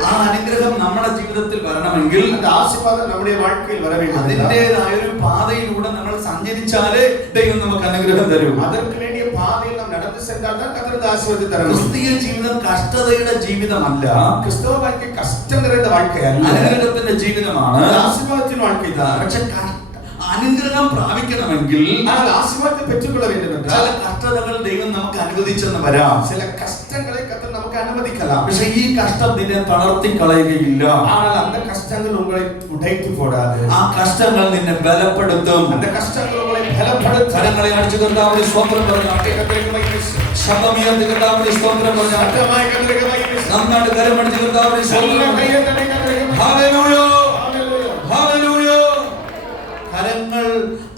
ആ അനുഗ്രഹം നമ്മുടെ ജീവിതത്തിൽ വരണമെങ്കിൽ, அந்த ஆசீர்வாதம் நம்முடைய வாழ்க்கையில் வர வேண்டும். അതിൻ്റെതായ ഒരു പാതയിലൂടെ നമ്മൾ സഞ്ചരിച്ചാലേ ദൈവം നമുക്ക് അനുഗ്രഹം തരും. அதற்கு வேண்டிய பாதையில் நாம் நடந்து சென்றால் தான் கர்த்தர் ஆசீர்வாதத்தை தரும். ക്രിസ്തീയ ജീവിതം കഷ്ടതയുടെ ജീവിതമല്ല, கிறிஸ்தவ வாழ்க்கை கஷ்டம் நிறைந்த வாழ்க்கை அல்ல. അനുഗ്രഹത്തിന്റെ ജീവിതമാണ്. ஆசீர்வாதத்தின் வாழ்க்கை தான். പക്ഷെ അനുഗ്രഹം പ്രാപിക്കണമെങ്കിൽ, ஆனால் ஆசீர்வாதத்தை பெற்றுக்கொள்ள வேண்டும் ചില என்றால் കഷ്ടതകൾ ദൈവം നമുക്ക് അനുവദിച്ചെന്ന് വരാം. சில கஷ்டங்களை கர்த்தர் நமக்கு அனுமதிக்கலாம். പക്ഷെ ഈ കഷ്ടം നിന്നെ തളർത്തി കളയുകയില്ല. ஆனால் அந்த கஷ்டங்கள் உங்களை உடைத்து போடாது. ആ കഷ്ടങ്ങൾ നിന്നെ ബലപ്പെടുത്തും. அந்த கஷ்டங்கள் உங்களை பலப்படுத்தும். കരങ്ങളെ അടിച്ചു കർത്താവിന് സ്തോത്രം പറഞ്ഞാട്ടെ. ശബ്ദമീയത്ത് കർത്താവിന് സ്തോത്രം പറഞ്ഞാട്ടെ. சத்தமாய் கர்த்தருக்கு மகிமை. നന്നായിട്ട് കരമടിച്ച് കർത്താവിന് நல்ல സ്തോത്രം. கையை தட்டி கர்த்தருக்கு மகிமை. ഹല്ലേലൂയ, ஹல்லேலூயா. ഹല്ലേലൂയ. കരങ്ങൾ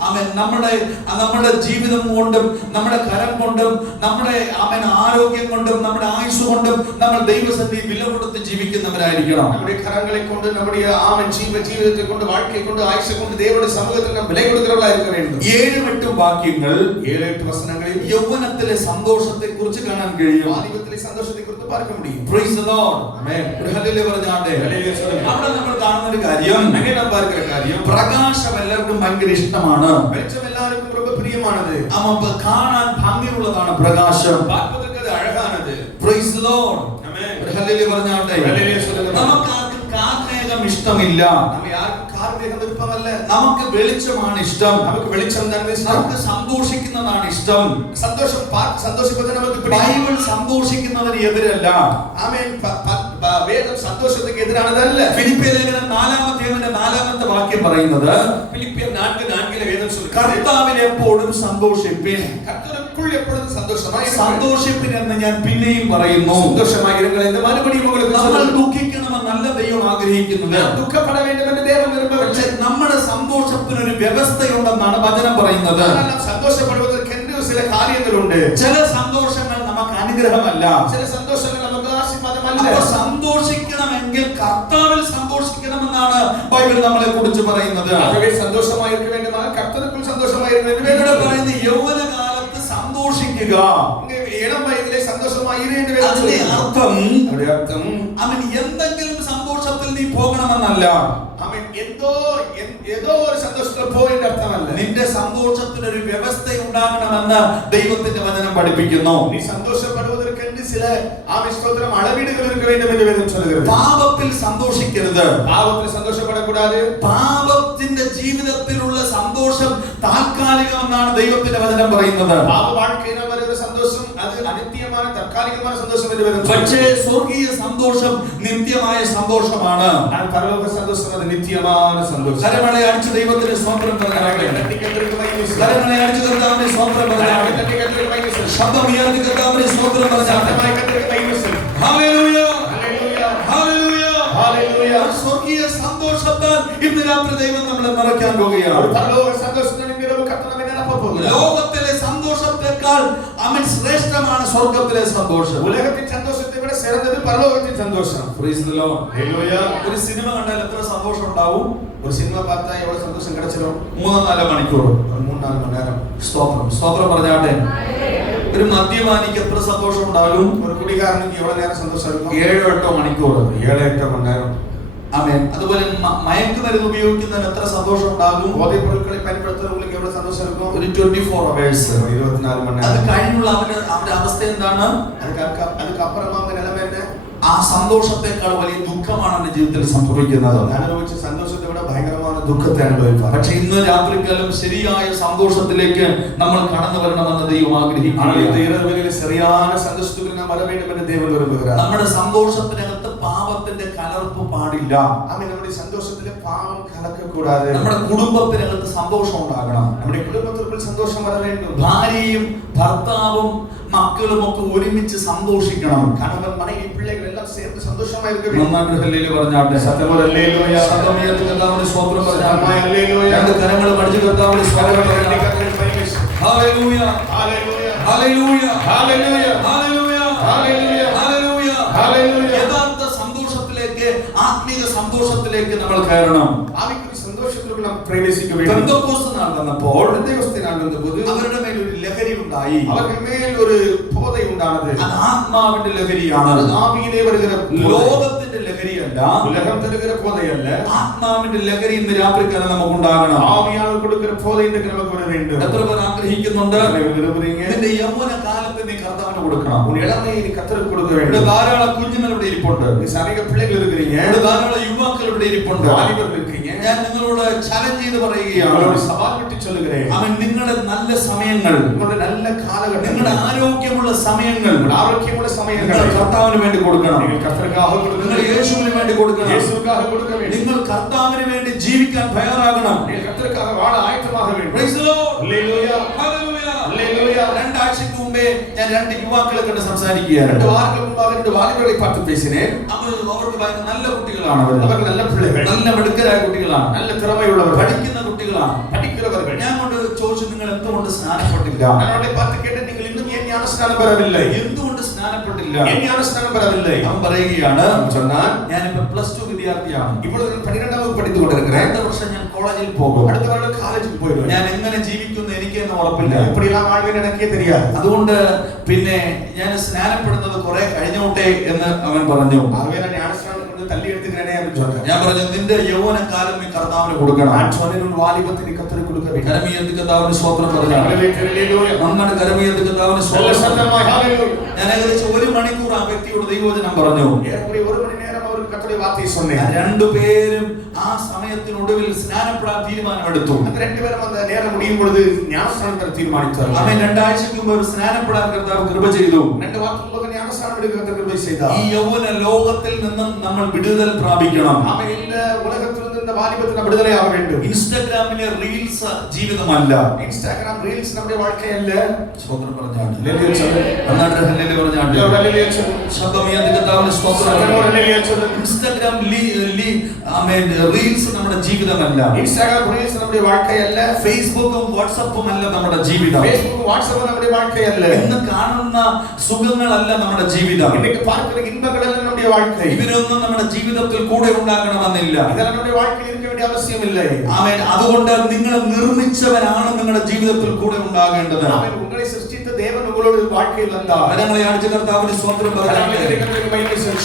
അവൻ നമ്മുടെ ജീവിതം കൊണ്ടും നമ്മുടെ കരം കൊണ്ടും നമ്മുടെ അവൻ ആരോഗ്യം കൊണ്ടും നമ്മുടെ ആയുസ് കൊണ്ടും നമ്മൾ ദൈവസന്നിധി വില കൊടുത്ത് ജീവിക്കുന്നവരായിരിക്കണം. நம்முடைய கரங்களை கொண்டு நம்முடைய ஆமென் ஜீவிதத்தை கொண்டு வாழ்க்கை கொண்டு ஆயுசை கொண்டு தேவனுடைய சமூகத்தில் நாம் விலை கொடுக்கிறவர்களா இருக்க வேண்டும். 7-8 വാക്യങ്ങൾ 7-8 வசனங்களில் യൗവനത്തിലെ സന്തോഷത്തെ കുറിച്ച് കാണാൻ കഴിയും. வாலிபத்திலே சந்தோஷத்தை குறித்து നമുക്ക് பார்க்க முடியும். Praise the Lord. Amen. ഒരു ഹല്ലേലൂയ പറഞ്ഞാട്ടെ. ഹല്ലേലൂയ ചൊല്ലുക. അവിടെ നമ്മൾ കാണുന്ന ഒരു കാര്യം, அங்கே நாம் பார்க்கிற காரியம், പ്രകാശം എല്ലാവർക്കും ഭയങ്കര ഇഷ്ടമാണ്. வெளிச்சம் எல்லாருக்கும் ரொம்ப பிரியமானது. അവ കാണാൻ ഭംഗിയുള്ളതാണ് പ്രകാശം. பார்ப்பதற்கு அது அழகானது. Praise the Lord. Amen. ഒരു ഹല്ലേലൂയ പറഞ്ഞാട്ടെ. ഹല്ലേലൂയ ചൊല്ലുക. നമുക്കാർക്കും കാർമേഘം ഇഷ്ടമില്ല. நம்ம யாருக்கும் கார்மேகம் விருப்பமல்ல. നമുക്ക് വെളിച്ചമാണ് ഇഷ്ടം. നമുക്ക് വെളിച്ചം തന്നെ ഇഷ്ടം. നമുക്ക് സന്തോഷിക്കുന്നതാണ് ഇഷ്ടം. സന്തോഷം സന്തോഷിപ്പത് നമുക്ക് പിടിക്കും. ബൈബിൾ സന്തോഷിക്കുന്നതിന് എതിരല്ല. ആമേൻ. വേദം സന്തോഷത്തിന് എതിരാണതല്ല. ഫിലിപ്പിയ ലേഖനം 4-ാമത്തെ വാക്യം പറയുന്നത്, ഫിലിപ്പിയർ 4:4 വേദം ചൊല്ലുന്നു, കർത്താവിൽ എപ്പോഴും സന്തോഷിപ്പിൻ. കർത്താവിൽ എപ്പോഴും സന്തോഷമായി സന്തോഷിപ്പിൻ എന്ന് ഞാൻ പിന്നെയും പറയുന്നു. സന്തോഷമായിരുങ്ങൾ എന്ന് മറുപടിയും നമ്മൾ ദുഃഖിക്കണമെന്നല്ല ദൈവം ആഗ്രഹിക്കുന്നത്. ദുഃഖപ്പെട വേണ്ടുമെന്ന് ദൈവം പക്ഷേ നമ്മുടെ സന്തോഷത്തിനൊരു വ്യവസ്ഥയുണ്ടെന്നാണ് വചനം പറയുന്നത്. സന്തോഷപ്പെടുവதற்கு ചില കാര്യങ്ങളുണ്ട്. ചില സന്തോഷങ്ങൾ നമുക്ക് അനുഗ്രഹമല്ല, ചില സന്തോഷങ്ങൾ നമുക്ക് ആശീർവാദമല്ല. സന്തോഷിക്കണമെങ്കിൽ കർത്താവിൽ സന്തോഷിക്കണമെന്നാണ് ബൈബിൾ നമ്മളെ കുറിച്ച് പറയുന്നത്. സന്തോഷമായിരിക്കും വേണ്ടുമാണ് കർത്താവിൽ സന്തോഷമായിരുന്നു പറയുന്നത്. യൗവനകാലത്ത് സന്തോഷിക്കുക, ഇളം വയതിലെ സന്തോഷമായി അർത്ഥം അവൻ എന്തെങ്കിലും സന്തോഷത്തിൽ നീ പോകണമെന്നല്ല. അവൻ ഏതോ ഒരു സന്തോഷത്തിൽ പോയതിന്റെ അർത്ഥമല്ല. നിന്റെ സന്തോഷത്തിനൊരു വ്യവസ്ഥ ഉണ്ടാകണമെന്ന് ദൈവത്തിന്റെ വചനം പഠിപ്പിക്കുന്നു. നീ സന്തോഷപ്പെടുവதற்கு ചില ആവിഷ്കോത്രം അളവീടുകൾ இருக்க வேண்டும் என்று വേദം சொல்கிறது. പാപത്തിൽ സന്തോഷിക്കരുത്. പാപത്തിൽ സന്തോഷപ്പെടக்கூடாது. പാപത്തിന്റെ ജീവിതത്തിലുള്ള സന്തോഷം താൽക്കാലികമെന്നാണ് ദൈവത്തിന്റെ വചനം പറയുന്നത്. പാപ வாழ்க்கையில വരുന്ന സന്തോഷം അത് അനിത്യമായ താൽക്കാലികമായ സന്തോഷം എന്ന് വേദം. പക്ഷേ സ്വർഗീയ സന്തോഷം നിത്യമായ സന്തോഷമാണ്. പരലോക സന്തോഷം അത് നിത്യമായ സന്തോഷം. കരങ്ങളെ അടിച്ച് ദൈവത്തിന് സ്തോത്രം പറഞ്ഞാട്ടെ. കരങ്ങളെ അടിച്ച് കർത്താവിനെ സ്തോത്രം പറഞ്ഞാട്ടെ. ശബ്ദം ഉയർത്തി കർത്താവിനെ സ്തോത്രം പറഞ്ഞാട്ടെ. ഹല്ലേലൂയ, ഹല്ലേലൂയ, ഹല്ലേലൂയ. സ്വർഗീയ സന്തോഷത്താൽ ഇന്ന് രാത്രി ദൈവം നമ്മളെ നിറയ്ക്കാൻ പോകുകയാണ്. പരലോക സന്തോഷത്തിൽ ഇങ്ങനെ കർത്താവ് നിറയ്ക്കാൻ പോകുന്നു. ലോകത്തിലെ സന്തോഷത്തെക്കാൾ അവൻ ശ്രേഷ്ഠമാണ് സ്വർഗ്ഗത്തിലെ സന്തോഷം. ഉലകത്തിൻ സന്തോഷത്തെ വിட സിറന്നത് പരലോകത്തിൻ സന്തോഷം. Praise the Lord. ഹല്ലേലൂയ. ഒരു സിനിമ കണ്ടാൽ എത്ര സന്തോഷം ഉണ്ടാവും? ഒരു സിനിമ பார்த்தாൽ എവിടെ സന്തോഷം കിടച്ചോ? 3-4 മണിക്കൂർ. 3-4 മണി നേരം. സ്തോത്രം, സ്തോത്രം പറഞ്ഞാട്ടെ. ഒരു മദ്യപാനിക്ക് എത്ര സന്തോഷം ഉണ്ടാകും? ഒരു കുടികാരനിക്ക് എവിടെ നേരം സന്തോഷം ആയിരിക്കും? 7-8 മണിക്കൂർ. 7-8 മണി നേരം. ആമേൻ. അതുപോലെ മയക്കുമരുന്ന് ഉപയോഗിക്കുന്നതിന് എത്ര സന്തോഷം ഉണ്ടാകും? ബോധപ്പൊരുക്കളെ பயன்படுத்துறவங்களுக்கு എവിടെ സന്തോഷം ആയിരിക്കും? ഒരു 24 hours. 24 മണി അത് നേരം. കഴിഞ്ഞുള്ള അവന്റെ അവസ്ഥ എന്താണ്? அதுக்கப்புறமா அவங்க நிலைமை என்ன? ആ സന്തോഷത്തെക്കാൾ വലിയ ദുഃഖമാണ് അവന്റെ ജീവിതത്തിൽ സംഭവിക്കുന്നത്. അനുഭവിച്ച സന്തോഷത്തെ വിட ഭയങ്കരമായ ദുഃഖത്തെ അനുഭവിക്കാം. പക്ഷെ ഇന്ന് രാത്രിക്കാലം ശരിയായ സന്തോഷത്തിലേക്ക് നമ്മൾ കടന്നു വരണമെന്ന് ദൈവം ആഗ്രഹിക്കുന്നു. ശരിയായ സന്തോഷത്തിൽ നാം വര வேண்டும் എന്ന് ദൈവം വിരുമ്പുகிறார். നമ്മുടെ സന്തോഷത്തിനകത്ത് പാപത്തിന്റെ കലർപ്പ് പാടില്ല. ആമേൻ. നമ്മുടെ സന്തോഷത്തിലെ പാപം കലക്കக்கூடாது. നമ്മുടെ കുടുംബത്തിനകത്ത് സന്തോഷം ഉണ്ടാകണം. നമ്മുടെ കുടുംബത്തിൽ സന്തോഷം വര வேண்டும். ഭാര്യയും ഭർത്താവും മക്കളും ഒക്കെ ഒരുമിച്ച് സന്തോഷിക്കണം. കണവൻ മனைவி പിള്ളേകൾ എല്ലാം ചേർന്ന് സന്തോഷമായിരിക്കും. നന്നായിട്ട് ഹല്ലേലൂയ പറഞ്ഞാട്ടെ. സത്യമായി ഹല്ലേലൂയ. ശബ്ദം ഉയർത്തി കർത്താവിനെ സ്തോത്രം പറഞ്ഞാട്ടെ. ഹല്ലേലൂയ. രണ്ട് കരങ്ങൾ അടിച്ച് കർത്താവിനെ സ്തോത്രം പറഞ്ഞാട്ടെ. ഹല്ലേലൂയ, ഹല്ലേലൂയ, ഹല്ലേലൂയ, ഹല്ലേലൂയ, ഹല്ലേലൂയ, ഹല്ലേലൂയ, ഹല്ലേലൂയ, ഹല്ലേലൂയ. യഥാർത്ഥ സന്തോഷത്തിലേക്ക്, ആത്മീയ സന്തോഷത്തിലേക്ക് നമ്മൾ കയറണം. ആവിക്കുரிய സന്തോഷത്തിലേക്ക് നാം പ്രവേശിക്കുക வேண்டும். പെന്തക്കോസ്ത് നാൾ വന്നപ്പോൾ പെന്തക്കോസ്ത് നാൾ വന്നപ്പോൾ അവരുടെ മേൽ ഒരു ലഹരി ഉണ്ടായി. അവർക്ക് മേൽ ഒരു പോதை ഉണ്ടാണത്. അത് ആത്മാവിന്റെ ലഹരിയാണ്. ആവിയിലെ വരുന്ന ലോകത്തിന്റെ ലഹരിയല്ല, ഉലകം തരുന്ന പോതയല്ല. ആത്മാവിന്റെ ലഹരി ഇന്ന് രാത്രിക്കാലം നമുക്ക് ഉണ്ടാകണം. ആവിയാണ് കൊടുക്കുന്ന പോത ഇന്നൊക്കെ നമുക്ക് വര வேண்டும். എത്ര പേർ ആഗ്രഹിക്കുന്നുണ്ട്? നിന്റെ യൗവന കാലത്ത് നീ കർത്താവിന് കൊടുക്കണം. ഇളമയെ നീ കർത്താവിന് കൊടുക്ക ഇവിടെ வேண்டும். ധാരാളം കുഞ്ഞുങ്ങൾ ഇവിടെ ഇരിപ്പുണ്ട്. അനേക പിള്ളേകൾ இருக்கிறீங்க. ഇവിടെ ധാരാളം യുവാക്കൾ ഇവിടെ ഇരിപ്പുണ്ട്. വാലിബർ இருக்கிறீங்க. ഞാൻ നിങ്ങളോട് ചലഞ്ച് ചെയ്ത് പറയുകയാണ്. സവാൽ വിട്ട് ചൊല്ലുகிறேன். അവൻ നിങ്ങളുടെ നല്ല സമയങ്ങൾ, നിങ്ങളുടെ നല്ല കാലഘട്ടം, നിങ്ങളുടെ ആരോഗ്യമുള്ള സമയങ്ങൾ, ആരോഗ്യമുള്ള സമയങ്ങൾ നിങ്ങൾ കർത്താവിന് വേണ്ടി കൊടുക്കണം. നിങ്ങൾ കർത്താവിനാக കൊടുക്കണം. നിങ്ങൾ യേശുവിന് വേണ്ടി കൊടുക്കണം. യേശുവിനാக കൊടുக்க வேண்டும். നിങ്ങൾ കർത്താവിന് വേണ്ടി ജീവിക്കാൻ തയ്യാറാകണം. നിങ്ങൾ കർത്താവിനാக വാഴ ആയത്തமாக வேண்டும். Praise the Lord. ഹല്ലേലൂയ, ഹല്ലേലൂയ, ഹല്ലേലൂയ. 2 ആഴ്ചയ്ക്ക് മുമ്പേ ഞാൻ 2 യുവാക്കളെ കണ്ട് സംസാരിക്കുകയാണ്. 2 വാരങ്ങൾക്ക് മുമ്പ് 2 വാലിബറെ പാർത്ത് പേസിനേൻ. അവർക്ക് ഭയങ്കര നല്ല കുട്ടികളാണ്. അവർ നല്ല പിള്ളേകൾ, നല്ല മിടുക്കരായ കുട്ടികളാണ്, നല്ല തിറമയുള്ളവർ, പഠിക്കുന്ന കുട്ടികളാണ്, പഠിക്കുന്നവർ. ഞാൻ കൊണ്ട് ചോദിച്ചു, നിങ്ങൾ എന്തുകൊണ്ട് സ്നാനപ്പെട്ടില്ല? അവരെ പാർത്ത് കേട്ട് നിങ്ങൾ ഇന്നും ഏൻ ജ്ഞാനസ്നാനം പെറവില്ല? എന്തുകൊണ്ട് സ്നാനപ്പെട്ടില്ല? ഏൻ ജ്ഞാനസ്നാനം പെറവില്ല? അവൻ പറയുകയാണ്, சொன்னான், ഞാനിപ്പോ +2 വിദ്യാർത്ഥിയാണ്. ഇപ്പോൾ 12ാം വകുപ്പ് പഠിച്ചുകൊണ്ടിരിக்கிறேன். അടുത്ത വർഷം ഞാൻ കോളേജ് കോളേജിൽ പോകും, അടുത്ത വർഷം കോളേജിൽ പോയി ഞാൻ എങ്ങനെ ജീവിക്കുന്നു എനിക്ക് എന്ന് ഉറപ്പില്ല. എപ്പോഴെല്ലാം ആഴ്വേൻ എനിക്കേ தெரியாது. അതുകൊണ്ട് പിന്നെ ഞാൻ സ്നാനപ്പെടുന്നത് കുറെ കഴിഞ്ഞോട്ടെ എന്ന് അവൻ പറഞ്ഞു. ആഴ്വേനെ ജ്ഞാനസ്നാനം കൊണ്ട് തള്ളി എടുത്തുകണേ എന്ന് പറഞ്ഞു. ഞാൻ പറഞ്ഞു നിന്റെ യൗവനകാലം നീ കർത്താവിന് കൊടുക്കണം. ഞാൻ சொன்னேன் വാലിബത്തിന് കർത്താവിന് കൊടുക്കണം. കരമീയത്ത് കർത്താവിന് സ്തോത്രം പറഞ്ഞു. നന്നായിട്ട് കരമീയത്ത് കർത്താവിന് സ്തോത്രം. ഞാൻ ഏകദേശം 1 മണിക്കൂർ ആ വ്യക്തിയോട് ദൈവവചനം പറഞ്ഞു. 1 മണി നേരം അവർ കർത്താവിന്റെ വാർത്തയെ சொன்னேன். രണ്ടുപേരും ആ സമയത്തിനൊടുവിൽ സ്നാനപ്പെടാൻ തീരുമാനമെടുത്തു. രണ്ടുപേരും അത് നേരം മുടിയും പൊഴുത് ജ്ഞാനസ്നാനത്തിന് തീരുമാനിച്ചു. അവൻ 2 ആഴ്ചയ്ക്ക് മുമ്പ് ഒരു സ്നാനപ്പെടാൻ കർത്താവ് കൃപ ചെയ്തു. 2 വാരങ്ങൾക്ക് ജ്ഞാനസ്നാനം എടുക്കാൻ കൃപ ചെയ്തു. ഈ യൗവന ലോകത്തിൽ നിന്നും നമ്മൾ വിടുതൽ പ്രാപിക്കണം. അവൻ இந்த ഉലകത്തിൽ നിന്ന് വാലിബത്തിന് വിടുതലയാക வேண்டும். ഇൻസ്റ്റാഗ്രാമിലെ റീൽസ് ജീവിതമല്ല. ഇൻസ്റ്റാഗ്രാം റീൽസ് നമ്മുടെ வாழ்க்கைയല്ല. സ്തോത്രം പറഞ്ഞാണ്. ഹല്ലേലൂയ ചൊല്ല്. അന്നാണ് ഹല്ലേലൂയ പറഞ്ഞാണ്. ഹല്ലേലൂയ ചൊല്ല്. ശബ്ദമേന്തി കർത്താവിന് സ്തോത്രം. ഹല്ലേലൂയ ചൊല്ല്. ഇൻസ്റ്റാഗ്രാം ആമേൻ റീൽസ് നമ്മുടെ ജീവിതമല്ല. ഇൻസ്റ്റാഗ്രാം റീൽസ് നമ്മുടെ வாழ்க்கைയല്ല. ഫേസ്ബുക്കും വാട്ട്സ്ആപ്പും അല്ല നമ്മുടെ ജീവിതം. ഫേസ്ബുക്കും വാട്ട്സ്ആപ്പും നമ്മുടെ வாழ்க்கைയല്ല. ഇന്ന് കാണുന്ന സുഖങ്ങളല്ല നമ്മുടെ ജീവിതം. ഇന്നേക്ക് പാർക്കുന്ന ഇൻപങ്ങളല്ല നമ്മുടെ வாழ்க்கை. ഇവരൊന്നും നമ്മുടെ ജീവിതത്തിൽ കൂടെ ഉണ്ടാകണമെന്നില്ല. ഇതെല്ലാം നമ്മുടെ வாழ்க்கைയിൽ ഇരിக்க വേണ്ടിയ ആവശ്യമില്ല. ആമേൻ. അതുകൊണ്ട് നിങ്ങളെ നിർമ്മിച്ചവനാണ് നിങ്ങളുടെ ജീവിതത്തിൽ കൂടെ ഉണ്ടാകേണ്ടത്. ആമേൻ. ഉങ്ങളെ സൃഷ്ടിച്ച ദേവൻ ഉങ്ങളോട് வாழ்க்கைയിൽ വന്നാ ഞങ്ങളെ അടിച്ച കർത്താവിന് സ്തോത്രം പറഞ്ഞാട്ടെ.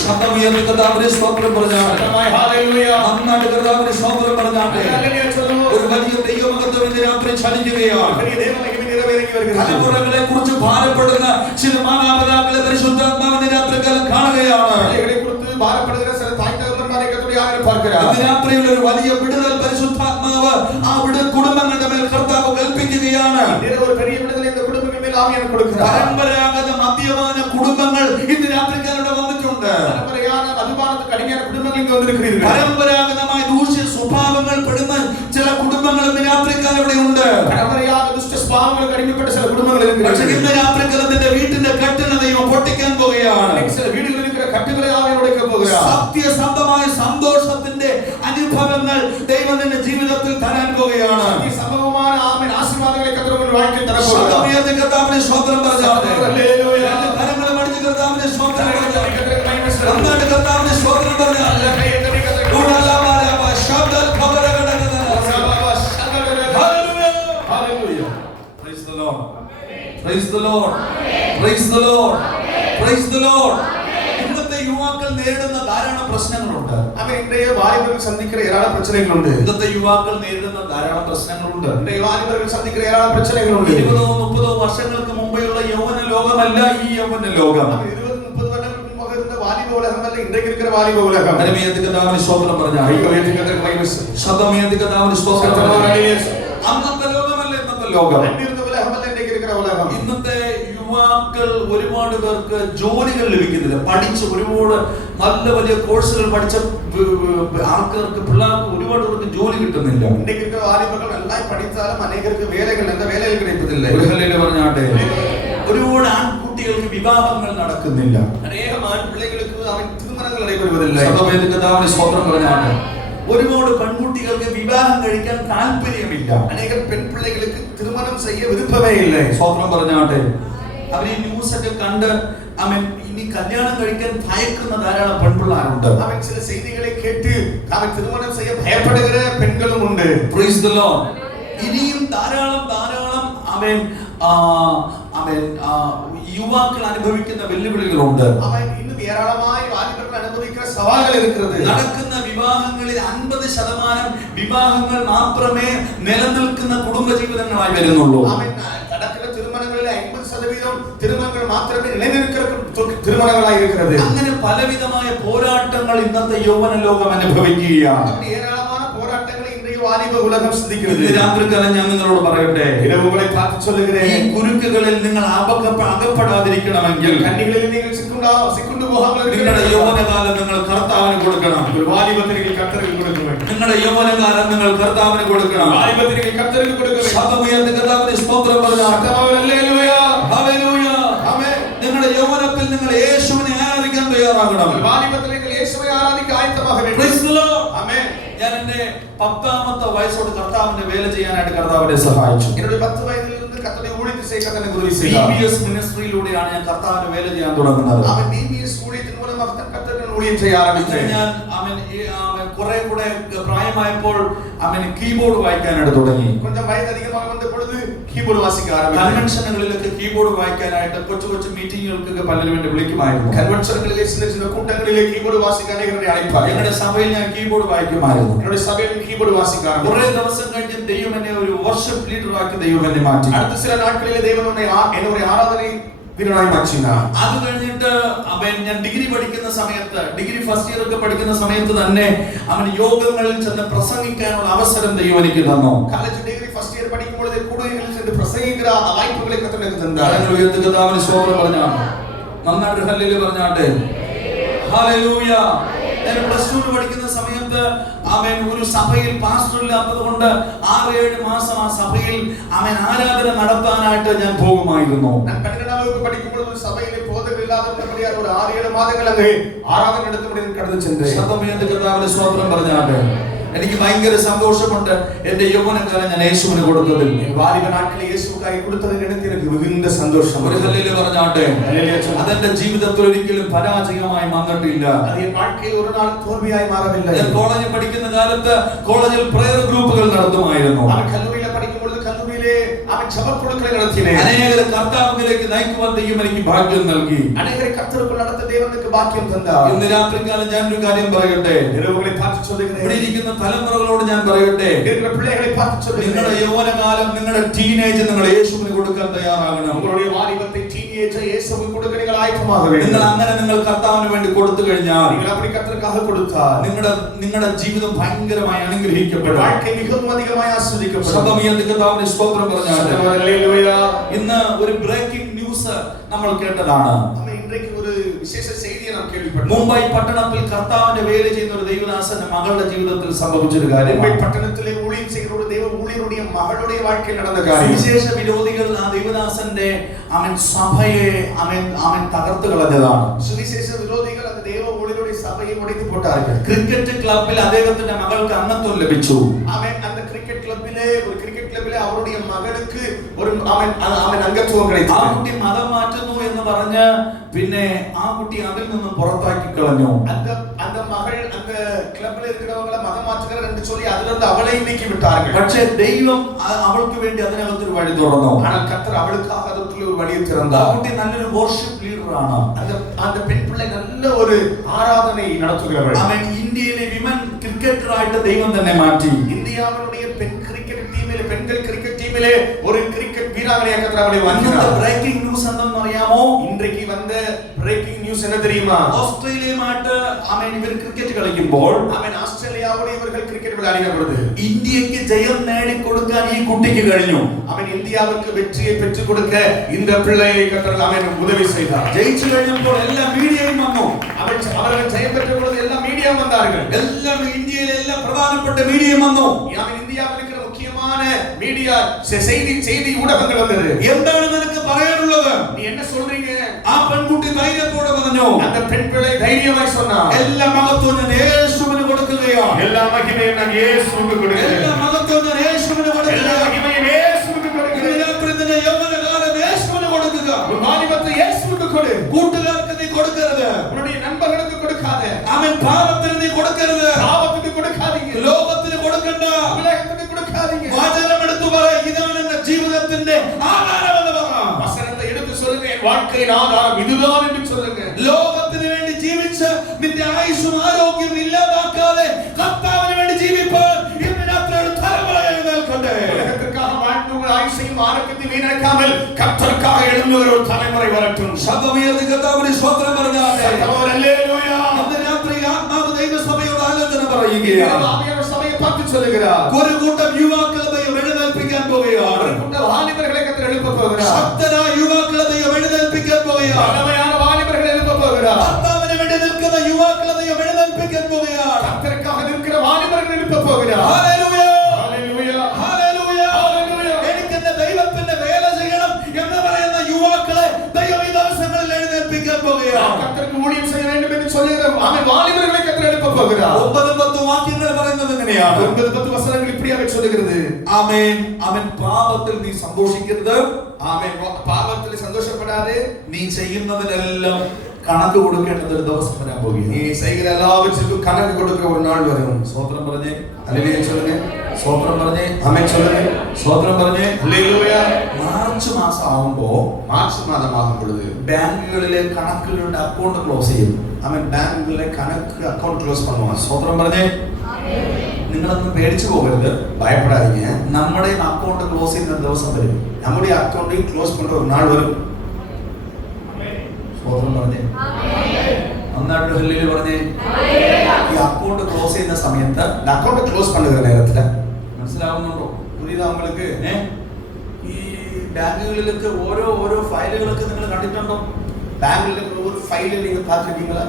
ശബ്ദമേന്തി കർത്താവിന് സ്തോത്രം പറഞ്ഞാട്ടെ. ഹല്ലേലൂയ. നന്നായിട്ട് കർത്താവിന് സ്തോത്രം പറഞ്ഞാട്ടെ. ഹല്ലേലൂയ ചൊല്ലു. ഒരു വലിയ ദൈവമഹത്വം ഇന്ന് രാത്രി ചലിക്കുകയാണ്. വലിയ ദൈവമഹിമ നിറവേറി വരുന്നു. തലമുറകളെ കുറിച്ച് ഭാരപ്പെടുന്ന ചില മാതാപിതാക്കളെ പരിശുദ്ധാത്മാവിന്റെ രാത്രികാലം കാണുകയാണ്. കുറിച്ച് ഭാരപ്പെടുന്ന ചില തായ്തകന്മാരെ പാർക്കുകയാണ്. ഇന്ന് രാത്രിയിൽ ഒരു വലിയ വിടുതൽ പരിശുദ്ധാത്മാവ് ആ കുടുംബങ്ങളുടെ മേൽ കർത്താവ് കൽപ്പിക്കുകയാണ്. ഒരു പെരിയ വിടുതൽ இந்த കുടുംബങ്ങളുടെ മേൽ ആവിയാണ് കൊടുക്കുന്നത്. പരമ്പരാഗത മദ്യപാന കുടുംബങ്ങൾ ഇന്ന് രാത്രിക്കാരുടെ വന്നിട്ടുണ്ട്. പരമ്പരാഗതമായ ദൂഷ്യ സ്വഭാവങ്ങൾ പെടുന്ന ചില കുടുംബങ്ങൾ ഇന്ന് രാത്രിക്കാരുടെ ഉണ്ട്. പക്ഷേ ഇന്ന് രാത്രിക്കാലത്തിന്റെ വീട്ടിന്റെ കെട്ടിട ദൈവം പൊട്ടിക്കാൻ പോകുകയാണ്. സത്യസന്ധമായ സന്തോഷത്തിന്റെ അനുഭവങ്ങൾ ദൈവം നിന്റെ ജീവിതത്തിൽ തരാൻ പോകുകയാണ്. കർത്താവിനെ സ്തോത്രം പറഞ്ഞാട്ടെ. കരങ്ങളെ മടിച്ച് കർത്താവിനെ സ്തോത്രം പറഞ്ഞാട്ടെ. നന്നായിട്ട് കർത്താവിനെ സ്തോത്രം പറഞ്ഞാട്ടെ. Praise the Lord. Praise the Lord. Praise the Lord. ഇന്നത്തെ യുവാക്കൾ നേരിടുന്ന ധാരാളം പ്രശ്നങ്ങളുണ്ട്. ഇന്നത്തെ വാലിബർ സന്ധിക്കുന്ന ഏരാളം പ്രശ്നങ്ങളുണ്ട്. ഇന്നത്തെ യുവാക്കൾ നേരിടുന്ന ധാരാളം പ്രശ്നങ്ങളുണ്ട്. വാലിബർ സന്ധിക്കുന്ന ഏരാളം പ്രശ്നങ്ങളുണ്ട്. 20-30 വർഷങ്ങൾക്ക് മുമ്പെയുള്ള യൗവന ലോകമല്ല ഈ യൗവന ലോകം. 20-30 വർഷങ്ങൾക്ക് മുമ്പ് വാലിബ ഉലകമല്ല ഇന്നേക്ക് ഇരിക്കുന്ന വാലിബ ഉലകം. കരമേന്തി കർത്താവിന് സ്തോത്രം പറഞ്ഞാട്ടെ. ശബ്ദമേന്തി കർത്താവിന് സ്തോത്രം പറഞ്ഞാട്ടെ. അന്നത്തെ ലോകമല്ല ഇന്നത്തെ ലോകം. ഇന്നത്തെ യുവാക്കൾ ഒരുപാട് പേർക്ക് ജോലികൾ ലഭിക്കുന്നില്ല. പഠിച്ച് ഒരുപാട് നല്ല വലിയ കോഴ്സുകൾ പഠിച്ച ആൾക്കാർക്ക് പിള്ളേർക്ക് ഒരുപാട് പേർക്ക് ജോലി കിട്ടുന്നില്ല. പഠിച്ചാലും അനേകർക്ക് വേലകൾ എന്താ വേലകൾ കിട്ടുന്നില്ല. പറഞ്ഞാട്ടെ. ഒരുപാട് ആൺകുട്ടികൾക്ക് വിവാഹങ്ങൾ നടക്കുന്നില്ല. അനേകം ആൺപിള്ളേകൾക്ക് അവൻ തിരുമണങ്ങൾ നடைபெறுவதில்லை. സ്തോത്രം പറഞ്ഞാട്ടെ. ഒരുപാട് പെൺകുട്ടികൾക്ക് വിവാഹം കഴിക്കാൻ താല്പര്യമില്ല. അനേകം പെൺപിള്ളേകൾക്ക് തിരുമണം ചെയ്യ വിരുപ്പമേ ഇല്ല. സ്തോത്രം പറഞ്ഞാട്ടെ. അവർ ഈ ന്യൂസ് ഒക്കെ കണ്ട് അവൻ ഇനി കല്യാണം കഴിക്കാൻ ഭയക്കുന്ന ധാരാളം പെൺപിള്ളേരുണ്ട്. അവൻ ചില ചെയ്തികളെ കേട്ട് അവൻ തിരുമണം ചെയ്യ ഭയപ്പെടുന്ന പെൺകളും ഉണ്ട്. Price the Lord. ഇനിയും ധാരാളം യുവാക്കൾ അനുഭവിക്കുന്ന വെല്ലുവിളികളുണ്ട്. അവൻ ഇന്നും ഏരാളമായി വാലിബർ അനുഭവിക്കുന്ന സവാലുകൾ ഇരിക്കുന്നത്. നടക്കുന്ന വിവാഹങ്ങളിൽ 50% വിവാഹങ്ങൾ മാത്രമേ നിലനിൽക്കുന്ന കുടുംബജീവിതങ്ങളായി വരുന്നുള്ളൂ. നടക്കുന്ന തിരുമണങ്ങളിൽ 50% തിരുമണങ്ങൾ മാത്രമേ നിലനിൽക്കുന്ന തിരുമണങ്ങളായി ഇരിക്കുന്നത്. അങ്ങനെ പലവിധമായ പോരാട്ടങ്ങൾ ഇന്നത്തെ യൗവന ലോകം അനുഭവിക്കുകയാണ്. ഏരാളമായ പോരാട്ടങ്ങൾ ഇന്നത്തെ വാലിബ ഉലകം ശ്രദ്ധിക്കുന്നത്. ഇന്ന് രാത്രികാലം ഞാൻ നിങ്ങളോട് പറയട്ടെ. ഇരവുകളെ പ്രാർത്ഥിച്ചു ചൊല്ലുகிறேன். ഈ കുരുക്കുകളിൽ നിങ്ങൾ അകപ്പെടാതിരിക്കണമെങ്കിൽ കണ്ണികളിൽ നിങ്ങൾ സിക്കുണ്ടു പോകാതെ നിങ്ങളുടെ യൗവനകാലം നിങ്ങൾ കർത്താവിന് കൊടുക്കണം. വാലിബത്തിന് കർത്തർക്ക് കൊടുക്കണം. നിങ്ങളുടെ യൗവനകാലം നിങ്ങൾ കർത്താവിന് കൊടുക്കണം. വാലിബത്തിന് കർത്തർക്ക് കൊടുക്കണം. ശബ്ദമുയർത്തി കർത്താവിന് സ്തോത്രം പറഞ്ഞാട്ടെ. ഹല്ലേലൂയ. ഹല്ലേലൂയ. ആമേൻ. നിങ്ങളുടെ യൗവനത്തിൽ നിങ്ങൾ യേശുവിനെ ആരാധിക്കാൻ തയ്യാറാകണം. വാലിബത്തിൽ നിങ്ങൾ യേശുവിനെ ആരാധിക്കാൻ ആയത്തമാക വേണം. Praise the lord. ആമേൻ. ഞാൻ എന്റെ 10ാമത്തെ വയസ്സോട് കർത്താവിന്റെ വേല ചെയ്യാനായിട്ട് കർത്താവിനെ സഹായിച്ചു. എന്നോട് 10 വയസ്സിൽ നിന്ന് കർത്താവിനെ ഊഴിയത്തിൽ ചെയ്യാൻ BBS മിനിസ്ട്രിയിലൂടെയാണ് ഞാൻ കർത്താവിന്റെ വേല ചെയ്യാൻ തുടങ്ങുന്നത്. അവൻ BBS ഊഴിയത്തിന് മൂലം കർത്താവിനെ ഊഴിയം ചെയ്യാൻ ആരംഭിച്ചു. ഞാൻ കുറെ കൂടെ പ്രായമായപ്പോൾ അവൻ കീബോർഡ് വായിക്കാനായിട്ട് തുടങ്ങി. கொஞ்சம் வயது அதிகமாக வந்த பொழுது കീബോർഡ് വാസിക്ക ആരംഭിച്ചു. കൺവെൻഷനുകളിലൊക്കെ കീബോർഡ് വായിക്കാനായിട്ട് കൊച്ചു കൊച്ചു മീറ്റിങ്ങുകൾക്കൊക്കെ പലരും വേണ്ടി വിളിക്കുമായിരുന്നു. കൺവെൻഷനുകളിലെ ചില കൂട്ടങ്ങളിലെ കീബോർഡ് വാസിക്കാൻ അനേകരെ അയപ്പാ. ഞങ്ങളുടെ സഭയിൽ ഞാൻ കീബോർഡ് വായിക്കുമായിരുന്നു. ഞങ്ങളുടെ സഭയിൽ കീബോർഡ് വാസിക്കാറുണ്ട്. കുറെ ദിവസം കഴിഞ്ഞ് ദൈവം എന്നെ ഒരു വർഷിപ്പ് ലീഡർ ആക്കി ദൈവം എന്നെ മാറ്റി. അടുത്ത ചില നാட்களிலே ദൈവം എന്നെ ഒരു ആരാധന വീരനായി മാറ്റിനാണ്. അത് കഴിഞ്ഞിട്ട് അവൻ ഞാൻ ഡിഗ്രി പഠിക്കുന്ന സമയത്ത്, ഡിഗ്രി ഫസ്റ്റ് ഇയർ ഒക്കെ പഠിക്കുന്ന സമയത്ത് തന്നെ അവൻ യോഗങ്ങളിൽ ചെന്ന് പ്രസംഗിക്കാനുള്ള അവസരം ദൈവം എനിക്ക് തന്നു. കോളേജ് ഡിഗ്രി ഫസ്റ്റ് ഇയർ പഠിക്കുമ്പോൾ കൂടുതൽ ചെന്ന് പ്രസംഗിക്കുന്ന വായ്പകളെ കർത്താവ് തന്നു. കരങ്ങൾ ഉയർത്തി കർത്താവിന് സ്തോത്രം പറഞ്ഞാണ്. നന്നായിട്ട് ഹല്ലേലൂയ പറഞ്ഞാട്ടെ. ഹല്ലേലൂയ. ഞാൻ പ്ലസ് 2 പഠിക്കുന്ന സമയത്ത് അവൻ ഒരു സഭയിൽ പാസ്റ്റർ ഇല്ലാത്തത് കൊണ്ട് 6-7 മാസം ആ സഭയിൽ അവൻ ആരാധന നടത്താനായിട്ട് ഞാൻ പോകുമായിരുന്നു. ഞാൻ 12ാം വകുപ്പ് പഠിക്കുമ്പോൾ ഒരു സഭയിലെ ബോധമില്ലാതെ ഒരു 6-7 മാസങ്ങൾ അങ്ങ് ആരാധന നടത്തുമ്പോൾ കടന്നു ചെന്ന് ശബ്ദമേന്തി കർത്താവിന് സ്തോത്രം പറഞ്ഞാട്ടെ. എനിക്ക് ഭയങ്കര സന്തോഷമുണ്ട് എന്റെ യൗവനകാലം ഞാൻ യേശുവിന് കൊടുത്തതിൽ. വാലിബ നാട്ടിലെ യേശുക്കായി കൊടുത്തതിൽ എനിക്ക് മികുന്ന സന്തോഷം. ഒരു ഹല്ലേലൂയ പറഞ്ഞാട്ടെ. അതെന്റെ ജീവിതത്തിൽ ഒരിക്കലും പരാജയമായി വന്നിട്ടില്ല. ഒരു നാൾ തോൽവിയായി മാറവില്ല. ഞാൻ കോളേജിൽ പഠിക്കുന്ന കാലത്ത് കോളേജിൽ പ്രയർ ഗ്രൂപ്പുകൾ നടത്തുമായിരുന്നു. കല്ലൂരിയിലെ പഠിക്കുമ്പോൾ കല്ലൂരിയിലെ അവൻ സഭക്കുഴുക്കളെ നടത്തിനെ. അനേകരെ കർത്താവിലേക്ക് നയിക്കുവാൻ ദൈവം എനിക്ക് ഭാഗ്യം നൽകി. അനേകരെ കർത്താവ് നടത്ത ദൈവം എനിക്ക് ഭാഗ്യം തന്നു. ഇന്ന് രാത്രികാലം ഞാൻ ഒരു കാര്യം പറയട്ടെ. നിരവുകളെ പാർട്ടി ചോദിക്കുന്നത് ഇവിടെ ഇരിക്കുന്ന തലമുറകളോട് ഞാൻ പറയട്ടെ. പിള്ളേകളെ പാർട്ടി ചോദിക്കുന്നത് നിങ്ങളുടെ യൗവനകാലം, നിങ്ങളുടെ ടീനേജ് നിങ്ങൾ യേശുവിന് കൊടുക്കാൻ തയ്യാറാകണം. നിങ്ങളുടെ വാലിബത്തെ ടീനേജ് യേശുവിന് കൊടുക്കാൻ നിങ്ങൾ ആയത്തമാകണം. നിങ്ങൾ അങ്ങനെ നിങ്ങൾ കർത്താവിന് വേണ്ടി കൊടുത്തു കഴിഞ്ഞാൽ നിങ്ങൾ അപ്പോൾ കർത്താവിനായി കൊടുത്താൽ നിങ്ങളുടെ ജീവിതം ഭയങ്കരമായി അനുഗ്രഹിക്കപ്പെടും. வாழ்க்கை மிகவும் அதிகമായി ആസ്വദിക്കപ്പെടും. ശബ്ദമേന്തി കർത്താവിന് സ്തോത്രം പറഞ്ഞാട്ടെ. ഹല്ലേലൂയ. ഇന്ന് ഒരു ബ്രേക്കിംഗ് ന്യൂസ് നമ്മൾ കേട്ടതാണ്. ഇன்றைக்கு ഒരു വിശേഷ செய்தியை നാം കേൾവിപ്പെട്ടു. മുംബൈ പട്ടണത്തിൽ കർത്താവിന്റെ വേല ചെയ്യുന്ന ഒരു ദൈവദാസന്റെ മകളുടെ ജീവിതത്തിൽ സംഭവിച്ചൊരു കാര്യം. മുംബൈ പട്ടണത്തിലെ ഊഴിയം ചെയ്യുന്ന ഒരു ദൈവ ഊഴിയരുടെ മകളുടെ வாழ்க்கைയിൽ നടന്ന കാര്യം. വിശേഷ വിരോധികൾ ആ ദൈവദാസന്റെ അവൻ സഭയെ അവൻ തകർത്തു കളഞ്ഞതാണ്. സുവിശേഷ വിരോധികൾ ആ ദൈവ ഊഴിയരുടെ സഭയെ ഒടിച്ചു പോട്ടാர்கள். ക്രിക്കറ്റ് ക്ലബ്ബിൽ അദ്ദേഹത്തിന്റെ മകൾക്ക് അംഗത്വം ലഭിച്ചു. അവൻ அந்த ക്രിക്കറ്റ് ക്ലബ്ബിലെ അവരുടെ മകൾക്ക് ഒരു അവൻ അംഗത്വം கிடைத்தது. ആ കുട്ടി മതം മാറ്റുന്നു എന്ന് പറഞ്ഞ് പിന്നെ ആ കുട്ടി അതിൽ നിന്ന് പുറത്താക്കി കളഞ്ഞു. அந்த മകൾ அந்த ക്ലബ്ബിൽ இருக்கிறவங்கள മതം മാറ്റുകർ എന്ന് சொல்லி അതിലൊന്ന് അവളെ നീക്കി വിട്ടാர்கள். പക്ഷേ ദൈവം അവൾക്ക് വേണ്ടി അതിനകത്തൊരു വഴി തുറന്നു. ஆனால் கர்த்தர் அவளுக்காக அதற்குள்ள ஒரு வழியை ആ திறந்தார். കുട്ടി നല്ലൊരു വർഷിപ്പ് ലീഡറാണ്. அந்த பெண் பிள்ளை நல்ல ஒரு ஆராதனை நடத்துகிறவள். അവൻ ഇന്ത്യയിലെ വിമൻ ക്രിക്കറ്ററായിട്ട് ദൈവം തന്നെ മാറ്റി. இந்தியாவினுடைய பெண்கள் கிரிக்கெட் டீமிலே ஒரு கிரிக்கெட் வீராங்கனையாக கர்த்தர் ഇന്നത്തെ ബ്രേക്കിംഗ് ന്യൂസ് എന്തെന്ന് അറിയാമോ? இன்றைக்கு வந்த பிரேக்கிங் நியூஸ் என்ன தெரியுமா? ഓസ്ട്രേലിയയുമായിട്ട് ഇവർ ക്രിക്കറ്റ് കളിക്കുമ്പോൾ ஆஸ்திரேலியாவோடு இவர்கள் கிரிக்கெட் விளையாடின பொழுது ഇന്ത്യക്ക് ജയം നേടിക്കൊടുക്കാൻ ഈ കുട്ടിക്ക് കഴിഞ്ഞു. இந்தியாவுக்கு வெற்றியை பெற்றுக் கொடுக்க இந்த பிள்ளையை கர்த்தர் உதவி செய்தார். ജയിച്ചു കഴിഞ്ഞപ്പോൾ എല്ലാ മീഡിയയും വന്നു. அவர்கள் ஜெயம் பெற்ற பொழுது எல்லா மீடியா வந்தார்கள். എല്ലാ ഇന്ത്യയിലെ എല്ലാ പ്രധാനപ്പെട്ട മീഡിയയും വന്നു. இந்தியாவில் இருக்கிற முக்கியமான மீடியா செய்தி ஊடகங்கள் வந்தது. എന്താണ് നിനക്ക് പറയാനുള്ളത്? நீ என்ன சொல்றீங்க? ആ പെൺകുട്ടി ധൈര്യത്തോടെ പറഞ്ഞു. அந்த பெண் பிள்ளை தைரியமாய் சொன்னார். എല്ലാ മഹത്വവും ഞാൻ യേശുവിന് കൊടുക്കുകയാണ്. എല്ലാ മഹിമയും ഞാൻ യേശുവിന് കൊടുക്കുകയാണ്. എല്ലാ മഹത്വവും ഞാൻ യേശുവിന് കൊടുക്കുകയാണ്. എല്ലാ മഹിമയും യേശുവിന് കൊടുക്കുകയാണ്. ഇതിനപ്പുറത്തിന്റെ യൗവനകാലം യേശുവിന് കൊടുക്കുക. വാലിബത്തെ യേശുവിന് കൊടു. കൂട്ടുകാർക്ക് നീ കൊടുക്കരുത്. ഉன்னுடைய നண்பர்களுக்கு കൊടുക്കാതെ. അവൻ പാപത്തിന് നീ കൊടുക്കരുത്. പാപത്തിന് കൊടുക്കാதீங்க. ലോകത്തിന് കൊടുക്കണ്ട. ഉലകത്തിന് കൊടുക്കാதீங்க. വചനം എടുത്തു പറ, ഇതാണ് എന്റെ ജീവിതത്തിന്റെ ആധാരം എന്ന് പറ. വചനത്തെ എടുത്തു சொல்லுங்க, வாழ்க்கையின் ஆதாரம் இதுதான் என்று சொல்லுங்க. ലോകത്തിന് വേണ്ടി ജീവിച്ച് നിന്റെ ആയുസ്സും ആരോഗ്യവും ഇല്ലാതാക്കാതെ കർത്താവിന് വേണ്ടി ജീവിപ്പാൻ ഇന്ന് രാത്രി ഒരു തലമുറ എഴുന്നേൽക്കട്ടെ. ഉലകത്തിற்காக வாழ்ந்து உங்கள் ആയുസ്സையும் ആരോഗ്യத்தைയും വീണാക്കാமல் കർത്തർക്കാக எழுந்த ഒരു തലമുറ വരട്டும். ശബ്ദമുയർത്തി കർത്താവിന് സ്തോത്രം പറഞ്ഞാട്ടെ. ഹല്ലേലൂയ. ഇന്ന് രാത്രി ആത്മാവ് ദൈവസഭയോട് ആലോചന പറയുകയാണ്. ആത്മാവ് സഭയെ പാർട്ടി ചൊല്ലുகிறார். ഒരു കൂട്ടം യുവാക്കളെ ദൈവം എഴുന്നേൽപ്പിക്കാൻ പോവുകയാണ്. ഒരു കൂട്ടം വാലിബർകളെ കർത്തർ എഴുപ്പ പോകുகிறார். ശക്തരായ യുവാക്കളെ ദൈവം എഴുന്നേൽപ്പിക്കാൻ പോവുകയാണ്. ബലമായ വാലിബർകളെ എഴുപ്പ പോകുகிறார். കർത്താവിന് വേണ്ടി നിൽക്കുന്ന യുവാക്കളെ ദൈവം എഴുന്നേൽപ്പിക്കാൻ പോവുകയാണ്. കർത്തർക്കാக നിൽക്കുന്ന വാലിബർകളെ എഴുപ്പ പോകുகிறார். ഹല്ലേലൂയ. ഹല്ലേലൂയ. ഹല്ലേലൂയ. ഹല്ലേലൂയ. എനിക്ക് എന്റെ ദൈവത്തിന്റെ വേല ചെയ്യണം എന്ന് പറയുന്ന യുവാക്കളെ ദൈവം ഈ ദിവസങ്ങളിൽ എഴുന്നേൽപ്പിക്കാൻ പോവുകയാണ്. കർത്തർക്ക് ഊഴിയം ചെയ്യ வேண்டும் എന്ന് சொல்லுகிற അവൻ വാലിബർകളെ കർത്തർ എഴുപ്പ പോകുகிறார். 9-10 വാക്യങ്ങൾ പറയുന്നത് എങ്ങനെയാണ്? 9-10 വചനങ്ങൾ இப்படியாக சொல்லுகிறது. ആമേൻ. അവൻ പാപത്തിൽ നീ സന്തോഷിക്കരുത്. ആമേൻ. പാപത്തിൽ സന്തോഷപ്പെടാതെ നീ ചെയ്യുന്നതിനെല്ലാം കണക്ക് കൊടുക്കേണ്ടത് ഒരു ദിവസം വരാൻ പോകുകയാണ്. നീ സൈക്കിൾ എല്ലാവർക്കും കണക്ക് കൊടുക്കുക ഒരു നാൾ വരും. സ്വോത്രം പറഞ്ഞേ, ഹല്ലേലൂയ ചൊല്ലുക. സ്വോത്രം പറഞ്ഞേ, ആമേൻ ചൊല്ലുക. സ്വോത്രം പറഞ്ഞേ. ഹല്ലേലൂയ. മാർച്ച് മാസം ആവുമ്പോ മാർച്ച് മാസമാകും പൊழுது ബാങ്കുകളിലെ കണക്കുകളുടെ അക്കൗണ്ട് ക്ലോസ് ചെയ്യും. അവൻ ബാങ്കിലെ കണക്ക് അക്കൗണ്ട് ക്ലോസ് பண்ணுவான். സ്വോത്രം പറഞ്ഞേ. നിങ്ങളൊന്നും പേടിച്ചു പോകരുത്, ഭയപ്പെടാதீங்க. നമ്മുടെ അക്കൗണ്ട് ക്ലോസ് ചെയ്യുന്ന ദിവസം വരും. നമ്മുടെ അക്കൗണ്ടിൽ ക്ലോസ് പண்ற ഒരു നാൾ വരും. സ്വോത്രം പറഞ്ഞേ, നന്നായിട്ട് ഹല്ലേലൂയ പറഞ്ഞേ. ഈ അക്കൗണ്ട് ക്ലോസ് ചെയ്യുന്ന സമയത്ത് അക്കൗണ്ട് ക്ലോസ് பண்ணுகிற நேரத்துல മനസ്സിലാവുന്നുണ്ടോ? പുതിയതാ உங்களுக்கு ഈ ബാങ്കുകളിലൊക്കെ ഓരോ ഫയലുകളൊക്കെ നിങ്ങൾ കണ്ടിട്ടുണ്ടോ? ബാങ്കിലെ ഒരു ഫയൽ നിങ്ങൾ பார்த்திருக்கீங்களா?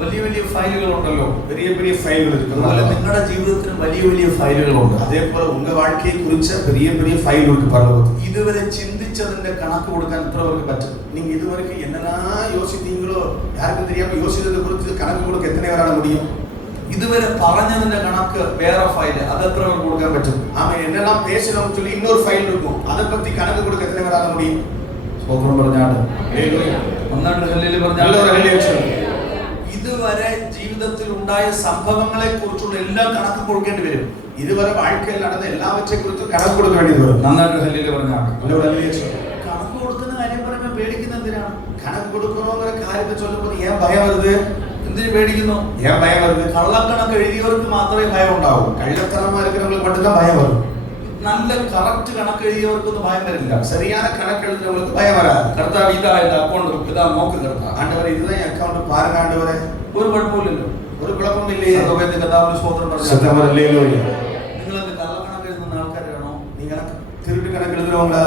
വലിയ ഫയലുകൾ ഉണ്ടല്ലോ, பெரிய பெரிய ஃபைல்கள் இருக்கு. അതുപോലെ നിങ്ങളുടെ ജീവിതത്തിലും വലിയ ഫയലുകളുണ്ട്. അതേപോലെ ഉங்க வாழ்க்கையை குறிச்ச பெரிய பெரிய ஃபைல் இருக்கு பரலோகத்தில். ഇതുവരെ ചിന്തിച്ചതിന്റെ കണക്ക് കൊടുക്കാൻ എത്ര പേർക്ക് പറ്റും? நீங்க இதுவரைக்கும் என்னெல்லாம் யோசித்தீங்களோ யாருக்கும் தெரியாம யோசித்ததை குறித்து கணக்கு கொடுக்க எத்தனை பேரால முடியும்? ഇതുവരെ പറഞ്ഞതിന്റെ കണക്ക് വേറെ ഫയൽ, അത് എത്ര പേർക്ക് കൊടുക്കാൻ പറ്റും? ஆமா, என்னெல்லாம் பேசணும்னு சொல்லி இன்னொரு ஃபைல் இருக்கும், அதை பத்தி கணக்கு கொடுக்க எத்தனை பேரால முடியும்? സ്വോത്രം പറഞ്ഞാണ്, ஹல்லேலூயா. നന്നായിട്ട് ഹല്ലേലൂയ நல்ல ஒரு പറഞ്ഞാണ്. ஹல்லேலூயா சொல்லுங்க. ഇതുവരെ ജീവിതത്തിൽ ഉണ്ടായ സംഭവങ്ങളെ കുറിച്ചുള്ള എല്ലാം കണക്ക് കൊടുക്കേണ്ടി വരും. இதுவரை வாழ்க்கையில் நடந்த எல்லாவற்றை குறித்து கணக்கு கொடுக்க வேண்டியது வரும். നന്നായിട്ട് ഹല്ലേലൂയ പറഞ്ഞാണ്. நல்ல ஒரு ஹல்லேலூயா சொல்லுங்க. കണക്ക് കൊടുക്കുന്ന കാര്യം പറയുമ്പോൾ പേടിക്കുന്ന എന്തിനാണ്? கணக்கு கொடுக்கணுங்கிற காரியத்தை சொல்லும்போது ஏன் பயம் வருது? എന്തിനു പേടിക്കുന്നു? ஏன் பயம் வருது? കള്ളക്കണക്ക് എഴുതിയവർക്ക് മാത്രമേ ഭയം ഉണ്ടാവൂ. கள்ளத்தனமா இருக்கிறவங்களுக்கு மட்டும்தான் பயம் வரும். നല്ല കറക്റ്റ് കണക്ക് എഴുതിയവർക്കൊന്നും ഭയം വരില്ല. சரியான கணக்கு எழுதுறவங்களுக்கு பயம் வராது. കർത്താവ് ഇതാ എന്റെ അക്കൗണ്ട്, ഇതാ നോക്ക് കർത്താവ്, ஆண்டவரே இதுதான் என் அக்கவுண்ட் பாருங்க ஆண்டவரே. ഒരു കുഴപ്പമില്ലല്ലോ. ஒரு குழப்பம் இல்லையே. കർത്താവിന് സ്തോത്രം പറഞ്ഞു. சத்தமா ஹல்லேலூயா. നിങ്ങളെന്ത് കള്ളക്കണക്ക് എഴുതുന്ന ആൾക്കാരാണോ? நீங்க திருட்டு கணக்கு எழுதுறவங்களா?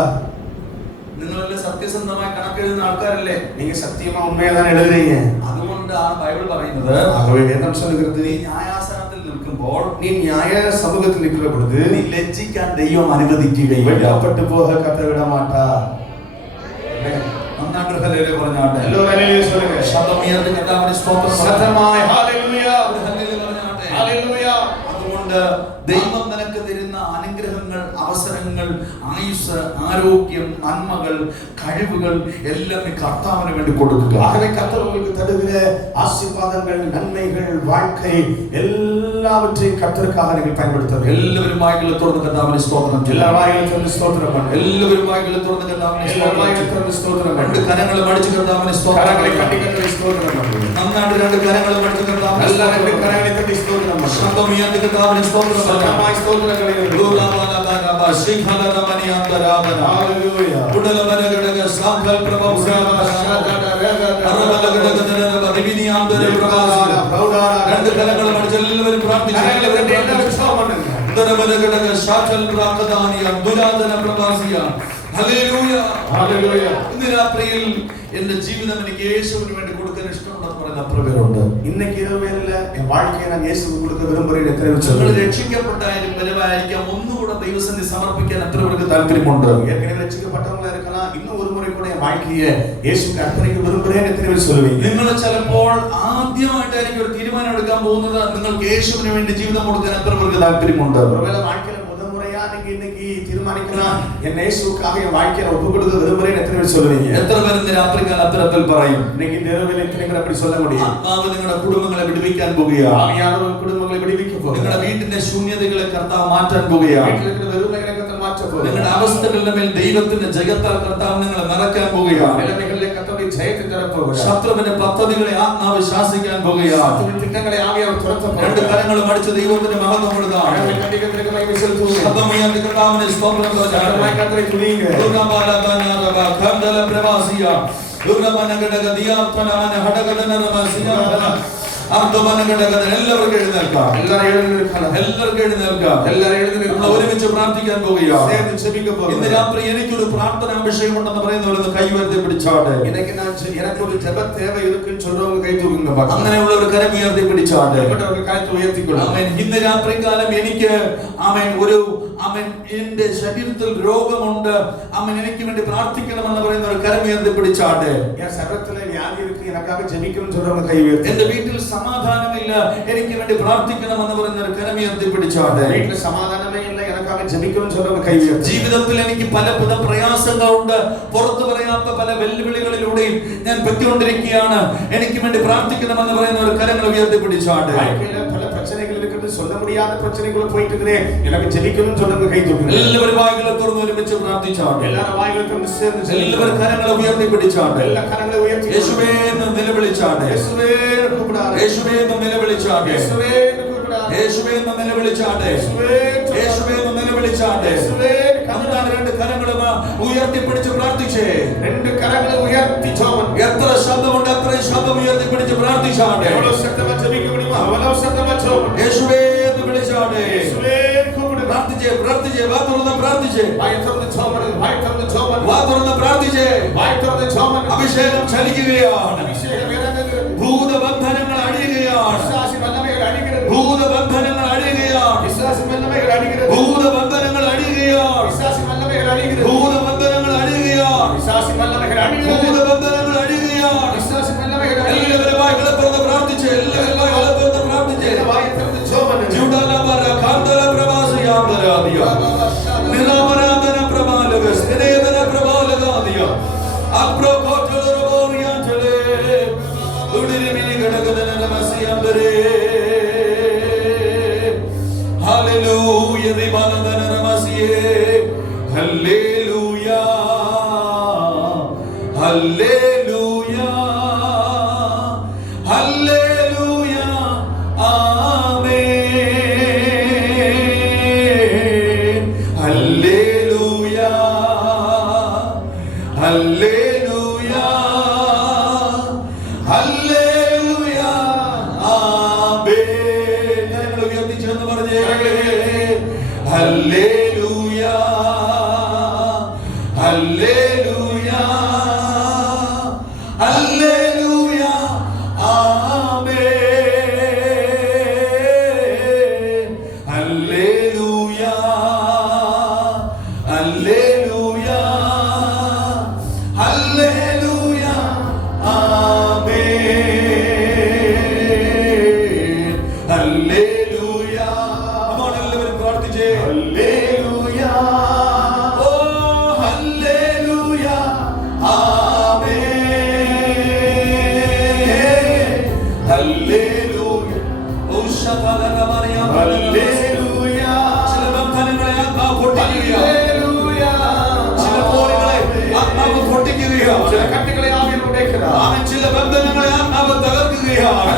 നിങ്ങളെല്ലാം സത്യസന്ധമായി കണക്ക് എഴുതുന്ന ആൾക്കാരല്ലേ? நீங்க சத்தியமா உண்மையா தான் எழுதுறீங்க. അതുകൊണ്ടാണ് ബൈബിൾ പറയുന്നത്, ஆகவே வேதம் சொல்லுகிறது, നീ ന്യായാസനത്തിൽ നിൽക്കുമ്പോൾ நீ நியாய சமூகத்தில் நிற்கிற பொழுது നീ ലജ്ജിക്കാൻ ദൈവം അനുവദിക്കുകയില്ല. வெட்கப்பட்டு போக கர்த்தர் விட மாட்டார். നന്നായിട്ട് ഹല്ലേലൂയ പറഞ്ഞാട്ടെ. எல்லோரும் ஹல்லேலூயா சொல்லுங்க. ശബ്ദം ഉയർത്തി കർത്താവിന് സ്തോത്രം പറഞ്ഞു. சத்தமாய் ஹalleluya. ഹല്ലേലൂയ പറഞ്ഞാട്ടെ. ஹalleluya. അതുകൊണ്ട് ദൈവം നിനക്ക് തരുന്ന അനുഗ്രഹങ്ങൾ, അവസരങ്ങൾ, ആയുസ്, ആരോഗ്യം, നന്മകൾ, കഴിവുകൾ എല്ലാം നീ കർത്താവിന് വേണ്ടി കൊടുക്കുക. ஆகவே கர்த்தர் உங்களுக்கு தருகிற ஆசீர்வாதங்கள், நன்மைகள், வாழ்க்கை எல்லாவற்றையும் கர்த்தருக்காக நீங்கள் பயன்படுத்த வேண்டும். എല്ലാവരും വായ്കളെ തുറന്ന് കർത്താവിന് സ്തോത്രം எல்லா ചെയ്യുക. வாயிலும் திறந்து ஸ்தோத்திரம் பண்ணுங்க. എല്ലാവരും വായ്കളെ തുറന്ന് കർത്താവിന് எல்லா സ്തോത്രം வாயிலும் ചെയ്യുക. திறந்து ஸ்தோத்திரம் രണ്ട് பண்ணுங்க. കരങ്ങൾ മടിച്ച് കർത്താവിന് സ്തോത്രം கரங்களை ചെയ്യുക. கட்டி கர்த்தரை ஸ்தோத்திரம் பண்ணுங்க. നന്നായിട്ട് രണ്ട് കരങ്ങൾ മടിച്ച് കർത്താവിന് நல்ல സ്തോത്രം ரெண்டு ചെയ്യുക. கரங்களை தட்டி ஸ்தோத்திரம் பண்ணுங்க. ശബ്ദം ഉയർത്തി കർത്താവിന് സ്തോത്രം ചെയ്യുക. சத்தமாய் ஸ்தோத்திரங்களை ஹalleluya. രണ്ട് കരങ്ങൾ മടിച്ച് എല്ലാവരും പ്രാർത്ഥിച്ചു. ഇന്ന് രാത്രിയിൽ എന്റെ ജീവിതം എനിക്ക് യേശുവിന് വേണ്ടി കൊടുക്കാൻ ഇഷ്ടമുണ്ടെന്ന് പറയുന്ന അത്ര പേരുണ്ട്. இன்னைக்கு இரவு வேளையில என் வாழ்க்கையை நான் இயேசுவுக்கு கொடுக்க விரும்புகிறேன் எத்தனை பேர் നിങ്ങൾ சொல்லுங்க. രക്ഷിക്കപ്പെട്ടായാലും ബലമായിരിക്കാം, ഒന്നുകൂടെ ദൈവസന്നിധി സമർപ്പിക്കാൻ എത്ര പേർക്ക് താല്പര്യമുണ്ട്? ஏற்கனவே ரட்சிக்கப்பட்டவங்களா இருக்கலாம், இன்னும் ஒரு முறை கூட என் வாழ்க்கையை இயேசுவுக்கு அர்ப்பணிக்க விரும்புகிறேன் எத்தனை பேர் சொல்லுவீங்க? നിങ്ങൾ ചിലപ്പോൾ ആദ്യമായിട്ടായിരിക്കും ഒരു തീരുമാനം എടുക്കാൻ പോകുന്നത്. നിങ്ങൾക്ക് യേശുവിന് വേണ്ടി ജീവിതം കൊടുക്കാൻ എത്ര പേർക്ക് താല്പര്യമുണ്ട്? ஒருவேளை வாழ்க்கையில முதல் முறையா நீங்க இன்னைக்கு தீர்மானிக்கலாம், என் இயேசுவுக்காக என் வாழ்க்கையை ஒப்புக் கொடுக்க விரும்புகிறேன் எத்தனை பேர் சொல்லுவீங்க? എത്ര പേർ ഇന്ന് രാത്രികാലം അത്തരത്തിൽ പറയും? இன்னைக்கு இந்த இரவில் எத்தனை பேர் அப்படி சொல்ல முடியும்? ആത്മാവ് നിങ്ങളുടെ കുടുംബങ്ങളെ വിടുവിക്കാൻ പോകുകയാണ്. ஆவியானவர் குடும்பங்களை விடுவிக்க നിങ്ങളുടെ போகிறார். വീട്ടിന്റെ ശൂന്യതകളെ കർത്താവ് മാറ്റാൻ പോകുകയാണ്. வீட்டில் இருக்கிற வெறுமைகளை கர்த்தர் மாற்ற போகிறார். നിങ്ങളുടെ അവസ്ഥകളുടെ മേൽ ദൈവത്തിന്റെ ജയത്താൽ കർത്താവ് നിങ്ങളെ നിറയ്ക്കാൻ പോകുകയാണ്. நிலைமைகளிலே கர்த்தருடைய ஜெயத்தை தர போகிறார். ശത്രുവിന്റെ പദ്ധതികളെ ആത്മാവ് ശാസിക്കാൻ പോകുകയാണ്. சத்துருவின் திட்டங்களை ஆவியானவர் துரத்த രണ്ട് போகிறார். കരങ്ങളും അടിച്ച് ദൈവത്തിന്റെ മഹത്വം കൊടുക്കാം. கடவுளை கண்டிக்கிறதுக்கு மகிமை செலுத்துவோம். ശബ്ദമുയർത്തി കർത്താവിനെ സ്തോത്രം சத்தமாய் ചെയ്യാം. கர்த்தரை துதியுங்க. എല്ലാവർക്കും എഴുന്നേൽക്കാം. எல்லாரும் எழுந்து நிற்கலாம். എല്ലാവർക്കും എഴുന്നേൽക്കാം. எல்லாரும் எழுந்து നമ്മൾ நிற்கலாம். ഒരുമിച്ച് പ്രാർത്ഥിക്കാൻ പോവുകയാണ്. சேர்ந்து ஜெபிக்க ഇന്ന് போகிறோம். രാത്രി എനിക്കൊരു പ്രാർത്ഥനാ വിഷയമുണ്ടെന്ന് പറയുന്നവരൊന്ന് കൈവരുത്തി പിടിച്ചാട്ടെ. இன்னைக்கு எனக்கு ஒரு ஜெப தேவை இருக்குன்னு சொல்றவங்க கை தூக்குங்க பாக்கலாம். അങ്ങനെയുള്ളവർ കരമുയർത്തി പിടിച്ചാട്ടെ. இப்பட்டவர்கள் கரத்தை உயர்த்திக் கொள்ளுங்க. ആമേൻ. ഇന്ന് രാത്രികാലം എനിക്ക് ആമേൻ ഒരു അവൻ എന്റെ ശരീരത്തിൽ രോഗമുണ്ട്, അവൻ എനിക്ക് വേണ്ടി പ്രാർത്ഥിക്കണമെന്ന് പറയുന്ന ഒരു കരമുയർത്തി പിടിച്ചാട്ടെ. என் சரீரத்துல வியாதி இருக்கு, எனக்காக ஜெபிக்கணும்னு சொல்றவங்க கை உயர்த்தி. എന്റെ വീട്ടിൽ സമാധാനമില്ല, എനിക്ക് വേണ്ടി പ്രാർത്ഥിക്കണമെന്ന് പറയുന്ന ഒരു കരമുയർത്തി പിടിച്ചാട്ടെ. வீட்டுல சமாதானமே இல்லை, எனக்காக ஜெபிக்கணும்னு சொல்றவங்க കൈ ഉയർത്തി. ജീവിതത്തിൽ എനിക്ക് പലവിധ പ്രയാസങ്ങളുണ്ട്, പുറത്തു പറയാത്ത പല വെല്ലുവിളികളിലൂടെയും ഞാൻ പെട്ടുകൊണ്ടിരിക്കുകയാണ്, എനിക്ക് വേണ്ടി പ്രാർത്ഥിക്കണമെന്ന് പറയുന്ന ഒരു കരങ്ങൾ ഉയർത്തി പിടിച്ചാട്ടെ. வாழ்க்கையில பல பிரச்சனைகள் இருக்குது, சொல்ல முடியாத பிரச்சனைக்குள்ள போயிட்டு இருக்கிறேன், எனக்கு ஜெபிக்கணும்னு சொல்றவங்க கை தூக்குங்க. എല്ലാവരും വായ്കളെ തുറന്ന് ഒരുമിച്ച് പ്രാർത്ഥിച്ചാട്ടെ. எல்லாரும் வாய்களை திறந்து சேர்ந்து എല്ലാവരും കരങ്ങളെ ഉയർത്തി പിടിച്ചാട്ടെ. എല്ലാ കരങ്ങളെ ഉയർത്തി യേശുവേ എന്ന് നിലവിളിച്ചാട്ടെ. യേശുവേ എന്ന് കൂപ്പിടാതെ. യേശുവേ എന്ന് നിലവിളിച്ചാട്ടെ. യേശുവേ എന്ന് കൂപ്പിടാതെ. യേശുവേ എന്ന് നിലവിളിച്ചാട്ടെ. യേശുവേ എന്ന് നിലവിളിച്ചാട്ടെ. എന്താണ് രണ്ട് കരങ്ങളും ഉയർത്തിപ്പിടിച്ച് പ്രാർത്ഥിച്ചേ. രണ്ട് കരങ്ങളെ ഉയർത്തി ചോമൻ. എത്ര ശബ്ദമുണ്ട് അത്രയും ശബ്ദം ഉയർത്തിപ്പിടിച്ച് പ്രാർത്ഥിച്ചാട്ടെ. എவ்வளவு சத்தமா ஜெபிக்க முடியுமோ அவ்வளவு சத்தமா ஜெபம். യേശുവേ എന്ന് വിളിച്ചാട്ടെ. യേശുവേ കൂപ്പിട്. പ്രാർത്ഥിച്ചേ പ്രാർത്ഥിച്ചേ, വാ തുറന്ന് പ്രാർത്ഥിച്ചേ. വായ് തുറന്ന് ചോമൻ, വായ് തുറന്ന് ചോമൻ. വാ തുറന്ന് പ്രാർത്ഥിച്ചേ. വായ് തുറന്ന് ചോമൻ. അഭിഷേകം ചലിക്കുകയാണ്. അഭിഷേകം ഇറങ്ങുന്നു. ഭൂതബന്ധനങ്ങൾ അഴിയുകയാണ്. പിശാചി വല്ലമകൾ അടിகிறது. ഭൂതബന്ധനങ്ങൾ അഴിയുകയാണ്. പിശാചി വല്ലമകൾ അടിகிறது. ഭൂതബന്ധനങ്ങൾ അഴിയുകയാണ്. പിശാചി വല്ലമകൾ അടിகிறது. ഭൂതബന്ധനങ്ങൾ അഴിയുകയാണ്. പിശാചി വല്ലമകൾ അടിகிறது. ഭൂതബന്ധനങ്ങൾ അഴിയുകയാണ്. പിശാചി വല്ലമകൾ അടിகிறது. എല്ലാവരും വായ്കളെ തുറന്ന് പ്രാർത്ഥിച്ചേ. എല്ലാവരും വായ്കളെ തുറന്ന് പ്രാർത്ഥിച്ചേ. വായ് തുറന്ന് ചോമൻ. ജുഡാലബര കാന്തല പ്രവാസയാന്തരാദിയ നിരാമരാധന പ്രമാലകസ് നിരേതന പ്രമാലകാദിയ അപ്രോകോട്ടലറബോറിയാന്തലേ ഉടിരിമിനി ഗടഗദന നമസിയംബരേ ഹല്ലേലൂയ ദിവാനദന നമസിയേ ഹല്ലേലൂയ ഹല്ലേലൂയ ഹല്ലേലൂയ ആമേൻ ഹല്ലേലൂയ ഹല്ലേലൂയ ഹല്ലേലൂയ ആമേൻ. കരങ്ങൾ ഉയർത്തിച്ചെന്ന് പറഞ്ഞേ. ഹല്ലേലൂയ ഹല്ലേലൂയ ഹല്ലേലൂയ ആമേൻ ഹല്ലേലൂയ ഹല്ലേലൂയ ഹല്ലേലൂയ ആമേൻ ഹല്ലേലൂയ. അപ്പോൾ എല്ലാവരും പ്രാർത്ഥിച്ചേ. ഹല്ലേലൂയ ഓ ഹല്ലേലൂയ ആമേൻ ഹല്ലേലൂയ ഓ ശബദന മറിയാം ഹല്ലേലൂയ. ചില ബന്ധനങ്ങളെ ആത്മാവ് പൊട്ടിക്കുകയാണ്. ചില പോരുകളെ ആത്മാവ് പൊട്ടിക്കുകയാണ്. ചില കട്ടുകളെ ആവിയിൽ ഉടയ്ക്കുക. അവൻ ചില ബന്ധനങ്ങളെ ആത്മാവ് തകർക്കുകയാണ്.